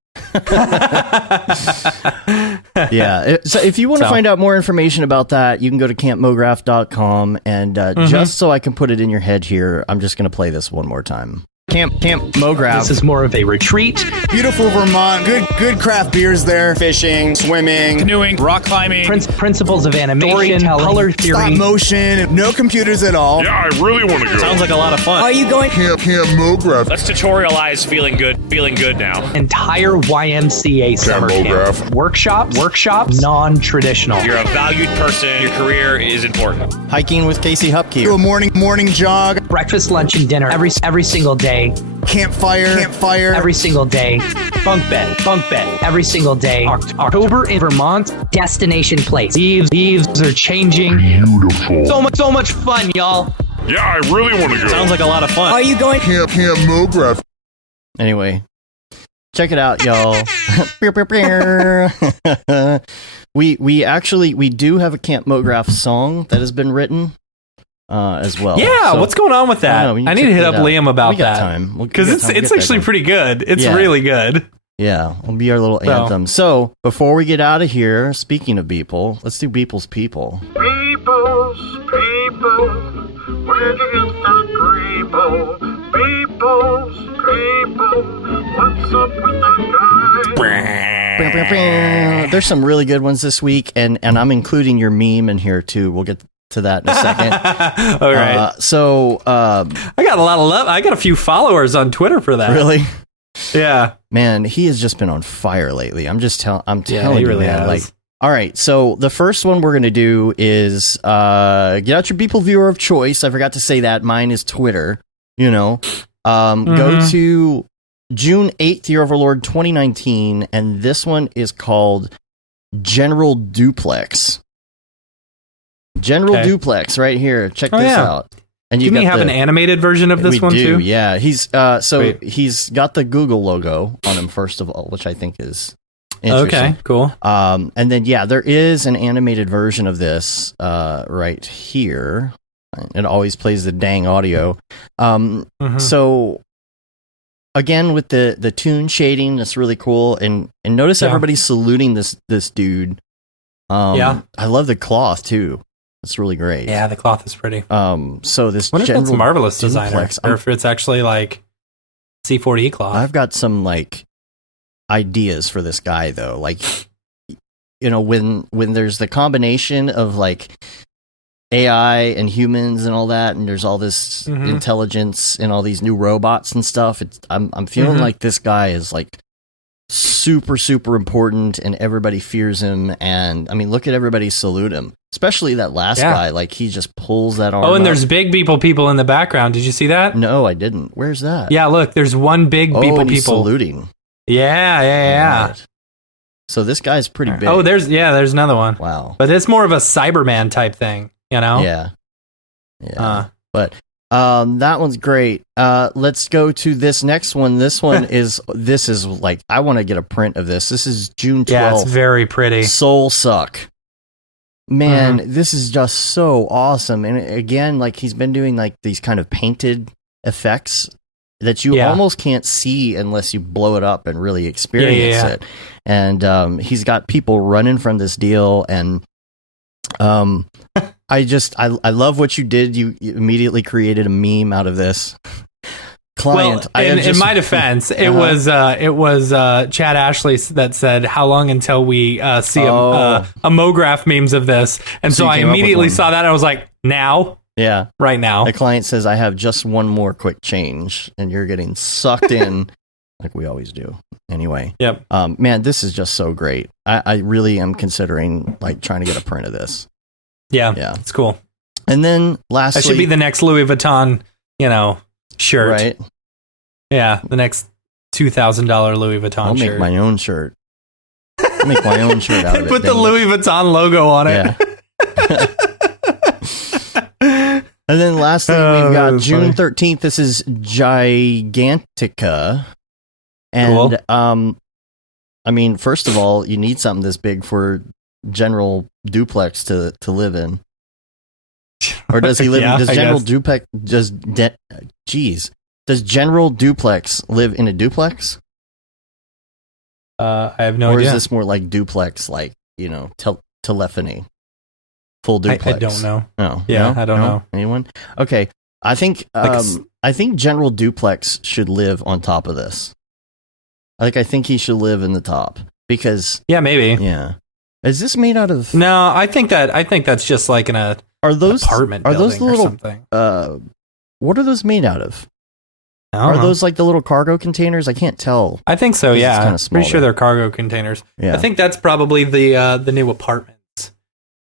Yeah. So if you want to find out more information about that, you can go to campmograph.com. And just so I can put it in your head here, I'm just going to play this one more time. Camp Mograph. This is more of a retreat. Beautiful Vermont. Good craft beers there. Fishing, swimming, Canoeing, rock climbing. Principles of animation, color theory. Stop motion. No computers at all. Yeah, I really want to go. Sounds like a lot of fun. Are you going? Camp Mograph. Let's tutorialize feeling good now. Entire YMCA summer camp. Workshops, non-traditional. You're a valued person. Your career is important. Hiking with Casey Hupke. Do a morning jog. Breakfast, lunch, and dinner every single day. Campfire. Every single day. Bunk bed. Every single day. October in Vermont. Destination place. Leaves are changing. Beautiful. So much fun, y'all. Yeah, I really want to go. Sounds like a lot of fun. Are you going? Camp Mograph. Anyway, check it out, y'all. we do have a Camp Mograph song that has been written. As well. Yeah, what's going on with that? I need to hit up Liam about that. Because it's actually pretty good. It's really good. Yeah, it'll be our little anthem. So, before we get out of here, speaking of people, let's do Beeple's People. People's people, where'd you get that Greeble? People's people, what's up with that guy? There's some really good ones this week, and I'm including your meme in here too. We'll get to that in a second. All right. I got a lot of love. I got a few followers on Twitter for that. Really? Yeah. Man, he has just been on fire lately. I'm telling you, really man. has. Like, all right. So the first one we're gonna do is get out your Beeple viewer of choice. I forgot to say that. Mine is Twitter. Go to June 8th, Year Overlord 2019, and this one is called General Duplex. Duplex right here. Check this out. And you have an animated version of this one too? Yeah. He's he's got the Google logo on him first of all, which I think is interesting. Okay, cool. And then there is an animated version of this right here. It always plays the dang audio. So again with the tune shading, that's really cool. And notice everybody's saluting this dude. I love the cloth too. It's really great. Yeah, the cloth is pretty. So this wonder if it's Marvelous designer, Duplex, or if it's actually like C40E cloth. I've got some like ideas for this guy though. Like, when there's the combination of like AI and humans and all that, and there's all this intelligence and all these new robots and stuff. I'm feeling like this guy is like super, super important, and everybody fears him. And I mean, look at everybody salute him. Especially that last guy, like he just pulls that arm. Oh, and up. there's big people in the background. Did you see that? No, I didn't. Where's that? Yeah, look, there's one big people saluting. Yeah. Right. So this guy's pretty big. Oh, there's another one. Wow. But it's more of a Cyberman type thing, Yeah. But that one's great. Let's go to this next one. This one is like, I want to get a print of this. This is June 12th. Yeah, it's very pretty. Soul Suck. Man, this is just so awesome. And again, like he's been doing like these kind of painted effects that you almost can't see unless you blow it up and really experience it. And he's got people running from this deal. And I love what you did. You immediately created a meme out of this. Client. Well, in my defense, it was Chad Ashley that said, "How long until we see a Mograph memes of this?" And so I immediately saw that. And I was like, "Now, right now." The client says, "I have just one more quick change," and you're getting sucked in, like we always do. Anyway, man, this is just so great. I really am considering like trying to get a print of this. Yeah, it's cool. And then lastly, that should be the next Louis Vuitton, shirt. Right. Yeah, the next $2,000 Louis Vuitton shirt. I'll make my own shirt. I'll make my own shirt out of it. Put the Louis Vuitton logo on it. Yeah. And then lastly, we've got June 13th. This is Gigantica. And, I mean, first of all, you need something this big for General Duplex to live in. Or does he live? Yeah, does I General guess. Duplex? Does General Duplex live in a duplex? I have no Or idea. is this more like duplex, like, telephony? Full duplex. I don't know. No. Yeah, No? I don't No? know. Anyone? Okay. I think I think General Duplex should live on top of this. I think he should live in the top because Yeah, maybe. yeah. Is this made out of? No, I think that's just like in a Are those apartment Are those building the or little? something. What are those made out of? I don't Are know. those like the little cargo containers? I can't tell. I think so. It's Yeah, kinda small pretty sure there. they're cargo containers. Yeah. I think that's probably the new apartments.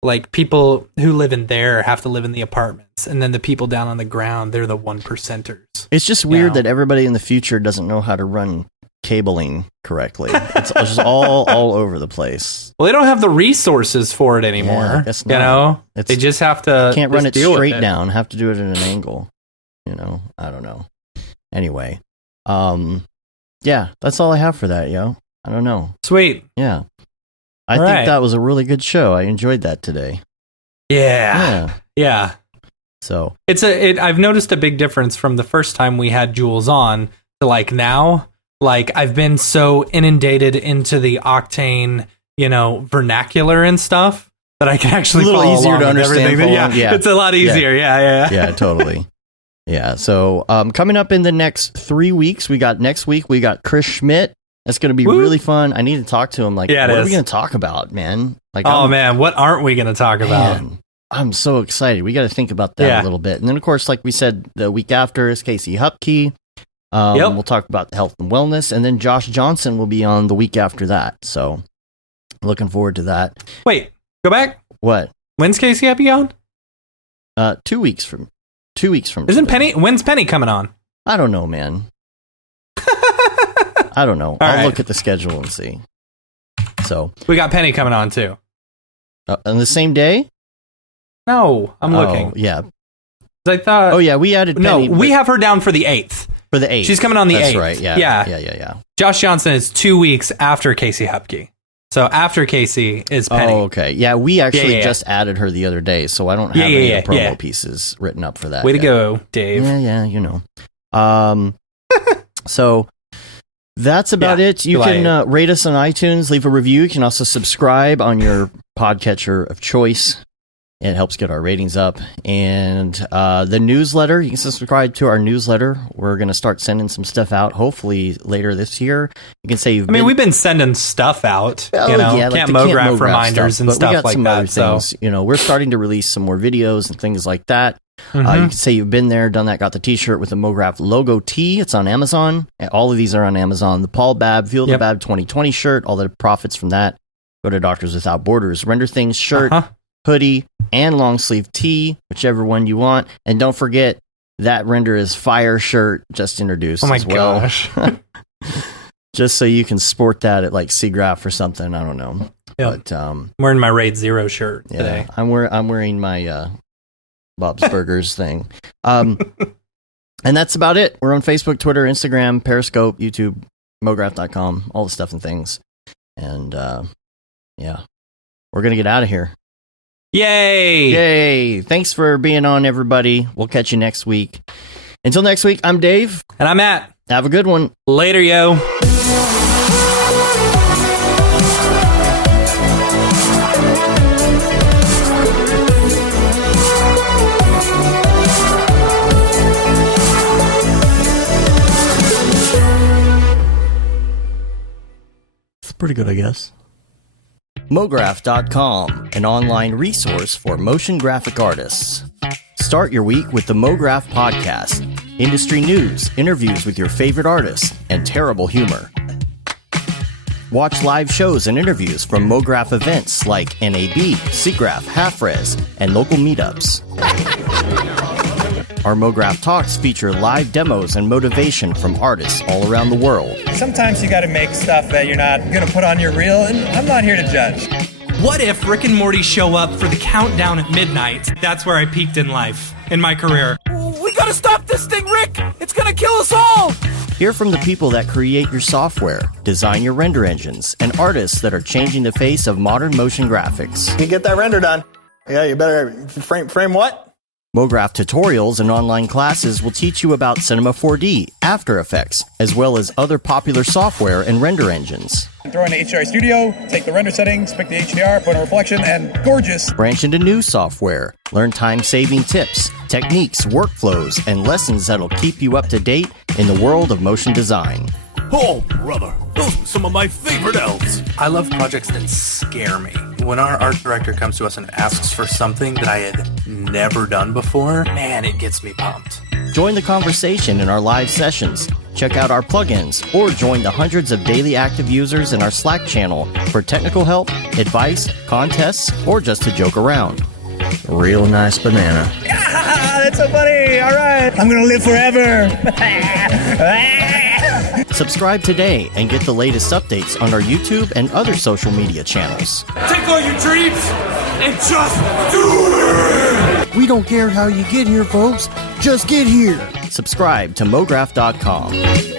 Like people who live in there have to live in the apartments, and then the people down on the ground, they're the 1%ers. It's just weird know. that everybody in the future doesn't know how to run cabling correctly. It's just all over the place. Well, they don't have the resources for it anymore. Yeah, I guess You not. know, It's- they just have to. Can't just run it deal with straight it. down. Have to do it at an angle. I don't know. Anyway, yeah, that's all I have for that, yo. I don't know. Sweet. Yeah, I All think right. that was a really good show. I enjoyed that today. Yeah. Yeah. So I've noticed a big difference from the first time we had Jules on to like now. Like I've been so inundated into the Octane, vernacular and stuff that I can actually A little follow easier along to with understand, everything. follow along. Yeah. It's a lot easier. Yeah. yeah, totally. Yeah. So coming up in the next 3 weeks, next week we got Chris Schmidt. That's going to be Woo. really fun. I need to talk to him. Like, Yeah, it what are is. we going to talk about, man? Like, Oh man, what aren't we going to talk about? man, I'm so excited. We got to think about that Yeah. a little bit. And then, of course, like we said, the week after is Casey Hupke. Yep. We'll talk about health and wellness. And then Josh Johnson will be on the week after that. So looking forward to that. Wait, go back. What? When's Casey Happy on? 2 weeks from Isn't today. Penny? When's Penny coming on? I don't know, man. I don't know. I'll right. look at the schedule and see. So, We got Penny coming on too. on the same day? No, I'm Oh, looking. yeah. I thought. Oh, yeah. We added Penny. no, we have her down for the 8th. for the 8th. She's coming on the That's 8th. right. Yeah. Yeah. Yeah. Josh Johnson is 2 weeks after Casey Hupke. So after Casey is Penny. Oh, okay. Yeah, we actually Yeah. just added her the other day, so I don't have any of the promo pieces written up for that. Way to yet. go, Dave. Yeah. So that's about Yeah, it. You July can rate us on iTunes, leave a review. You can also subscribe on your podcatcher of choice. It helps get our ratings up. And the newsletter, you can subscribe to our newsletter. We're going to start sending some stuff out, hopefully later this year. You can say you've been... we've been sending stuff out. Oh, Yeah, like Camp the Mograph reminders and but we stuff got like some that. other things. We're starting to release some more videos and things like that. You Mhm. can say you've been there, done that, got the t-shirt with the Mograph logo tee. It's on Amazon. All of these are on Amazon. The Paul Babb, Feel the Yep. Babb 2020 shirt, all the profits from that go to Doctors Without Borders. Render Things shirt, hoodie, and long sleeve tee, whichever one you want. And don't forget, that Render is Fire shirt just introduced Oh my as well. gosh. Just so you can sport that at like SIGGRAPH or something. I don't know. Yep. But I'm wearing my Raid Zero shirt yeah, today. I'm wearing my Bob's Burgers thing. And that's about it. We're on Facebook, Twitter, Instagram, Periscope, YouTube, Mograph.com, all the stuff and things. And yeah, we're going to get out of here. Yay! Yay! Thanks for being on, everybody. We'll catch you next week. Until next week, I'm Dave. And I'm Matt. Have a good one. Later, yo. It's pretty good, I guess. Mograph.com, an online resource for motion graphic artists. Start your week with the Mograph Podcast. Industry news, interviews with your favorite artists, and terrible humor. Watch live shows and interviews from Mograph events like NAB, SIGGRAPH, Half-Res, and local meetups. Our Mograph Talks feature live demos and motivation from artists all around the world. Sometimes you gotta make stuff that you're not gonna put on your reel, and I'm not here to judge. What if Rick and Morty show up for the countdown at midnight? That's where I peaked in life, in my career. We gotta stop this thing, Rick! It's gonna kill us all! Hear from the people that create your software, design your render engines, and artists that are changing the face of modern motion graphics. You get that render done. Yeah, you better frame what? Mograph tutorials and online classes will teach you about Cinema 4D, After Effects, as well as other popular software and render engines. Throw in the HDR Studio, take the render settings, pick the HDR, put in a reflection, and gorgeous. Branch into new software. Learn time-saving tips, techniques, workflows, and lessons that'll keep you up to date in the world of motion design. Oh, brother, those are some of my favorite elves. I love projects that scare me. When our art director comes to us and asks for something that I had never done before, man, it gets me pumped. Join the conversation in our live sessions. Check out our plugins, or join the hundreds of daily active users in our Slack channel for technical help, advice, contests, or just to joke around. Real nice banana. Ah, that's so funny. All right. I'm going to live forever. Subscribe today and get the latest updates on our YouTube and other social media channels. Take all your dreams and just do it! We don't care how you get here, folks. Just get here. Subscribe to Mograph.com.